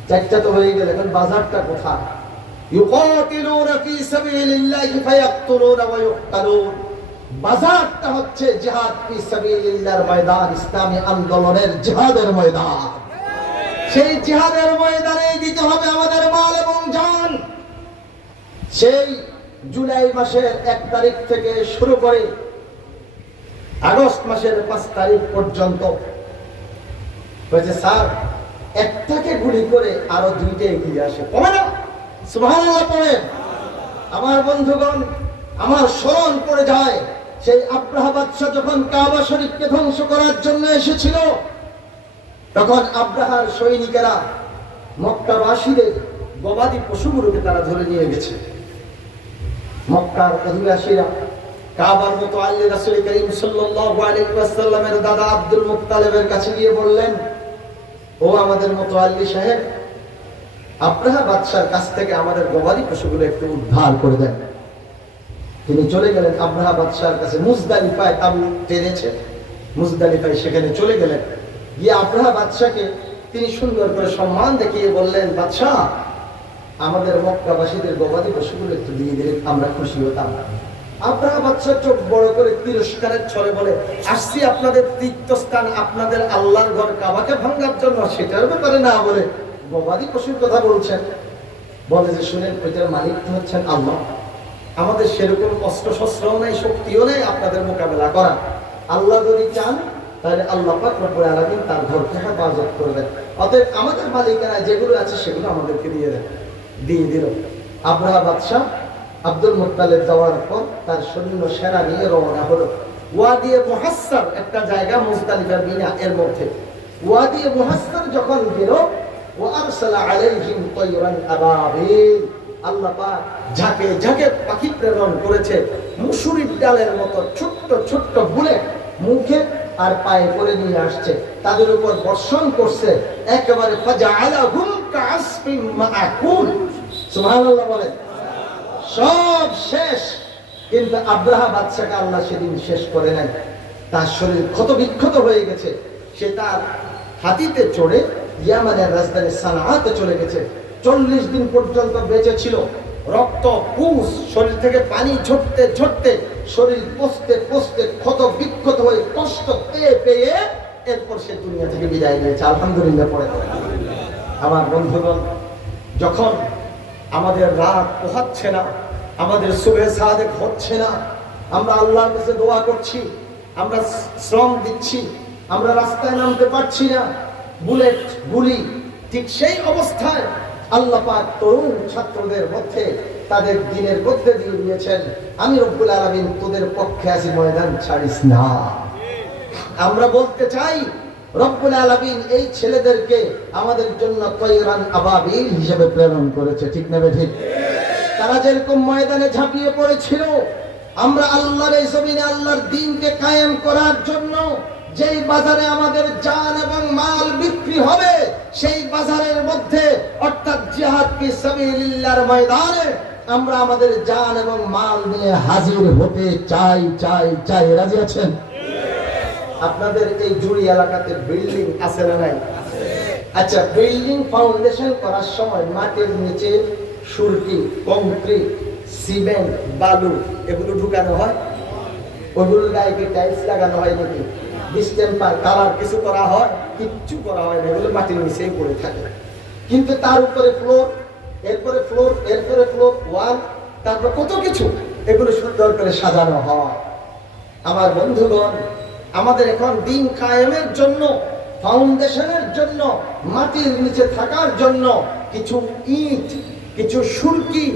চারটা তো হয়ে গেল, এখন বাজারটা কোথায়? ইউকাতিলুনা ফি সাবিলিল্লাহি ফায়াকতুলুনা ওয়া ইউকতালুন। বাজারটা হচ্ছে জিহাদ ফি সাবিলিল্লাহর ময়দান, ইসলামী আন্দোলনের জিহাদের ময়দান। সেই জিহাদের ময়দানে দিতে হবে আমাদের মাল এবং জান। সেই জুলাই মাসের 1 তারিখ থেকে শুরু করে আগস্ট মাসের 5 তারিখ পর্যন্ত বলছে, স্যার একটাকে গুলি করে আরো 2টা এগিয়ে আসে। কমে না? সুবহানাল্লাহ পড়েন। আমার বন্ধুগণ, আমার স্মরণ পড়ে যায় সেই আব্রাহা বাদশা যখন কাবা শরীফকে ধ্বংস করার জন্য এসেছিল, তখন আব্রাহার সৈনিকেরা মক্কাবাসীদের গবাদি পশুগুলোকে তারা ধরে নিয়ে গেছে। মক্কার অধিবাসীরা কাবার মতো আল্লাহ রাসূল করিম সাল্লাল্লাহু আলাইহি ওয়াসাল্লামের দাদা আব্দুল মুত্তালিবের কাছে গিয়ে বললেন, ও আমাদের মুতাওয়াল্লি সাহেব, আব্রাহা বাদশার কাছ থেকে আমাদের গবাদি পশুগুলো একটু উদ্ধার করে দেন। তিনি চলে গেলেন আব্রাহা বাদশার কাছে। মুজদালিফায় তাবু টেনেছে, মুজদালিফায় সেখানে চলে গেলেন। গিয়ে আব্রাহা বাদশাকে তিনি সুন্দর করে সম্মান দেখিয়ে বললেন, বাদশাহ, আমাদের মক্কাবাসীদের গবাদি পশুগুলো একটু দিয়ে দিলে আমরা খুশি হতাম। আব্রাহা বাদশা চোখ বড় করে তিরস্কারের ছলে বলে, আসছি আপনাদের তীর্থস্থান, আপনাদের আল্লাহর ঘর কাবাকে ভাঙার জন্য, সেটার ব্যাপারে না বলে গবাদি পশুর কথা বলছেন। বলে যে, শুনেন, ওইটার মালিক তো হচ্ছেন আল্লাহ। আমাদের সেরকম অস্ত্র শস্ত্রও নেই, শক্তিও নেই আপনাদের মোকাবেলা করা। আল্লাহ যদি চান তাহলে আল্লাহ পাক রব্বুল আলামিন তার ঘরকে হেফাজত করবেন। অতএব আমাদের মালিকানা যেগুলো আছে সেগুলো আমাদেরকে দিয়ে দেন। দিয়ে দিল। আব্রাহা বাদশা আব্দুল মুত্তালিব যাওয়ার পর তার সৈন্য সেনা নিয়ে রওনা হলো। ওয়াদিয়ে মুহাসসার একটা জায়গা মুজদালিফার বিনা এর মধ্যে। ওয়াদিয়ে মুহাসসার যখন গেল, ওয়া আরসালা আলাইহিম তায়রান আবাবিল, আল্লাহ পাক ঝাঁকে ঝাঁকে পাখি প্রেরণ করেছে, মুসুরির ডালের মতো ছোট্ট ছোট্ট বুলেট মুখে আর পায়ে করে নিয়ে আসছে, তাদের উপর বর্ষণ করছে, একেবারে ফাজআলাহুম কাআসফিন মাআকুল। সুবহানাল্লাহ বলেন। সব শেষ, কিন্তু আব্রাহা বাদশাকে আল্লাহ সেদিন শেষ করে নাই। তার শরীর ক্ষত বিক্ষত হয়ে গেছে। সে তার হাতিতে চড়ে ইয়ামানের রাজধানী সানাআতে চলে গেছে। 40 দিন পর্যন্ত বেঁচে ছিল। রক্ত, পুষ, শরীর থেকে পানি ঝরতে ঝরতে, শরীর পচতে পচতে, ক্ষত বিক্ষত হয়ে, কষ্ট পেয়ে পেয়ে এরপর সে দুনিয়া থেকে বিদায় নিয়েছে। আলহামদুলিল্লাহ পড়ে। আমার বন্ধুগণ, যখন আমাদের রাত পোহাচ্ছে না, আমাদের সুবহে সাদেক হচ্ছে না, আমরা আল্লাহর কাছে দোয়া করছি, আমরা শ্রম দিচ্ছি, আমরা রাস্তায় নামতে পারছি না, বুলেট গুলি, ঠিক সেই অবস্থায় আল্লাহ পাক তরুণ ছাত্রদের মধ্যে তাদের দিনের মধ্যে দিয়ে দিয়েছেন, আমি রব্বুল আলামিন তোদের পক্ষে আছি, ময়দান ছাড়িস না। আমরা বলতে চাই, রব্বুল আলামিন এই ছেলেদেরকে আমাদের জন্য তৈরান আবাবিল হিসেবে প্রেরণ করেছে, ঠিক না ঠিক? তারা যেরকম ময়দানে ঝাঁপিয়ে পড়েছিল, আমরা আল্লাহর এই জমিনে আল্লাহর দ্বীনকে কায়েম করার জন্য যেই বাজারে আমাদের জান এবং মাল বিক্রি হবে, সেই বাজারের মধ্যে অর্থাৎ জিহাদ ফি সাবিলিল্লাহর ময়দানে আমরা আমাদের জান এবং মাল নিয়ে হাজির হতে চাই চাই চাই। রাজি আছেন? আপনাদের এই জুড়ি এলাকাতে বিল্ডিং আছে না নাই? আচ্ছা, বিল্ডিং ফাউন্ডেশন করার সময় মাটির নিচে সুরকি, কংক্রিট, সিমেন্ট, বালু এগুলো ঢুকানো হয়? ওগুলোর গায়ে কি টাইলস লাগানো হয় নাকি? ডিস্টেম্পার কালার কিছু করা হয়? কিচ্ছু করা হয় না, এগুলো মাটির নিচেই পড়ে থাকে। কিন্তু তার উপরে ফ্লোর, এরপরে ফ্লোর, এরপরে ফ্লোর, ওয়াল, তারপর কত কিছু, এগুলো সুন্দর করে সাজানো হয়। আমার বন্ধুগণ, আমাদের এখন দিন কায়েমের জন্য, ফাউন্ডেশনের জন্য, মাটির নিচে থাকার জন্য কিছু ইট, কিছু সুরকি,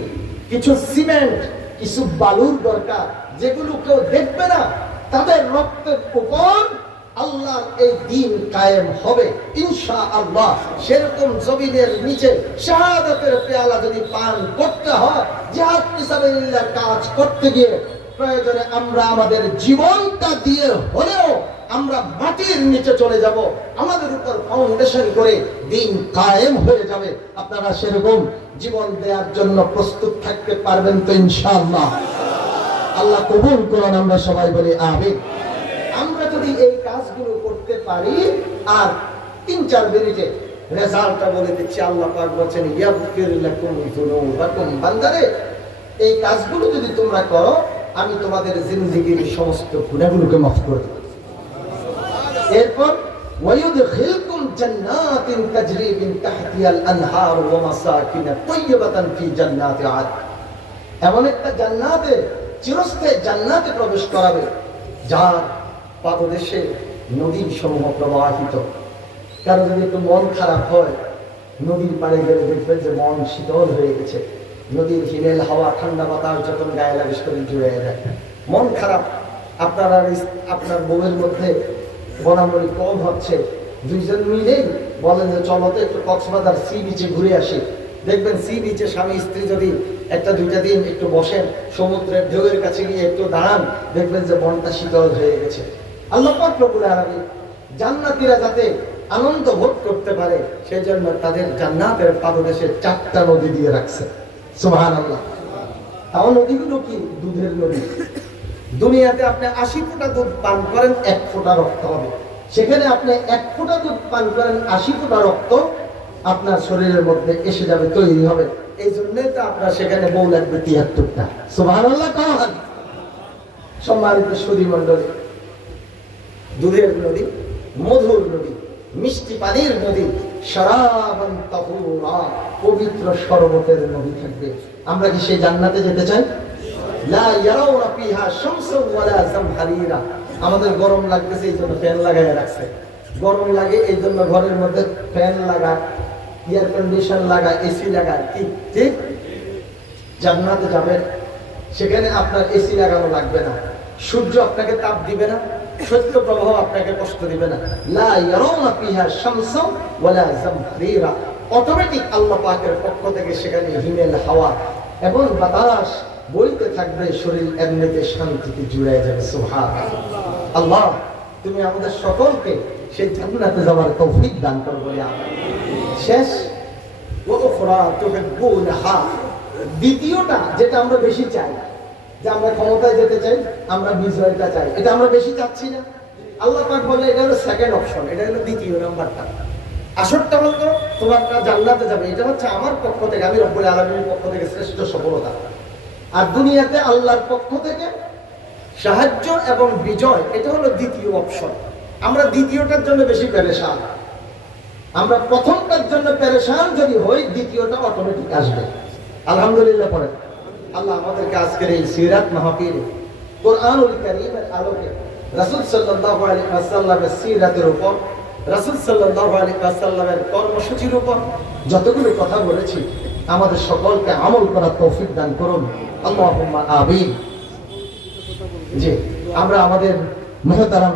কিছু সিমেন্ট, কিছু বালুর দরকার, যেগুলো কেউ দেখবে না। তাদের রক্তের উপর আল্লাহর এই দিন কায়েম হবে ইনশাআল্লাহ। সেরকম জমিনের নিচে শাহাদাতের পেয়ালা যদি পান করতে হয়, জিহাদ ফি সাবিলিল্লাহর কাজ করতে গিয়ে প্রয়োজনে আমরা আমাদের জীবনটা দিয়ে হলেও আমরা মাটির নিচে চলে যাব, আমাদের উপর ফাউন্ডেশন করে দিন কায়েম হয়ে যাবে। আপনারা সেরকম জীবন দেওয়ার জন্য প্রস্তুত থাকতে পারবেন তো ইনশাআল্লাহ? আল্লাহ কবুল করুন, আমরা সবাই বলি আমিন। আমরা যদি এই কাজগুলো করতে পারি, আর 3-4 মিনিটে রেজাল্টটা বলে দিচ্ছি। আল্লাহ পাক বলেন ইয়াগফির লাকুম যুনুবাকুম, বান্দারে এই কাজগুলো যদি তোমরা করো, আমি তোমাদের জিন্দেগীর সমস্ত গুনাহগুলোকে মাফ করে দেব। এরপর ওয়ায়ুদখিলকুম জান্নাতিন তাজরি মিন তাহতিহাল আনহার ওয়া মাসাকিন তাইয়্যিবাতান ফি জান্নাতি আদ, এমন একটা জান্নাতে, চিরস্থায়ী জান্নাতে প্রবেশ করাবে যার পাদদেশে নদীর সমূহ প্রবাহিত। কারো যদি একটু মন খারাপ হয়, নদীর পাড়ে গেলে দেখবেন যে মন শীতল হয়ে গেছে। নদীর হিমেল হাওয়া, ঠান্ডা বাতাস যখন গায়ে লাগে শরীর জুড়ে যায়। মন খারাপ, আপনার আর আপনার বউয়ের মধ্যে বরাবরই কম হচ্ছে, দুইজন মিলেই বলেন যে চলো তো একটু কক্সবাজার সি বিচে ঘুরে আসি। দেখবেন সি বিচে স্বামী স্ত্রী যদি 1-2 দিন একটু বসেন, সমুদ্রের ঢেউয়ের কাছে গিয়ে একটু দাঁড়ান, দেখবেন যে মনটা শীতল হয়ে গেছে। আল্লাহ পাক রব্বুল আলামিন জান্নাতীরা যাতে আনন্দ ভোগ করতে পারে, সেই জন্য তাদের জান্নাতের পাদদেশে 4টা নদী দিয়ে রাখছে। সুবহানাল্লাহ। তাও নদীগুলো কি? দুধের নদী। দুনিয়াতে আপনি 80 ফোঁটা দুধ পান করেন, 1 ফোঁটা রক্ত হবে। সেখানে আপনি 1 ফোঁটা দুধ পান করেন, 80 ফোঁটা রক্ত আপনার শরীরের মধ্যে এসে যাবে, তৈরি হবে। এই জন্যই তো আপনার সেখানে বউ লাগবে 73টা। সুবহানাল্লাহ। কারণ সম্মানিত সুধী মণ্ডলী, দুধের নদী, মধুর নদী, মিষ্টি পানির নদী, শরাবান তাহুরা, পবিত্র শরবতের নদী থাকবে। আমরা কি সেই জান্নাতে যেতে চাই? লা ইয়ারাউনা ফিহা শামসুন ওয়ালা জামহারিরা। আমাদের গরম লাগতেছে, এই জন্য ফ্যান লাগায় রাখছে। গরম লাগে এই জন্য ঘরের মধ্যে ফ্যান লাগায়, এয়ার কন্ডিশন লাগায়, এসি লাগায়। ঠিক ঠিক। জান্নাতে যাবেন, সেখানে আপনার এসি লাগানো লাগবে না, সূর্য আপনাকে তাপ দিবে না, সত্য প্রবাহ আপনাকে কষ্ট দিবে না। লা ইয়ারাউনা ফিহা শামসুন ওয়ালা জামহারিরা। অটোমেটিক আল্লাহ পাকের পক্ষ থেকে সেখানে হিমেল হাওয়া এবং বাতাস বইতে থাকবে, শরীর এমনিতে শান্তিতে জুড়ে যাবে। সুবহানাল্লাহ। আল্লাহ তুমি আমাদের সকলকে সেই জান্নাতে যাওয়ার তৌফিক দান করো বলে আমিন। শেষ, ওয়া উখরা তুহিব্বুনহা, দ্বিতীয়টা যেটা আমরা বেশি চাই, যে আমরা ক্ষমতায় যেতে চাই, আমরা বিজয়টা চাই, এটা আমরা বেশি চাচ্ছি না। আল্লাহ পাক বলে এটা হলো সেকেন্ড অপশন, এটা হলো দ্বিতীয় নাম্বারটা। আসরটা বলতো তোমরা জান্নাতে যাবে, এটা হচ্ছে আমার পক্ষ থেকে, আমি রব্বুল আলামিনের পক্ষ থেকে শ্রেষ্ঠ সফলতা। আর দুনিয়াতে আল্লাহর পক্ষ থেকে সাহায্য এবং বিজয়, এটা হলো দ্বিতীয় অপশন। আমরা দ্বিতীয়টার জন্য বেশি পেরেশান। আমরা প্রথমটার জন্য পেরেশান যদি হই, দ্বিতীয়টা অটোমেটিক আসবে। আলহামদুলিল্লাহ পড়েন। আল্লাহ আমাদেরকে আজকের এই সিরাত মাহফিলে কোরআনুল কারীমের আলোকে রাসূল সাল্লাল্লাহু আলাইহি ওয়াসাল্লামের সিরাতের উপর, রাসূল সাল্লাল্লাহু আলাইহি ওয়াসাল্লামের কর্মসূচির উপর যতগুলো কথা বলেছি, আমাদের সকলকে আমল করার তৌফিক দান করুন। আল্লাহুম্মা আমিন। জি, আমরা আমাদের মুহতারাম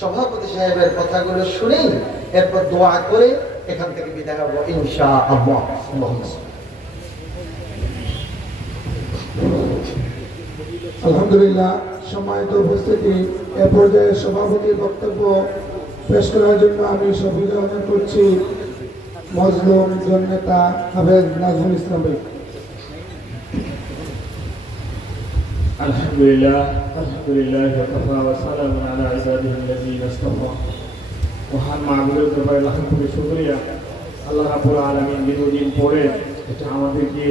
সভাপতি সাহেবের কথাগুলো শুনেই এরপর দোয়া করে এখান থেকে বিদায় হবো ইনশাআল্লাহ। আলহামদুলিল্লাহ, সম্মানিত উপস্থিতি, এ পর্যায়ে সভাপতির বক্তব্য পেশ করার জন্য আমি সুবিধা অনুরোধ করছি মজলুম জননেতা হাফেজ নাজমুল ইসলাম ভাই। আলহামদুলিল্লাহ ওয়াকাফা ওয়া সালামুন আলা ইবাদিহি আল্লাযীনা ইসতাফা। মহান মাহবুবের দরবারে লাখ কোটি শুকরিয়া। আল্লাহ রাব্বুল আলামিন দীর্ঘদিন পরে আমাদেরকে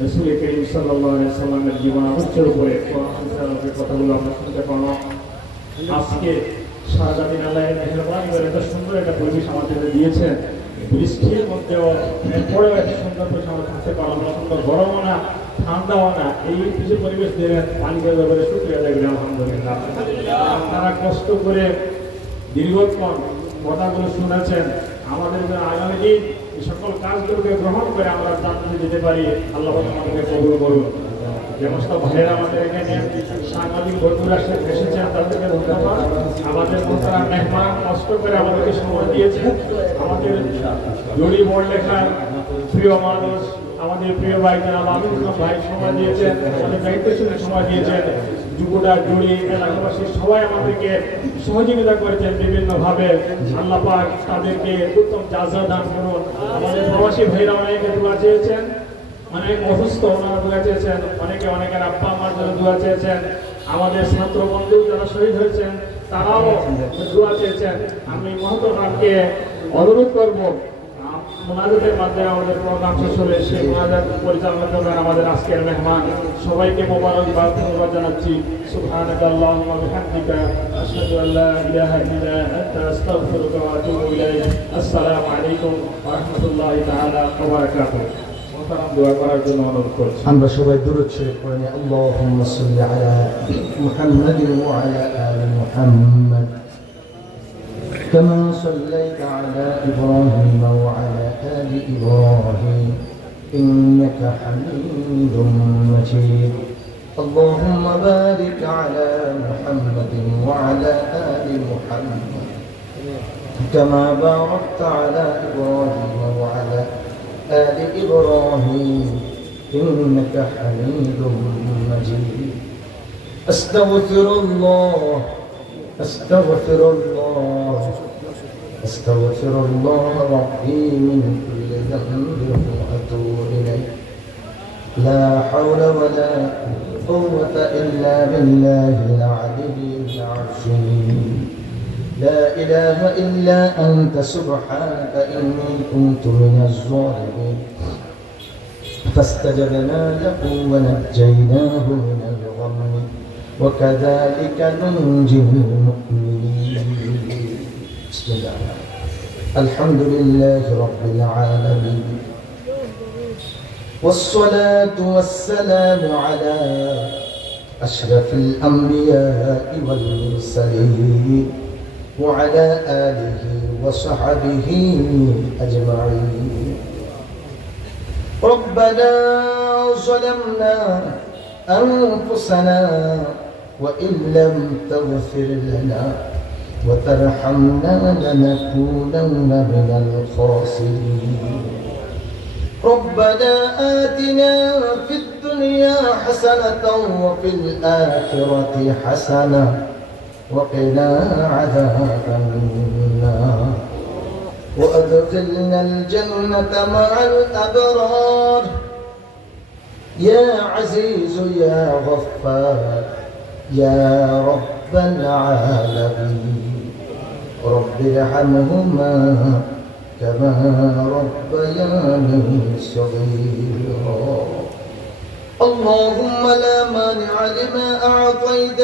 রাসূল করিম সাল্লাল্লাহু আলাইহি ওয়াসাল্লামের জীবনাবস্থার উপরে কোরআনের কথাগুলো আমরা শুনতে পারলাম। আজকে সারা দিন আল্লাহর মেহেরবানি করে এত সুন্দর একটা পরিবেশ আমাদের দিয়েছেন। বৃষ্টির মধ্যেও এরপরেও এত সুন্দর পরিবেশ আমরা থাকতে পারলাম না, সুন্দর গরমও না ঠান্ডাও না, এই কিছু পরিবেশ দেবেন পানির ব্যাপারে শুক্রিয়া দেখবেন আলহামদুলিল্লাহ। আপনারা কষ্ট করে দীর্ঘক্ষণ কথাগুলো শুনেছেন, আমাদের আগামী দিন এই সকল কাজগুলোকে গ্রহণ করে আমরা জান্নাতে যেতে পারি। আল্লাহ আমাদেরকে কবুল করুন। যে সমস্ত ভাইয়েরা আমাদের এখানে সাংবাদিক বন্ধুরা এসেছেন তাদেরকে ধন্যবাদ। আমাদের মোহতারা মেহমান কষ্ট করে আমাদেরকে সময় দিয়েছেন। আমাদের জড়ি বড় লেখার প্রিয় মানুষ, আমাদের প্রিয় ভাই জনাব আমির খান ভাই সময় দিয়েছেন, আমাদের দায়িত্বশীল সময় দিয়েছেন। যুবরা জুড়ি এলাকাবাসী সবাই আমাদেরকে সহযোগিতা করেছেন বিভিন্নভাবে। আল্লাহ পাক তাদেরকে উত্তম জাযা দান করুন। আমাদের প্রবাসী ভাইরা অনেকে দোয়া চেয়েছেন, অনেক অসুস্থ ওনারা দোয়া চেয়েছেন, অনেকের আব্বা আমার জন্য দোয়া চেয়েছেন। আমাদের ছাত্র বন্ধু যারা শহীদ হয়েছেন তারাও দোয়া চেয়েছেন। আমি মহতরামকে অনুরোধ করবো মোনাজাতের মাধ্যমে আমাদের প্রোগ্রাম শেষ হলে সেই মোনাজাত পরিচালনা করবেন আমাদের আজকের মেহমান। সবাইকে মোবারকবাদ ধন্যবাদ জানাচ্ছি। সুবহানাকাল্লাহুম্মা ওয়া বিহামদিকা আশহাদু আল্লা ইলাহা ইল্লা আনতা আস্তাগফিরুকা ওয়া আতুবু ইলাইক। আসসালামু আলাইকুম ওয়া রাহমাতুল্লাহি তাআলা ওয়া বারাকাতুহু। মোহতারাম দোয়া করার জন্য অনুরোধ করছি। আমরা সবাই দুরূদ শরীফ পড়ি। আল্লাহুম্মা সাল্লি আলা মুহাম্মাদিন ওয়া আলা আলি মুহাম্মাদ كما صليت على إبراهيم وعلى آل إبراهيم إنك حميد مجيد. اللهم بارك على محمد وعلى آل محمد كما باركت على إبراهيم وعلى آل إبراهيم إنك حميد مجيد. أستغفر الله أستغفر الله ربي من كل ذنب وأتوب إليه. لا حول ولا قوة إلا بالله العلي العظيم. لا إله إلا أنت سبحانك إني كنت من الظالمين. فاستجبنا له ونجيناه من الغم وكذلك ننجي المؤمنين. بسم الله. الحمد لله رب العالمين والصلاة والسلام على أشرف الأنبياء والمرسلين وعلى آله وصحبه أجمعين. ربنا ظلمنا أنفسنا وإن لم تغفر لنا وترحمنا لنكونن من الخاسرين. ربنا آتنا في الدنيا حسنة وفي الآخرة حسنة وقنا عذاب النار وأدخلنا الجنة مع الأبرار. يا عزيز يا غفار يا رب العالمين. رب ارحمهما كما ربياني صغيرا. اللهم لا مانع لما أعطيت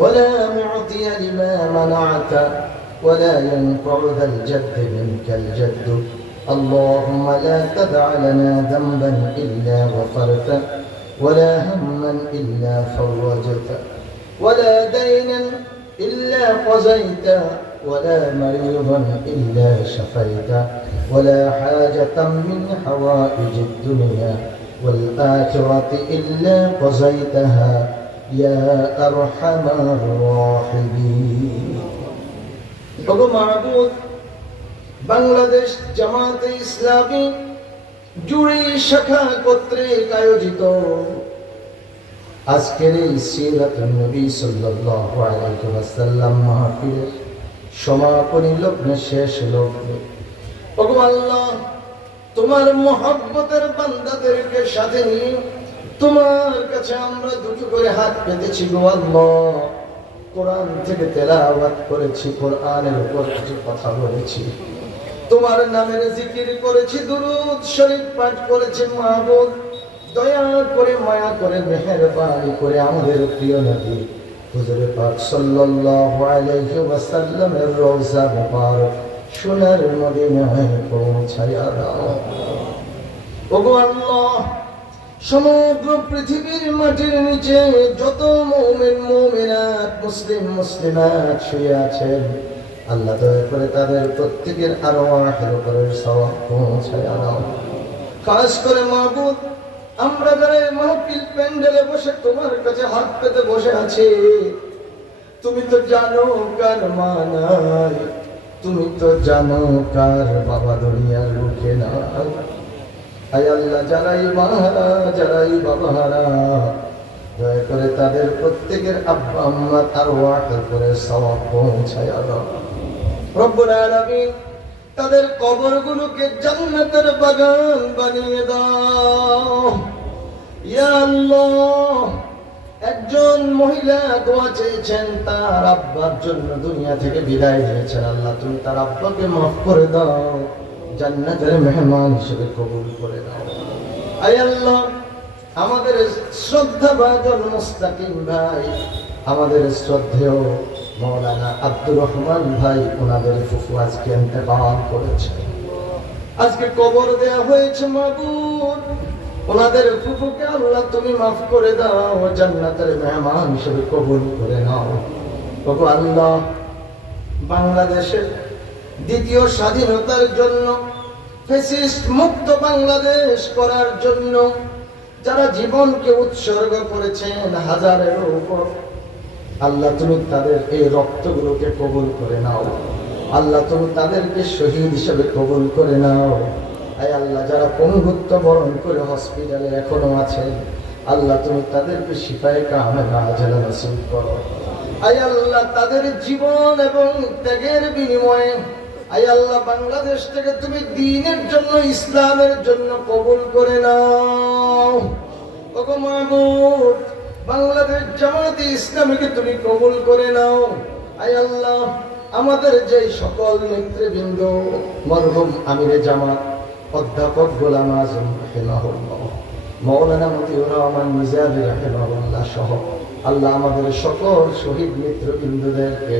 ولا معطي لما منعت ولا ينفع ذا الجد منك الجد. اللهم لا تدع لنا ذنبا إلا غفرته ولا هما إلا فرجته ولا دينا إلا قضيته ولا مريضا إلا شفيته ولا حاجة من حوائج الدنيا والآخرة إلا قضيتها ইয়া আরহামার রাহিমিন। ওগো মাবুদ, বাংলাদেশ জামাতে ইসলামী জুড়ে শাখা কর্তৃক আয়োজিত আজকের এই সিরাতুন নবী সাল্লাল্লাহু আলাইহি ওয়াসাল্লাম মাহফিলের সমাপনী লগ্নে শেষ লগ্নে, ওগো আল্লাহ, তোমার মহব্বতের বান্দাদেরকে সাথে নিয়ে তোমার কাছে আমরা দুটো করে হাত পেতেছি গো আল্লাহ। কোরআন থেকে তেলাওয়াত করেছি, কোরআনের উপর কিছু কথা বলেছি, তোমার নামের জিকির করেছি, দুরূদ শরীফ পাঠ করেছি। মাহবুব, দয়া করে মায়া করে মেহেরবানি করে আমাদের প্রিয় নবী হুজুর পাক সাল্লাল্লাহু আলাইহি ওয়াসাল্লামের রওজা মুবারক সোনার মদিনায় পৌঁছায়া দাও। ওগো আল্লাহ, সমগ্র পৃথিবীর মাটির নিচে যত মুমিন মুমিনাত মুসলিম মুসলিমাত শুয়ে আছেন, আল্লাহ দয়া করে তাদের প্রত্যেকের আরওয়াহের উপরে সওয়াব পৌঁছায়া দাও। খাস করে মাহবুব, আমরা যারা এই মাহফিল প্যান্ডেলে বসে তোমার কাছে হাত পেতে বসে আছি, তুমি তো জানো কার মা নাই, তুমি তো জানো কার বাবা দুনিয়ার বুকে নাই। আয় আল্লাহ, যারাই মাহারা যারাই বাবাহারা, দয়া করে তাদের প্রত্যেকের আব্বা আম্মা আরওয়াহের উপরে সওয়াব পৌঁছায়া দাও। রব্বুল আলামিন, তাদের কবরগুলোকে জান্নাতের বাগান বানিয়ে দাও। ইয়া আল্লাহ, একজন মহিলা দোয়া চেয়েছেন, তার আব্বার জন্য দুনিয়া থেকে বিদায় নিয়েছেন। আল্লাহ, তুমি তার আব্বাকে মাফ করে দাও, জান্নাতের মেহমান হিসেবে কবুল করে দাও। আয় আল্লাহ, আমাদের শ্রদ্ধাভাজন মুস্তাকিম ভাই, আমাদের শ্রদ্ধেয় মাওলানা আব্দুর রহমান ভাই, ওনাদের ফুফু আজকে ইন্তেকাল করেছে, আজকে কবর দেয়া হয়েছে। মাবুদ, ওনাদের ফুফুকে আল্লাহ তুমি মাফ করে দাও, জান্নাতের মেহমান হিসেবে কবুল করে নাও। ওগো আল্লাহ, বাংলাদেশের দ্বিতীয় স্বাধীনতার জন্য, ফ্যাসিস্ট মুক্ত বাংলাদেশ করার জন্য যারা জীবনকে উৎসর্গ করেছেন হাজারের উপর, আল্লাহ তুমি তাদের এই রক্তগুলোকে কবুল করে নাও। আল্লাহ তুমি তাদেরকে শহীদ হিসেবে কবুল করে নাও। আয় আল্লাহ, যারা পঙ্গুত্ব বরণ করে হসপিটালে এখনো আছেন, আল্লাহ তুমি তাদেরকে শিফায়ে কামেলা আজলা নসিব করো। আয় আল্লাহ, তাদের জীবন এবং ত্যাগের বিনিময়ে আয় আল্লাহ, বাংলাদেশ থেকে তুমি দ্বীনের জন্য, ইসলামের জন্য কবুল করে নাও। ওগো মাবুদ, বাংলাদেশ জামাতে ইসলামীকে তুমি কবুল করে নাও। আয় আল্লাহ, আমাদের যে সকল নেতৃবৃন্দ, মরহুম আমিরে জামাত অধ্যাপক গোলাম আজম রাহিমাহুল্লাহ, মাওলানা মতিউর রহমান নিজামী রাহিমাহুল্লাহ সহ আল্লাহ আমাদের সকল শহীদ নেতৃবৃন্দদেরকে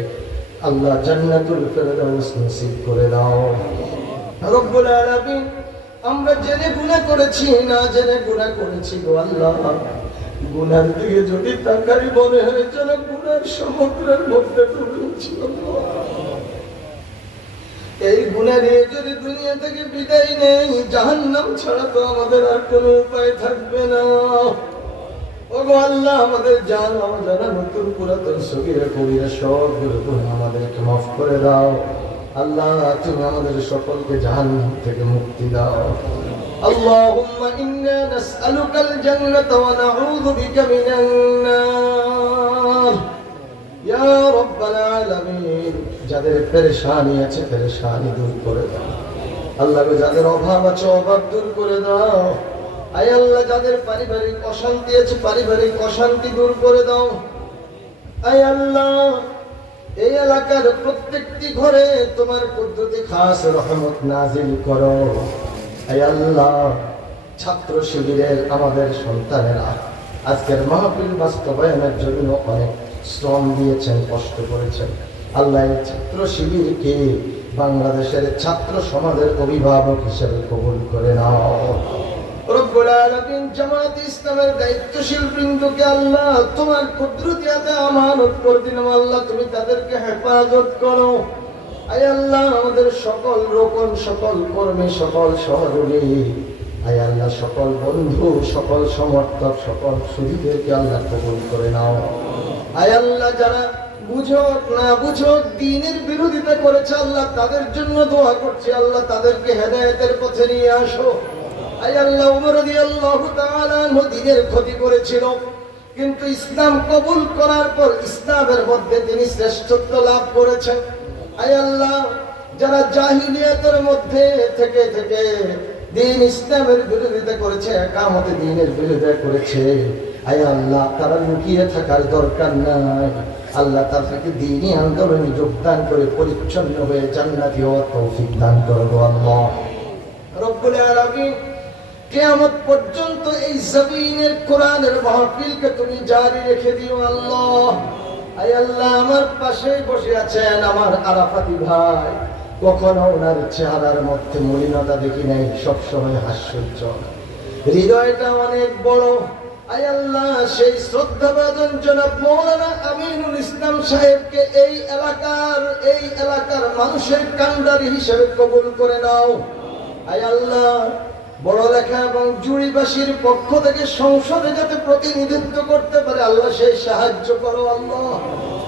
আল্লাহ জান্নাতুল ফেরদাউস নসিব করে দাও। রব্বুল আলামিন, আমরা জেনে গুনাহ করেছি, না জেনে গুনাহ করেছি গো আল্লাহ, গুনার দিকে যদি তাকাই মনে হয় যেন গুনার সমুদ্রের মধ্যে ডুবেছি। এই গুনাহ নিয়ে যদি দুনিয়া থেকে বিদায় নেই, জাহান্নাম ছাড়া তো আমাদের আর কোনো উপায় থাকবে না। ওগো আল্লাহ, আমাদের জানা অজানা নতুন পুরাতন সগীরা কবিরা সবগুলো গুনাহ আমাদেরকে মাফ করে দাও। আল্লাহ, তুমি আমাদের সকলকে জাহান্নাম থেকে মুক্তি দাও। আল্লাহুম্মা ইন্না নাসআলুকাল জান্নাতা ওয়া নাউযু বিকা মিনান নার। ইয়া রাব্বাল আলামিন, যাদের পেরেশানি আছে পেরেশানি দূর করে দাও। আল্লাহ, যাদের অভাব আছে অভাব দূর করে দাও। আয় আল্লাহ, যাদের পারিবারিক অশান্তি আছে পারিবারিক অশান্তি দূর করে দাও। আয় আল্লাহ, এই এলাকার প্রত্যেকটি ঘরে তোমার কুদরতি খাস রহমত নাজিল করো। আয় আল্লাহ, ছাত্র শিবিরের আমাদের সন্তানেরা আজকের মাহফিল বাস্তবায়নের জন্য অনেক শ্রম দিয়েছেন, কষ্ট করেছেন। আল্লাহ, এই ছাত্র শিবিরকে বাংলাদেশের ছাত্র সমাজের অভিভাবক হিসেবে কবুল করে নাও। রব্বুল আলামিন, জামাত ইসলামের দায়িত্বশীল বৃন্দকে আল্লাহ তোমার কুদরতি হাতে আমানত করে দিলাম। আল্লাহ, তুমি তাদেরকে হেফাজত করো। আয় আল্লাহ, আমাদের সকল রোকন, সকল কর্মী, সকল সহযোগী আয় আল্লাহ সকল বন্ধু, সকল সমর্থক, সকল শহীদদেরকে আল্লাহ কবুল করে নাও। আয় আল্লাহ যারা বুঝোক না বুঝোক দ্বীনের বিরোধিতা করেছে আল্লাহ তাদের জন্য দোয়া করছি, আল্লাহ তাদেরকে হেদায়েতের পথে নিয়ে আসো। আয় আল্লাহ ওমর রাদিয়াল্লাহু তাআলা আনহু দ্বীনের ক্ষতি করেছিল, কিন্তু ইসলাম কবুল করার পর ইসলামের মধ্যে তিনি শ্রেষ্ঠত্ব লাভ করেছেন। আয় আল্লাহ যারা জাহিলিয়াতের মধ্যে থেকে থেকে দ্বীন ইসলামের বিরোধিতা করেছে, একামতে দ্বীনের বিরোধিতা করেছে, আয় আল্লাহ তারা লুকিয়ে থাকার দরকার নাই, আল্লাহ তাদেরকে দ্বীনি আন্দোলনে যোগদান করে পরিচ্ছন্ন হয়ে জান্নাতি হওয়ার তৌফিক দান করবো আল্লাহ রব্বুল আলামিন। কিয়ামত পর্যন্ত এই জমিনের কোরআনের মাহফিলকে তুমি জারি রেখে দিও আল্লাহ। আয় আল্লাহ আমার পাশে বসে আছেন আমার আরাফাতি ভাই, কখনো ওনার চেহারার মধ্যে মলিনতা দেখি নাই, সবসময় হাস্যোজ্জ্বল, হৃদয়টা অনেক বড়। আয় আল্লাহ সেই শ্রদ্ধাভাজন জনাব মৌলানা আমিনুল ইসলাম সাহেবকে এই এলাকার মানুষের কান্ডারি হিসেবে কবুল করে নাও। আয় আল্লাহ বড় লেখা এবং জুড়িবাসীর পক্ষ থেকে সংসদে যাতে প্রতিনিধিত্ব করতে পারে আল্লাহ সেই সাহায্য করো আল্লাহ।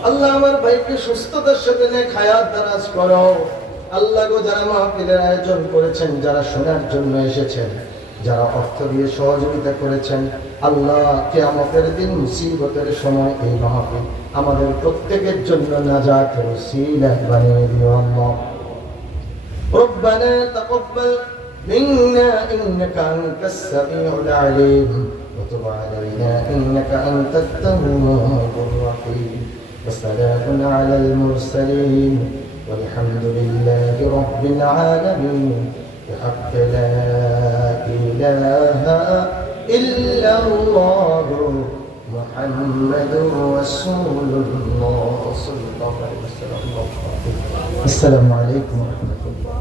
আল্লাহ আমার ভাইকে সুস্থতার সাথে নেক হায়াত দারাজ করো আল্লাহ গো। যারা মাহফিলের আয়োজন করেছেন, যারা শোনার জন্য এসেছেন, যারা অর্থ দিয়ে সহযোগিতা করেছেন, আল্লাহ কিয়ামতের দিন মুসিবতের সময় এই মাহফিল আমাদের প্রত্যেকের জন্য নাজাতের ওসিলা বানিয়ে দিও আল্লাহ। রব্বানা তাকাব্বাল মিন্না ইন্নাকা আনতাস সামিউল আলিম ওয়া তুব আলাইনা ইন্নাকা আনতাত তাওয়াবুর রহিম ওয়া সালামুন আলাল মুরসালিন والحمد لله رب العالمين بحق لا إله إلا الله محمد رسول الله صلى الله عليه وسلم. السلام عليكم ورحمة الله.